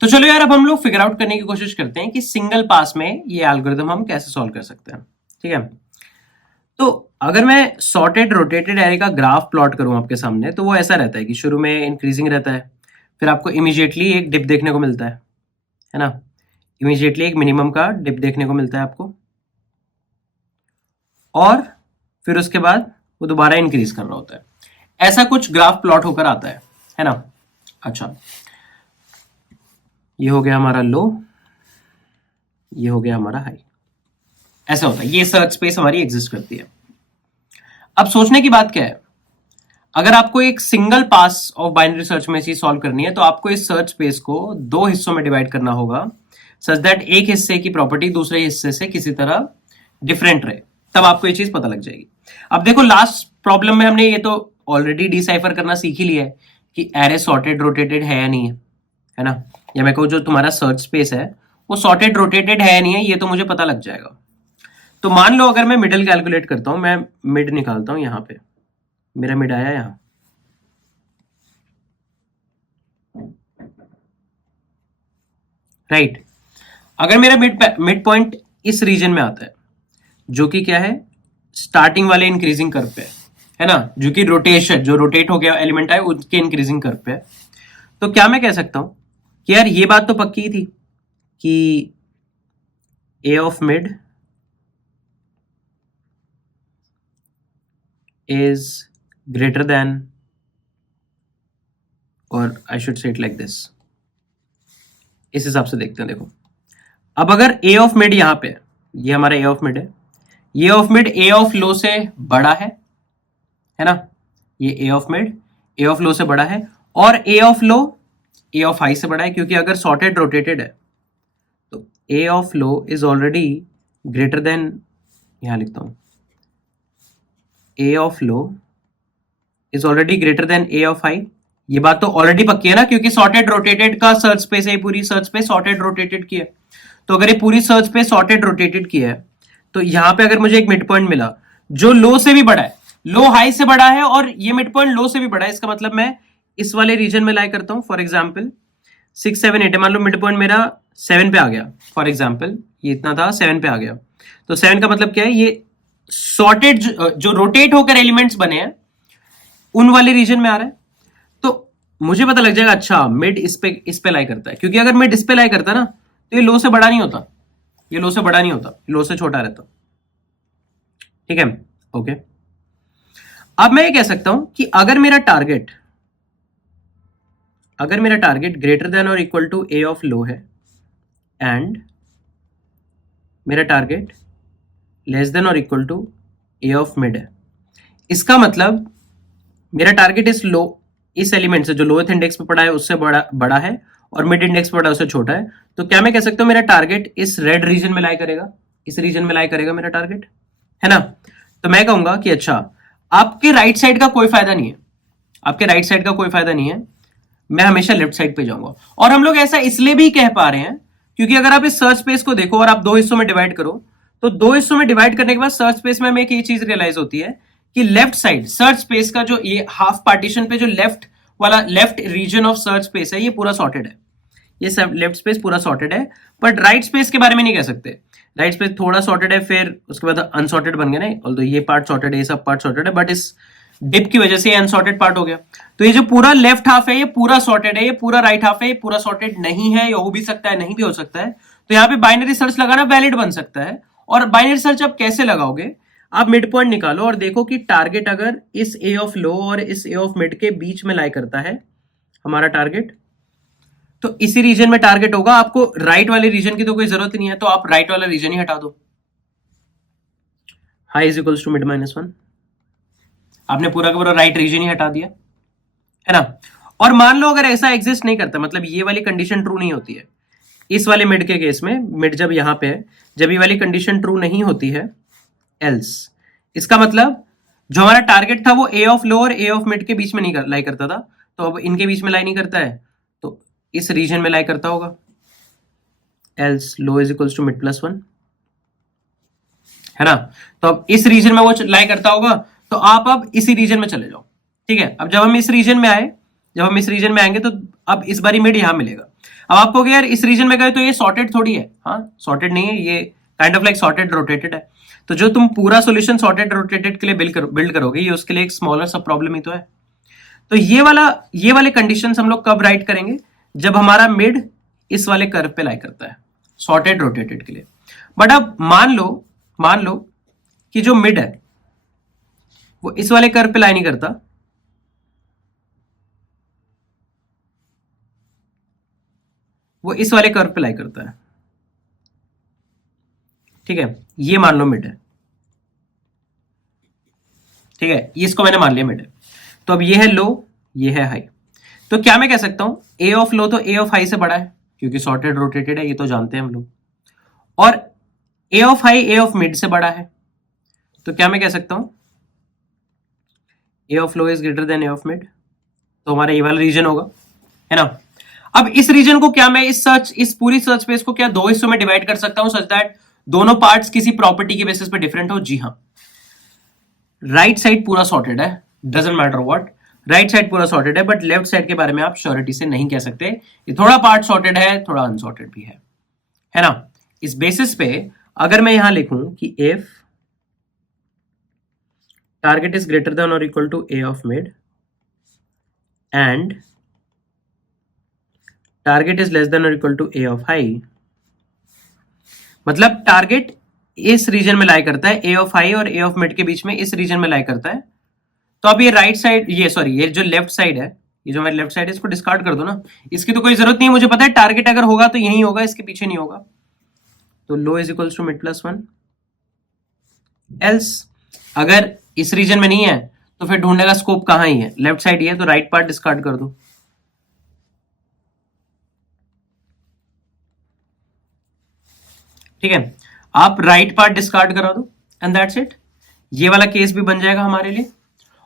तो चलो यार, अब हम लोग फिगर आउट करने की कोशिश करते हैं कि सिंगल पास में ये एल्गोरिथम हम कैसे सॉल्व कर सकते हैं, ठीक है। तो अगर मैं सॉर्टेड रोटेटेड एरे का ग्राफ प्लॉट करूं आपके सामने, तो वो ऐसा रहता है कि शुरू में इंक्रीजिंग रहता है, फिर आपको इमीडिएटली एक डिप देखने को मिलता है ना। इमीडिएटली एक मिनिमम का डिप देखने को मिलता है आपको, और फिर उसके बाद वो दोबारा इंक्रीज कर रहा होता है। ऐसा कुछ ग्राफ प्लॉट होकर आता है ना। अच्छा, ये हो गया हमारा लो, ये हो गया हमारा हाई, ऐसा होता है। ये सर्च स्पेस हमारी एग्जिस्ट करती है। अब सोचने की बात क्या है, अगर आपको एक single pass of binary search में से सॉल्व करनी है, तो आपको इस सर्च स्पेस को 2 हिस्सों में डिवाइड करना होगा, सच दैट एक हिस्से की प्रॉपर्टी दूसरे हिस्से से किसी तरह डिफरेंट रहे, तब आपको ये चीज पता लग जाएगी। अब देखो, लास्ट प्रॉब्लम में हमने ये तो ऑलरेडी डिसाइफर करना सीख ही लिया है कि एरे सॉर्टेड रोटेटेड है या नहीं है ना। या मैं कहूँ जो तुम्हारा सर्च स्पेस है वो सॉर्टेड रोटेटेड है या नहीं है, ये तो मुझे पता लग जाएगा। तो मान लो अगर मैं मिडल कैलकुलेट करता हूं, मैं मिड निकालता हूं, यहां पे मेरा मिड आया यहां, राइट। अगर मेरा मिड पॉइंट इस रीजन में आता है, जो कि क्या है, स्टार्टिंग वाले इंक्रीजिंग कर्व पे है ना, जो कि रोटेशन, जो रोटेट हो गया एलिमेंट है उसके इंक्रीजिंग कर्व पे है, तो क्या मैं कह सकता हूं कि यार ये बात तो पक्की थी कि A of mid is greater than, or I should say it like this। इस हिसाब से देखते हैं। देखो, अब अगर a of mid यहां पे, ये हमारा a of mid है, ये of mid a of low से बड़ा है ना, ये a of mid a of low से बड़ा है, और a of low a of high से बड़ा है, क्योंकि अगर सॉर्टेड रोटेटेड है तो a of low is already greater than, यहां लिखता हूं, a of low is already greater than a of high। ये बात तो ऑलरेडी पक्की है ना, क्योंकि सॉर्टेड रोटेटेड का सर्च स्पेस है, पूरी सर्च स्पेस सॉर्टेड रोटेटेड की है। तो अगर ये पूरी सर्च स्पेस सॉर्टेड रोटेटेड की है, तो यहां पे अगर मुझे एक मिड पॉइंट मिला जो लो से भी बड़ा है, लो हाई से बड़ा है, और ये मिड पॉइंट लो से भी बड़ा है, इसका मतलब मैं इस वाले रीजन में लाई करता हूं। फॉर एग्जाम्पल 6 7 8 है, मान लो मिड पॉइंट मेरा 7 पे आ गया, फॉर एग्जाम्पल ये इतना था, 7 पे आ गया, तो 7 का मतलब क्या है, ये सॉर्टेड जो रोटेट होकर एलिमेंट्स बने हैं उन वाले रीजन में आ रहा है। तो मुझे पता लग जाएगा अच्छा मिड इस पे लाई करता है, क्योंकि अगर मिड इस पे लाई करता ना तो ये लो से बड़ा नहीं होता, ये लो से बड़ा नहीं होता, लो से छोटा रहता। ठीक है, ओके। अब मैं ये कह सकता हूं कि अगर मेरा टारगेट ग्रेटर देन और equal to A of low है एंड मेरा टारगेट लेस देन और equal to A of mid है, इसका मतलब मेरा टारगेट इस एलिमेंट से जो लोएस्ट इंडेक्स पे पड़ा है उससे बड़ा है और मिड इंडेक्स पे पड़ा है उससे छोटा है, तो क्या मैं कह सकता हूं मेरा टारगेट इस रेड रीजन में लाई करेगा, इस रीजन में लाई करेगा मेरा टारगेट, है ना। तो मैं कहूंगा कि अच्छा आपके राइट साइड का कोई फायदा नहीं है, आपके राइट साइड का कोई फायदा नहीं है, मैं हमेशा लेफ्ट साइड पे जाऊंगा। और हम लोग ऐसा इसलिए भी कह पा रहे हैं क्योंकि अगर आप इस सर्च स्पेस को देखो और आप दो हिस्सों में डिवाइड करो, तो दो हिस्सों में डिवाइड करने के बाद सर्च स्पेस में हमें एक ये चीज रियलाइज होती है कि लेफ्ट साइड सर्च स्पेस का जो ये हाफ पार्टीशन पे जो left region of search space है ये पूरा सॉर्टेड है, ये सब लेफ्ट स्पेस पूरा सॉर्टेड है, बट राइट स्पेस के बारे में नहीं कह सकते। राइट स्पेस थोड़ा सॉर्टेड है, फिर उसके बाद अनसॉर्टेड बन गया ना, ऑल्दो ये पार्ट सॉर्टेड है, ये सब पार्ट सॉर्टेड है, बट इस डिप की वजह से अनसॉर्टेड पार्ट हो गया। तो ये जो पूरा लेफ्ट हाफ है ये पूरा सॉर्टेड है, ये पूरा राइट हाफ है ये पूरा सॉर्टेड नहीं है, ये हो भी सकता है नहीं भी हो सकता है। तो यहाँ पे बाइनरी सर्च लगाना वैलिड बन सकता है। और बाइनरी सर्च आप कैसे लगाओगे, आप मिड पॉइंट निकालो और देखो कि टारगेट अगर इस ए ऑफ लो और इस ए ऑफ मिड के बीच में लाई करता है हमारा टारगेट, तो इसी रीजन में टारगेट होगा। आपको राइट वाले रीजन की तो कोई जरूरत नहीं है, तो आप राइट वाला रीजन ही हटा दो। High is equals to mid minus one, आपने पूरा का पूरा राइट रीजन ही हटा दिया, है ना। और मान लो अगर ऐसा एग्जिस्ट नहीं करता, मतलब ये वाली कंडीशन ट्रू नहीं होती है इस वाले मिड के केस में, मिड जब यहां पे है, जब ये वाली कंडीशन ट्रू नहीं होती है एल्स, इसका मतलब जो हमारा टारगेट था वो ए ऑफ लो और ए ऑफ मिड के बीच में नहीं लाई करता था, तो अब इनके बीच में लाई नहीं करता है तो इस रीजन में लाई करता होगा, else low is equals to mid plus one, है ना। तो अब इस रीजन में वो लाई करता होगा, तो आप अब इसी रीजन में चले जाओ। ठीक है, अब जब हम इस रीजन में आएंगे तो अब इस बारी मिड यहां मिलेगा। अब आपको यार इस रीजन में गए तो ये सॉर्टेड थोड़ी है, हाँ सॉर्टेड नहीं है, ये kind of like sorted rotated है। तो जो तुम पूरा सॉल्यूशन सॉर्टेड रोटेटेड के लिए बिल्ड करोगे, ये उसके लिए एक स्मॉलर सब प्रॉब्लम ही तो है। तो ये वाले कंडीशंस हम लोग कब राइट करेंगे, जब हमारा मिड इस वाले कर्व पे लाई करता है सॉर्टेड रोटेटेड के लिए। बट अब मान लो कि जो मिड है वो इस वाले कर्व पे लाई नहीं करता, वो इस वाले कर्व पे लाई करता है। ठीक है, ये मान लो मिड है, ठीक है, इसको मैंने मान लिया मिड है। तो अब ये है लो, ये है हाई, तो क्या मैं कह सकता हूं ए ऑफ लो तो ए ऑफ हाई से बड़ा है क्योंकि सॉर्टेड रोटेटेड है, ये तो जानते हैं हम लोग, और A of high A of mid से बड़ा है, तो क्या मैं कह सकता हूं A of low is greater than A of mid, तो हमारा ये वाला रीजन होगा, है ना। अब इस रीजन को क्या मैं इस पूरी सर्च स्पेस को क्या दो हिस्सों में डिवाइड कर सकता हूं सच दैट दोनों पार्ट्स किसी प्रॉपर्टी के बेसिस पे डिफरेंट हो। जी हाँ, राइट साइड पूरा सॉर्टेड है, doesn't matter what, right side पूरा सॉर्टेड है, बट लेफ्ट साइड के बारे में आप श्योरिटी से नहीं कह सकते, ये थोड़ा पार्ट सॉर्टेड है थोड़ा अनसॉर्टेड भी है ना। इस बेसिस पे अगर मैं यहां लिखूं कि if target is greater than और equal to A of mid and target is less than और equal to A of high, मतलब टारगेट इस रीजन में लाई करता है ए ऑफ हाई और ए ऑफ मिड के बीच में इस रीजन में लाई करता है, तो अब ये राइट साइड ये जो लेफ्ट साइड है, ये जो हमारी लेफ्ट साइड है इसको डिस्कार्ड कर दो ना, इसकी तो कोई जरूरत नहीं है, मुझे पता है टारगेट अगर होगा तो यही होगा, इसके पीछे नहीं होगा। तो low is equals to mid plus one, else अगर इस रीजन में नहीं है तो फिर ढूंढने का स्कोप कहां ही है, लेफ्ट साइड ही है, तो राइट पार्ट डिस्कार्ड कर दो। ठीक है, आप राइट पार्ट डिस्कार्ड करा दो एंड दैट्स इट, ये वाला केस भी बन जाएगा हमारे लिए।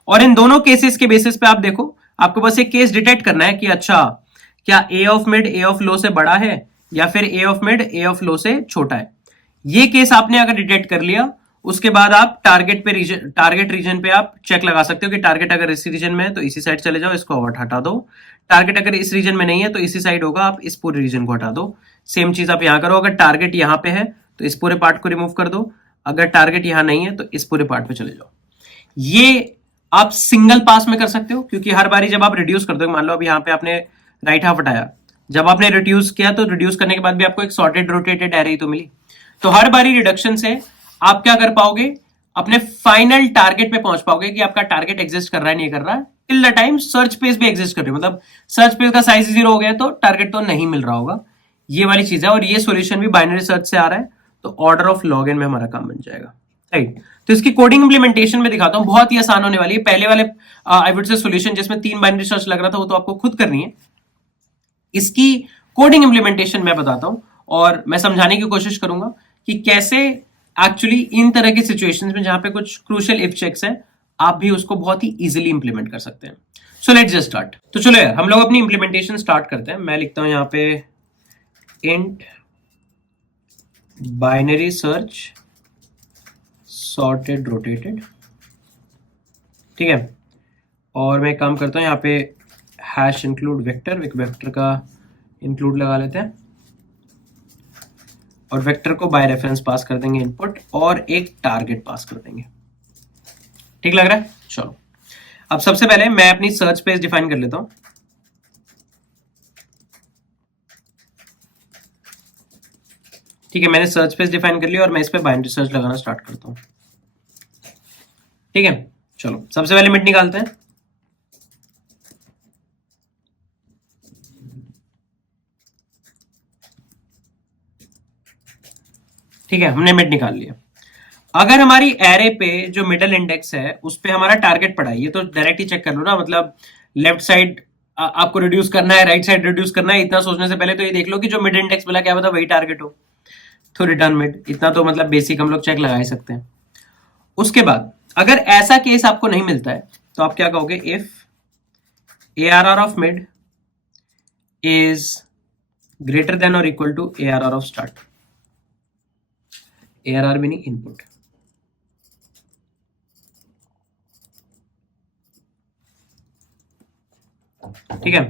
और इन दोनों केसेस के बेसिस पे आप देखो, आपको बस एक केस डिटेक्ट करना है कि अच्छा क्या A of mid A of low से बड़ा है या फिर A of mid A of low से छोटा है। ये केस आपने अगर डिटेक्ट कर लिया, उसके बाद आप टारगेट रीजन पे आप चेक लगा सकते हो कि टारगेट अगर इसी रीजन में है तो इसी साइड चले जाओ, इसको आउट हटा दो, टारगेट अगर इस रीजन में नहीं है तो इसी साइड होगा, आप इस पूरे रीजन को हटा दो। सेम चीज आप यहां करो, अगर टारगेट यहां पे है तो इस पूरे पार्ट को रिमूव कर दो, अगर टारगेट यहां नहीं है तो इस पूरे पार्ट पे चले जाओ। ये आप सिंगल पास में कर सकते हो, क्योंकि हर बारी जब आप रिड्यूस करते हो, मान लो अभी यहाँ पे आपने राइट हाफ हटाया, जब आपने रिड्यूस किया तो रिड्यूस करने के बाद भी आपको एक सॉर्टेड रोटेटेड एरे तो मिली। तो हर बारी रिडक्शन से आप क्या कर पाओगे, अपने फाइनल टारगेट पे पहुंच पाओगे कि आपका टारगेट एग्जिस्ट कर रहा है नहीं कर रहा है, till the time search page भी एग्जिस्ट कर रही है, मतलब सर्च पेज का साइज 0 हो गया तो टारगेट तो नहीं मिल रहा होगा। ये वाली चीज है, और ये सॉल्यूशन भी बाइनरी सर्च से आ रहा है, तो ऑर्डर ऑफ लॉग एन में हमारा काम बन जाएगा, राइट। तो इसकी कोडिंग इंप्लीमेंटेशन में दिखाता हूं, बहुत ही आसान होने वाली है। पहले वाले आई वुड से सॉल्यूशन जिसमें 3 बाइनरी सर्च लग रहा था, वो तो आपको खुद करनी है। इसकी कोडिंग इंप्लीमेंटेशन मैं बताता हूं, और मैं समझाने की कोशिश करूंगा कि कैसे एक्चुअली इन तरह की सिचुएशंस में जहां पे कुछ क्रूशियल इफ चेक्स है, आप भी उसको बहुत ही इजीली इंप्लीमेंट कर सकते हैं। So let's just start. तो चलो यार, हम लोग अपनी इंप्लीमेंटेशन स्टार्ट करते हैं। मैं लिखता हूं यहाँ पे int binary search sorted rotated, ठीक है। और मैं काम करता हूं यहाँ पे हैश इंक्लूड वेक्टर, एक वेक्टर का इंक्लूड लगा लेते हैं, और वेक्टर को बाय रेफरेंस पास कर देंगे इनपुट, और एक टारगेट पास कर देंगे। ठीक लग रहा है? चलो, अब सबसे पहले मैं अपनी सर्च पेज डिफाइन कर लेता हूं। ठीक है, मैंने सर्च पेज डिफाइन कर लिया, और मैं इस पे बाइनरी सर्च लगाना स्टार्ट करता हूं। ठीक है, चलो सबसे पहले मिड निकालते हैं। ठीक है, हमने मिड निकाल लिया। अगर हमारी एरे पे जो मिडल इंडेक्स है उस पे हमारा टारगेट पड़ा है, ये तो डायरेक्ट ही चेक कर लो ना, मतलब लेफ्ट साइड आपको रिड्यूस करना है, राइट साइड रिड्यूस करना है, इतना सोचने से पहले तो ये देख लो कि जो मिड इंडेक्स मिला क्या पता वही टारगेट हो, तो रिटर्न मिड। इतना तो मतलब बेसिक हम लोग चेक लगा ही सकते हैं। उसके बाद अगर ऐसा केस आपको नहीं मिलता है तो आप क्या कहोगे, if ARR of mid is greater than और equal to ARR of start. ARR meaning input. ठीक है,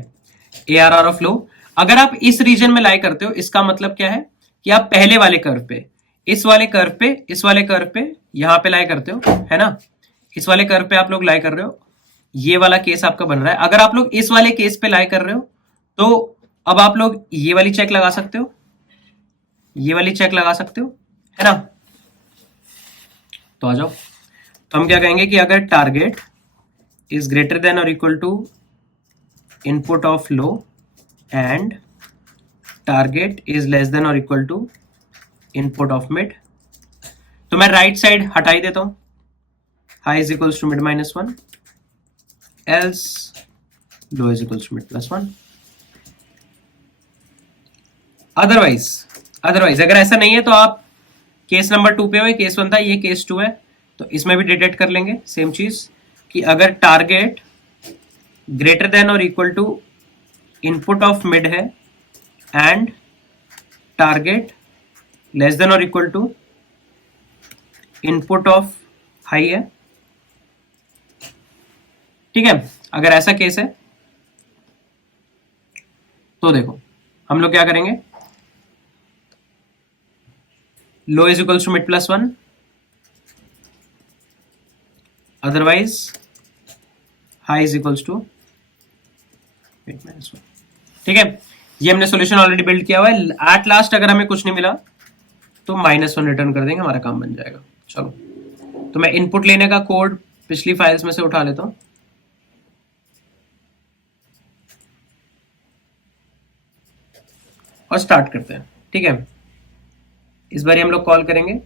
ARR ऑफ लो। अगर आप इस रीजन में लाई करते हो, इसका मतलब क्या है कि आप पहले वाले कर्व पे, इस वाले कर्व पे, इस वाले कर्व पे, यहां पे लाई करते हो, है ना। इस वाले कर्व पे आप लोग लाई कर रहे हो, ये वाला केस आपका बन रहा है। अगर आप लोग इस वाले केस पे लाई कर रहे हो तो अब आप लोग ये वाली चेक लगा सकते हो, ये वाली चेक लगा सकते हो, है ना। तो आ जाओ, तो हम क्या कहेंगे कि अगर टारगेट इज ग्रेटर देन और equal to input of low and target is less than और equal to input of mid, तो मैं राइट साइड हटा ही देता हूं, high is equals to mid minus 1, else low is equals to mid plus 1। Otherwise अगर ऐसा नहीं है तो आप केस नंबर 2 पे हो, केस 1 था, ये केस 2 है, तो इसमें भी डिटेक्ट कर लेंगे सेम चीज कि अगर टारगेट ग्रेटर देन और equal to input of mid है एंड टारगेट लेस देन और equal to input of high है। ठीक है, अगर ऐसा केस है तो देखो हम लोग क्या करेंगे, low is equals to mid plus 1, otherwise high is equals to mid minus 1। ठीक है, ये हमने सॉल्यूशन ऑलरेडी बिल्ड किया हुआ है। एट लास्ट अगर हमें कुछ नहीं मिला तो -1 रिटर्न कर देंगे, हमारा काम बन जाएगा। चलो, तो मैं इनपुट लेने का कोड पिछली फाइल्स में से उठा लेता हूं, और स्टार्ट करते हैं। ठीक है, इस बार हम लोग कॉल करेंगे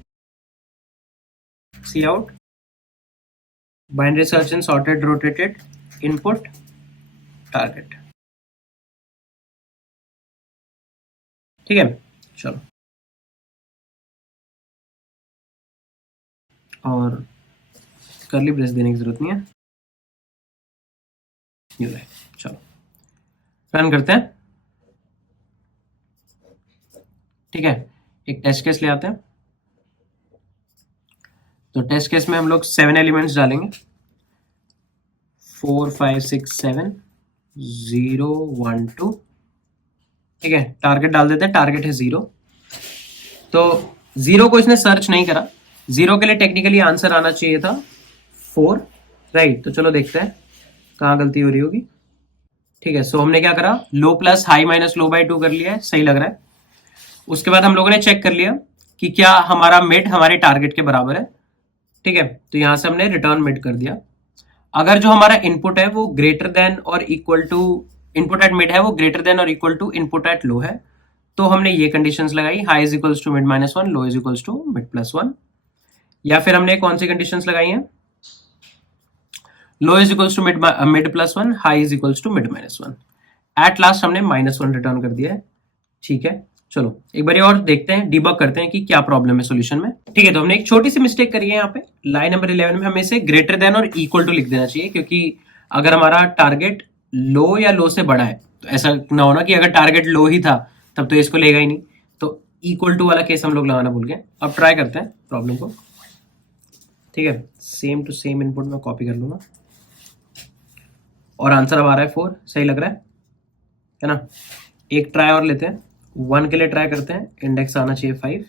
cout binary search and sorted rotated input target. ठीक है, चलो, और कर्ली ब्रेस देने की जरूरत नहीं है, चलो रन करते हैं। ठीक है, एक टेस्ट केस ले आते हैं। तो टेस्ट केस में हम लोग 7 एलिमेंट्स डालेंगे, 4 5 6 7 0 1 2। ठीक है, टारगेट डाल देते हैं, टारगेट है 0। तो 0 को इसने सर्च नहीं करा, 0 के लिए टेक्निकली आंसर आना चाहिए था 4, राइट। तो चलो देखते हैं कहाँ गलती हो रही होगी। ठीक है, सो हमने क्या करा, low plus high minus low by 2 कर लिया है, सही लग रहा है। उसके बाद हम लोगों ने चेक कर लिया कि क्या हमारा मिड हमारे टारगेट के बराबर है। ठीक है, तो यहां से हमने रिटर्न मिड कर दिया। अगर जो हमारा इनपुट है वो ग्रेटर देन और equal to, input at mid है वो ग्रेटर देन और equal to input at low है, तो हमने ये कंडीशंस लगाई, high is equals to mid minus one, low is equals to mid plus one. या फिर हमने कौन सी कंडीशंस लगाई हैं, low is equals to mid plus one, high is equals to mid minus one. At last हमने minus one return कर दिया है। ठीक है, चलो एक बार और देखते हैं, डिबग करते हैं कि क्या प्रॉब्लम है सॉल्यूशन में। ठीक है, तो हमने एक छोटी सी मिस्टेक करी है यहाँ पे, लाइन नंबर 11 में हमें से ग्रेटर देन और इक्वल टू लिख देना चाहिए, क्योंकि अगर हमारा टारगेट लो या लो से बड़ा है तो ऐसा ना होना कि अगर टारगेट लो ही था तब तो इसको लेगा ही नहीं, तो इक्वल टू वाला केस हम लोग लगाना भूल गए। अब ट्राई करते हैं प्रॉब्लम को। ठीक है, सेम टू सेम इनपुट में कॉपी कर लूंगा और आंसर अब आ रहा है 4, सही लग रहा है ना। एक ट्राई और लेते हैं, 1 के लिए ट्राई करते हैं, इंडेक्स आना चाहिए 5।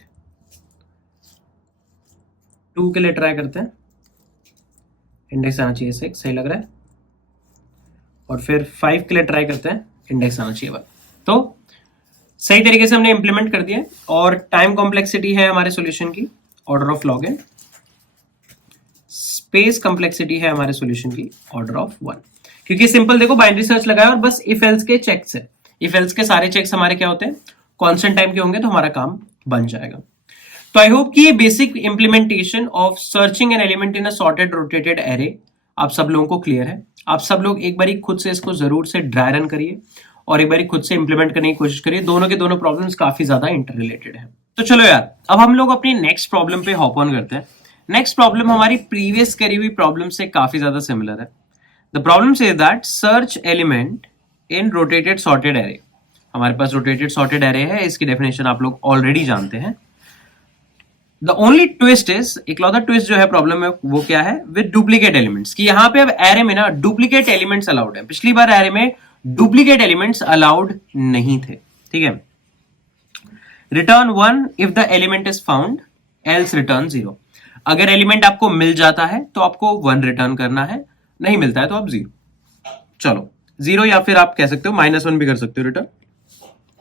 2 के लिए ट्राई करते हैं, इंडेक्स आना चाहिए 6, सही लग रहा है। और फिर 5 के लिए ट्राई करते हैं, इंडेक्स आना चाहिए 1। तो सही तरीके से हमने इंप्लीमेंट कर दिया। और टाइम कॉम्प्लेक्सिटी है हमारे सॉल्यूशन की order of log n, space complexity है हमारे सॉल्यूशन की ऑर्डर ऑफ 1। क्योंकि सिंपल देखो, बाइनरी सर्च लगाया और बस इफ एल्स के चेक्स है, इफ एल्स के सारे चेक्स हमारे क्या होते हैं, कांस्टेंट टाइम के होंगे, तो हमारा काम बन जाएगा। तो आई होप कि ये basic implementation of searching an element in a sorted rotated array आप सब लोगों को क्लियर है। आप सब लोग एक बार खुद से इसको जरूर से ड्राई रन करिए और एक बार खुद से इंप्लीमेंट करने की कोशिश करिए। दोनों के दोनों प्रॉब्लम्स काफी ज्यादा इंटर रिलेटेड है। तो चलो यार, अब हम लोग अपनी नेक्स्ट प्रॉब्लम पे हॉप ऑन करते हैं। नेक्स्ट प्रॉब्लम हमारी प्रीवियस करी हुई प्रॉब्लम से काफी ज्यादा सिमिलर है। The problem says that search element in rotated sorted array. हमारे पास रोटेटेड सॉर्टेड एरे है, इसकी डेफिनेशन आप लोग ऑलरेडी जानते हैं। द ओनली ट्विस्ट इज, इकलौता ट्विस्ट जो है प्रॉब्लम में वो क्या है, विद डुप्लीकेट एलिमेंट्स, कि यहाँ पे अब एरे में ना डुप्लीकेट एलिमेंट्स अलाउड है। पिछली बार एरे में डुप्लीकेट एलिमेंट्स अलाउड नहीं थे। ठीक है, return 1 if the element is found, else return 0। अगर एलिमेंट आपको मिल जाता है तो आपको 1 रिटर्न करना है, नहीं मिलता है तो आप 0। चलो 0, या फिर आप कह सकते हो -1 भी कर सकते हो रिटर्न,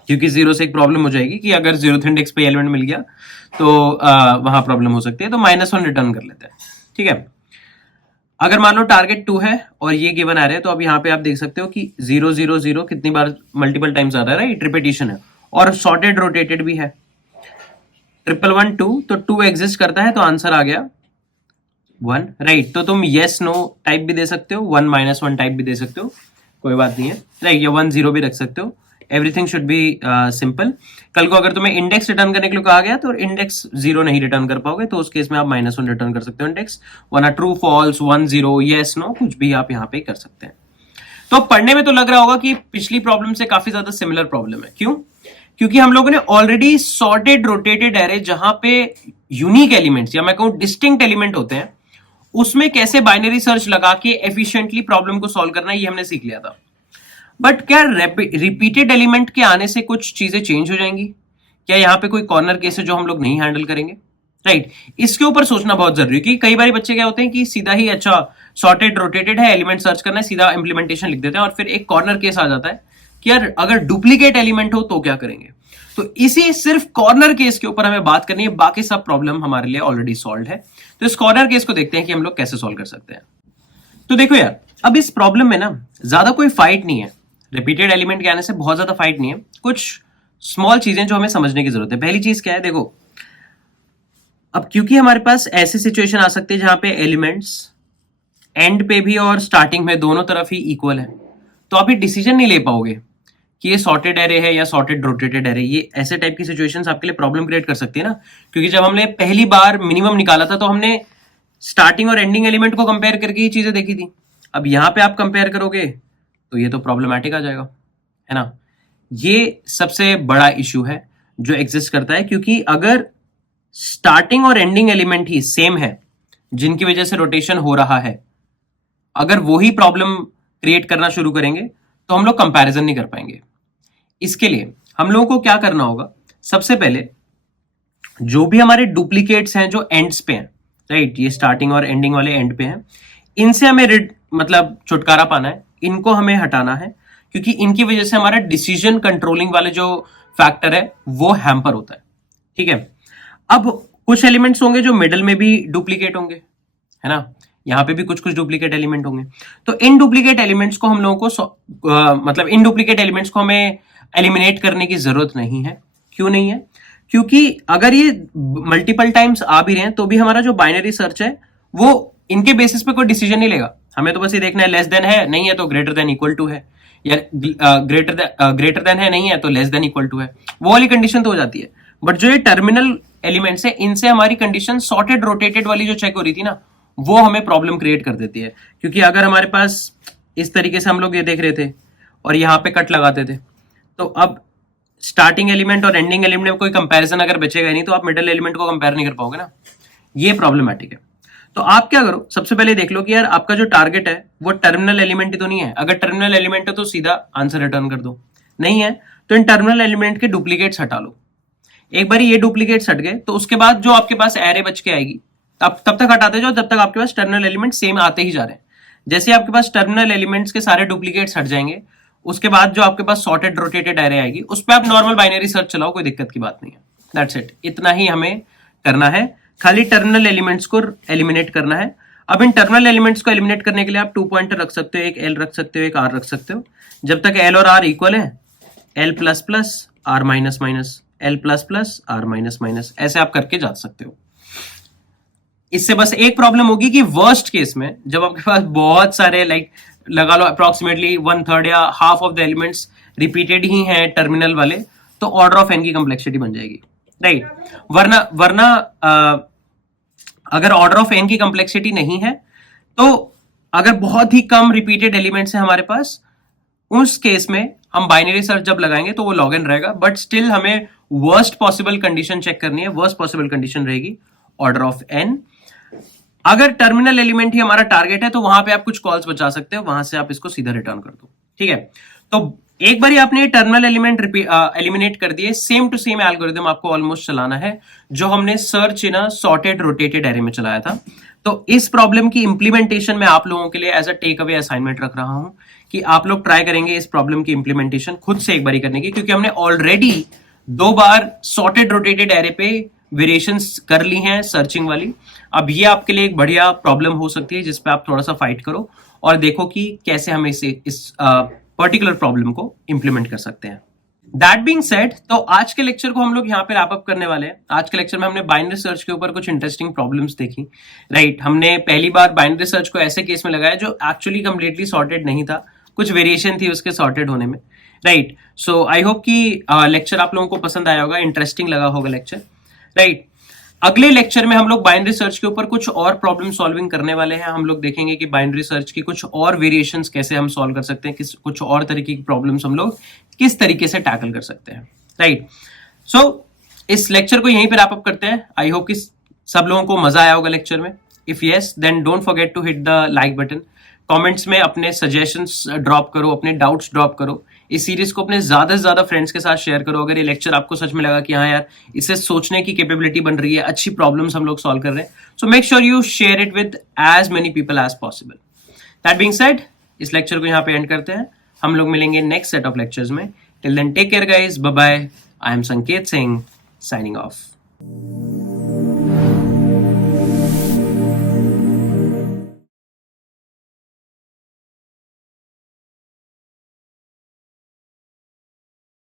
क्योंकि 0 से एक प्रॉब्लम हो जाएगी कि अगर 0th इंडेक्स पे एलिमेंट मिल गया तो वहां प्रॉब्लम हो सकती है, तो -1 रिटर्न कर लेते हैं। ठीक है, अगर मान लो टारगेट 2 है और ये गिवन आ रहा है, तो अब यहाँ पे आप देख सकते हो कि 0 0 0 कितनी बार मल्टीपल टाइम्स आ रहा है, राइट, रिपीटिशन है, और सॉर्टेड रोटेटेड भी है। 1 1 2, तो 2 एग्जिस्ट करता है, तो आंसर आ गया 1, राइट। तो तुम येस नो टाइप भी दे सकते हो, 1 -1 टाइप भी दे सकते हो, कोई बात नहीं है, राइट, या 1 0 भी रख सकते हो। Everything should be simple. कल को अगर तुम्हें इंडेक्स रिटर्न करने के लिए कहा गया तो इंडेक्स 0 नहीं रिटर्न कर पाओगे, तो उस केस में आप -1 रिटर्न कर सकते हो इंडेक्स, वरना ट्रू फॉल्स 1 0 येस नो कुछ भी आप यहाँ पे कर सकते हैं। तो पढ़ने में तो लग रहा होगा कि पिछली प्रॉब्लम से काफी ज्यादा सिमिलर प्रॉब्लम है। क्यों? क्योंकि हम लोगों ने ऑलरेडी सॉर्टेड रोटेटेड एरे, जहां पे यूनिक एलिमेंट्स या मैं कहूं डिस्टिंक्ट एलिमेंट होते हैं, उसमें कैसे बाइनरी सर्च लगा के एफिशिएंटली प्रॉब्लम को सॉल्व करना है, ये हमने सीख लिया था। बट क्या रिपीटेड एलिमेंट के आने से कुछ चीजें चेंज हो जाएंगी? क्या यहाँ पे कोई कॉर्नर केस है जो हम लोग नहीं हैंडल करेंगे? राइट, इसके ऊपर सोचना बहुत जरूरी है कि कई बार बच्चे क्या होते हैं कि सीधा ही अच्छा सॉर्टेड रोटेटेड है, एलिमेंट सर्च करना है, सीधा इंप्लीमेंटेशन लिख देते हैं, और फिर एक कॉर्नर केस आ जाता है कि यार अगर डुप्लीकेट एलिमेंट हो तो क्या करेंगे। तो इसी सिर्फ कॉर्नर केस के ऊपर हमें बात करनी है, बाकी सब प्रॉब्लम हमारे लिए ऑलरेडी सॉल्व है। तो इस कॉर्नर केस को देखते हैं कि हम लोग कैसे सॉल्व कर सकते हैं। तो देखो यार, अब इस प्रॉब्लम में ना ज्यादा कोई फाइट नहीं है, रिपीटेड एलिमेंट के आने से बहुत ज्यादा फाइट नहीं है, कुछ स्मॉल चीजें जो हमें समझने की जरूरत है। पहली चीज क्या है, देखो अब क्योंकि हमारे पास ऐसी सिचुएशन आ सकती है जहां पे एलिमेंट्स एंड पे भी और स्टार्टिंग में दोनों तरफ ही इक्वल है, तो आप ये डिसीजन नहीं ले पाओगे कि ये सॉर्टेड एरे है या सॉर्टेड रोटेटेड एरे। ये ऐसे टाइप की सिचुएशंस आपके लिए प्रॉब्लम क्रिएट कर सकती है ना, क्योंकि जब हमने पहली बार मिनिमम निकाला था तो हमने स्टार्टिंग और एंडिंग एलिमेंट को कंपेयर करके ये चीजें देखी थी। अब यहां पे आप कंपेयर करोगे तो ये तो प्रॉब्लमैटिक आ जाएगा, है ना। ये सबसे बड़ा इश्यू है जो एग्जिस्ट करता है, क्योंकि अगर स्टार्टिंग और एंडिंग एलिमेंट ही सेम है जिनकी वजह से रोटेशन हो रहा है, अगर वो ही प्रॉब्लम क्रिएट करना शुरू करेंगे तो हम लोग कंपैरिजन नहीं कर पाएंगे। इसके लिए हम लोगों को क्या करना होगा, सबसे पहले जो भी हमारे डुप्लीकेट्स हैं जो एंड्स पे हैं, राइट, ये स्टार्टिंग और एंडिंग वाले एंड पे हैं, इनसे हमें मतलब छुटकारा पाना है, इनको हमें हटाना है, क्योंकि इनकी वजह से हमारा डिसीजन कंट्रोलिंग वाले जो फैक्टर है वो हैम्पर होता है। ठीक है, अब कुछ एलिमेंट्स होंगे जो मिडल में भी डुप्लीकेट होंगे, है ना, यहां पे भी कुछ कुछ डुप्लीकेट एलिमेंट होंगे। तो इन डुप्लीकेट एलिमेंट्स को हम लोगों को मतलब इन डुप्लीकेट एलिमेंट्स को हमें एलिमिनेट करने की जरूरत नहीं है। क्यों नहीं है? क्योंकि अगर ये मल्टीपल टाइम्स आ भी रहे हैं तो भी हमारा जो बाइनरी सर्च है वो इनके बेसिस पे कोई डिसीजन नहीं लेगा। हमें तो बस ये देखना है लेस देन है, नहीं है तो ग्रेटर देन इक्वल टू है, या ग्रेटर देन है, नहीं है तो लेस देन इक्वल टू है, वो वाली कंडीशन तो हो जाती है। बट जो ये टर्मिनल एलिमेंट्स है इनसे हमारी कंडीशन सॉर्टेड रोटेटेड वाली जो चेक हो रही थी ना, वो हमें प्रॉब्लम क्रिएट कर देती है। क्योंकि अगर हमारे पास इस तरीके से हम लोग ये देख रहे थे और यहाँ पे कट लगाते थे, तो अब स्टार्टिंग एलिमेंट और एंडिंग एलिमेंट में कोई कंपैरिजन अगर बचेगा नहीं तो आप मिडिल एलिमेंट को कंपेयर नहीं कर पाओगे ना, ये प्रॉब्लमेटिक है। तो आप क्या करो, सबसे पहले देख लो कि यार आपका जो टारगेट है वो टर्मिनल एलिमेंट ही तो नहीं है। अगर टर्मिनल एलिमेंट है तो सीधा आंसर रिटर्न कर दो, नहीं है तो इन टर्मिनल एलिमेंट के डुप्लीकेट्स हटा लो। एक बार ये डुप्लीकेट्स हट गए तो उसके बाद जो आपके पास एरे बच के आएगी तब तक हटाते जाओ जब तक आपके पास टर्मिनल एलिमेंट सेम आते ही जा रहे हैं। जैसे आपके पास टर्मिनल एलिमेंट्स के सारे डुप्लीकेट्स हट जाएंगे, उसके बाद जो आपके पास सॉर्टेड रोटेटेड एरे आएगी उस पर आप नॉर्मल बाइनरी सर्च चलाओ, कोई दिक्कत की बात नहीं है। दैट्स इट, इतना ही हमें करना है, खाली टर्मिनल एलिमेंट्स को एलिमिनेट करना है। अब इन टर्मिनल एलिमेंट्स को एलिमिनेट करने के लिए आप 2 पॉइंटर रख सकते हो, एक एल रख सकते हो, एक आर रख सकते हो। जब तक एल और आर इक्वल है, L plus plus R minus minus, L plus plus R minus minus, ऐसे आप करके जा सकते हो। इससे बस एक प्रॉब्लम होगी कि वर्स्ट केस में जब आपके पास बहुत सारे लगा लो अप्रोक्सीमेटली 1/3 या half of the elements repeated ही हैं टर्मिनल वाले, तो ऑर्डर ऑफ एन की कॉम्प्लेक्सिटी बन जाएगी, राइट। वरना अगर ऑर्डर ऑफ एन की कॉम्प्लेक्सिटी नहीं है तो अगर बहुत ही कम रिपीटेड एलिमेंट्स है हमारे पास, उस केस में हम बाइनरी सर्च जब लगाएंगे तो वो लॉग इन रहेगा, बट स्टिल हमें वर्स्ट पॉसिबल कंडीशन चेक करनी है। वर्स्ट पॉसिबल कंडीशन रहेगी ऑर्डर ऑफ एन। अगर टर्मिनल एलिमेंट ही हमारा टारगेट है तो वहां पे आप कुछ कॉल्स बचा सकते हो, वहां से आप इसको सीधा रिटर्न कर दो, ठीक है। तो एक बार आपने टर्मिनल एलिमेंट एलिमिनेट कर दिए, सेम टू सेम एल्गोरिथम आपको ऑलमोस्ट चलाना है जो हमने search in a sorted rotated array में चलाया था। तो इस प्रॉब्लम की इंप्लीमेंटेशन में आप लोगों के लिए as a takeaway assignment रख रहा हूं कि आप लोग ट्राई करेंगे इस प्रॉब्लम की इंप्लीमेंटेशन खुद से एक बार करने की, क्योंकि हमने ऑलरेडी 2 बार सॉर्टेड रोटेटेड एरे पे वेरिएशंस कर ली हैं सर्चिंग वाली। अब ये आपके लिए एक बढ़िया प्रॉब्लम हो सकती है जिसपे आप थोड़ा सा फाइट करो और देखो कि कैसे हम इस पर्टिकुलर प्रॉब्लम को इंप्लीमेंट कर सकते हैं। दैट बीइंग सेड, तो आज के लेक्चर को हम लोग यहाँ पे रैप अप करने वाले हैं। आज के लेक्चर में हमने बाइनरी सर्च के ऊपर कुछ इंटरेस्टिंग प्रॉब्लम्स देखी, राइट। हमने पहली बार बाइनरी सर्च को ऐसे केस में लगाया जो एक्चुअली कंप्लीटली सॉर्टेड नहीं था, कुछ वेरिएशन थी उसके सॉर्टेड होने में, राइट। सो आई होप कि लेक्चर आप लोगों को पसंद आया होगा, इंटरेस्टिंग लगा होगा लेक्चर, राइट। अगले लेक्चर में हम लोग बाइनरी सर्च के ऊपर कुछ और प्रॉब्लम सॉल्विंग करने वाले हैं। हम लोग देखेंगे कि बाइनरी सर्च की कुछ और वेरिएशंस कैसे हम सॉल्व कर सकते हैं, कुछ और तरीके की प्रॉब्लम्स हम लोग किस तरीके से टैकल कर सकते हैं, राइट। सो इस लेक्चर को यहीं पे रैप अप करते हैं। आई होप कि सब लोगों को मजा आया होगा लेक्चर में। If yes, then don't forget to hit the like button. Comments में अपने सजेशंस ड्रॉप करो, अपने डाउट्स ड्रॉप करो। इस सीरीज को अपने ज्यादा से ज्यादा फ्रेंड्स के साथ शेयर करो। अगर ये लेक्चर आपको सच में लगा कि हाँ यार इससे सोचने की कैपेबिलिटी बन रही है, अच्छी प्रॉब्लम्स हम लोग सॉल्व कर रहे हैं, so make sure you share it with as many people as possible. That being said, इस लेक्चर को यहाँ पे एंड करते हैं। हम लोग मिलेंगे नेक्स्ट सेट ऑफ लेक्चर्स में। Till then take care guys, bye bye. I am Sanket Singh signing off.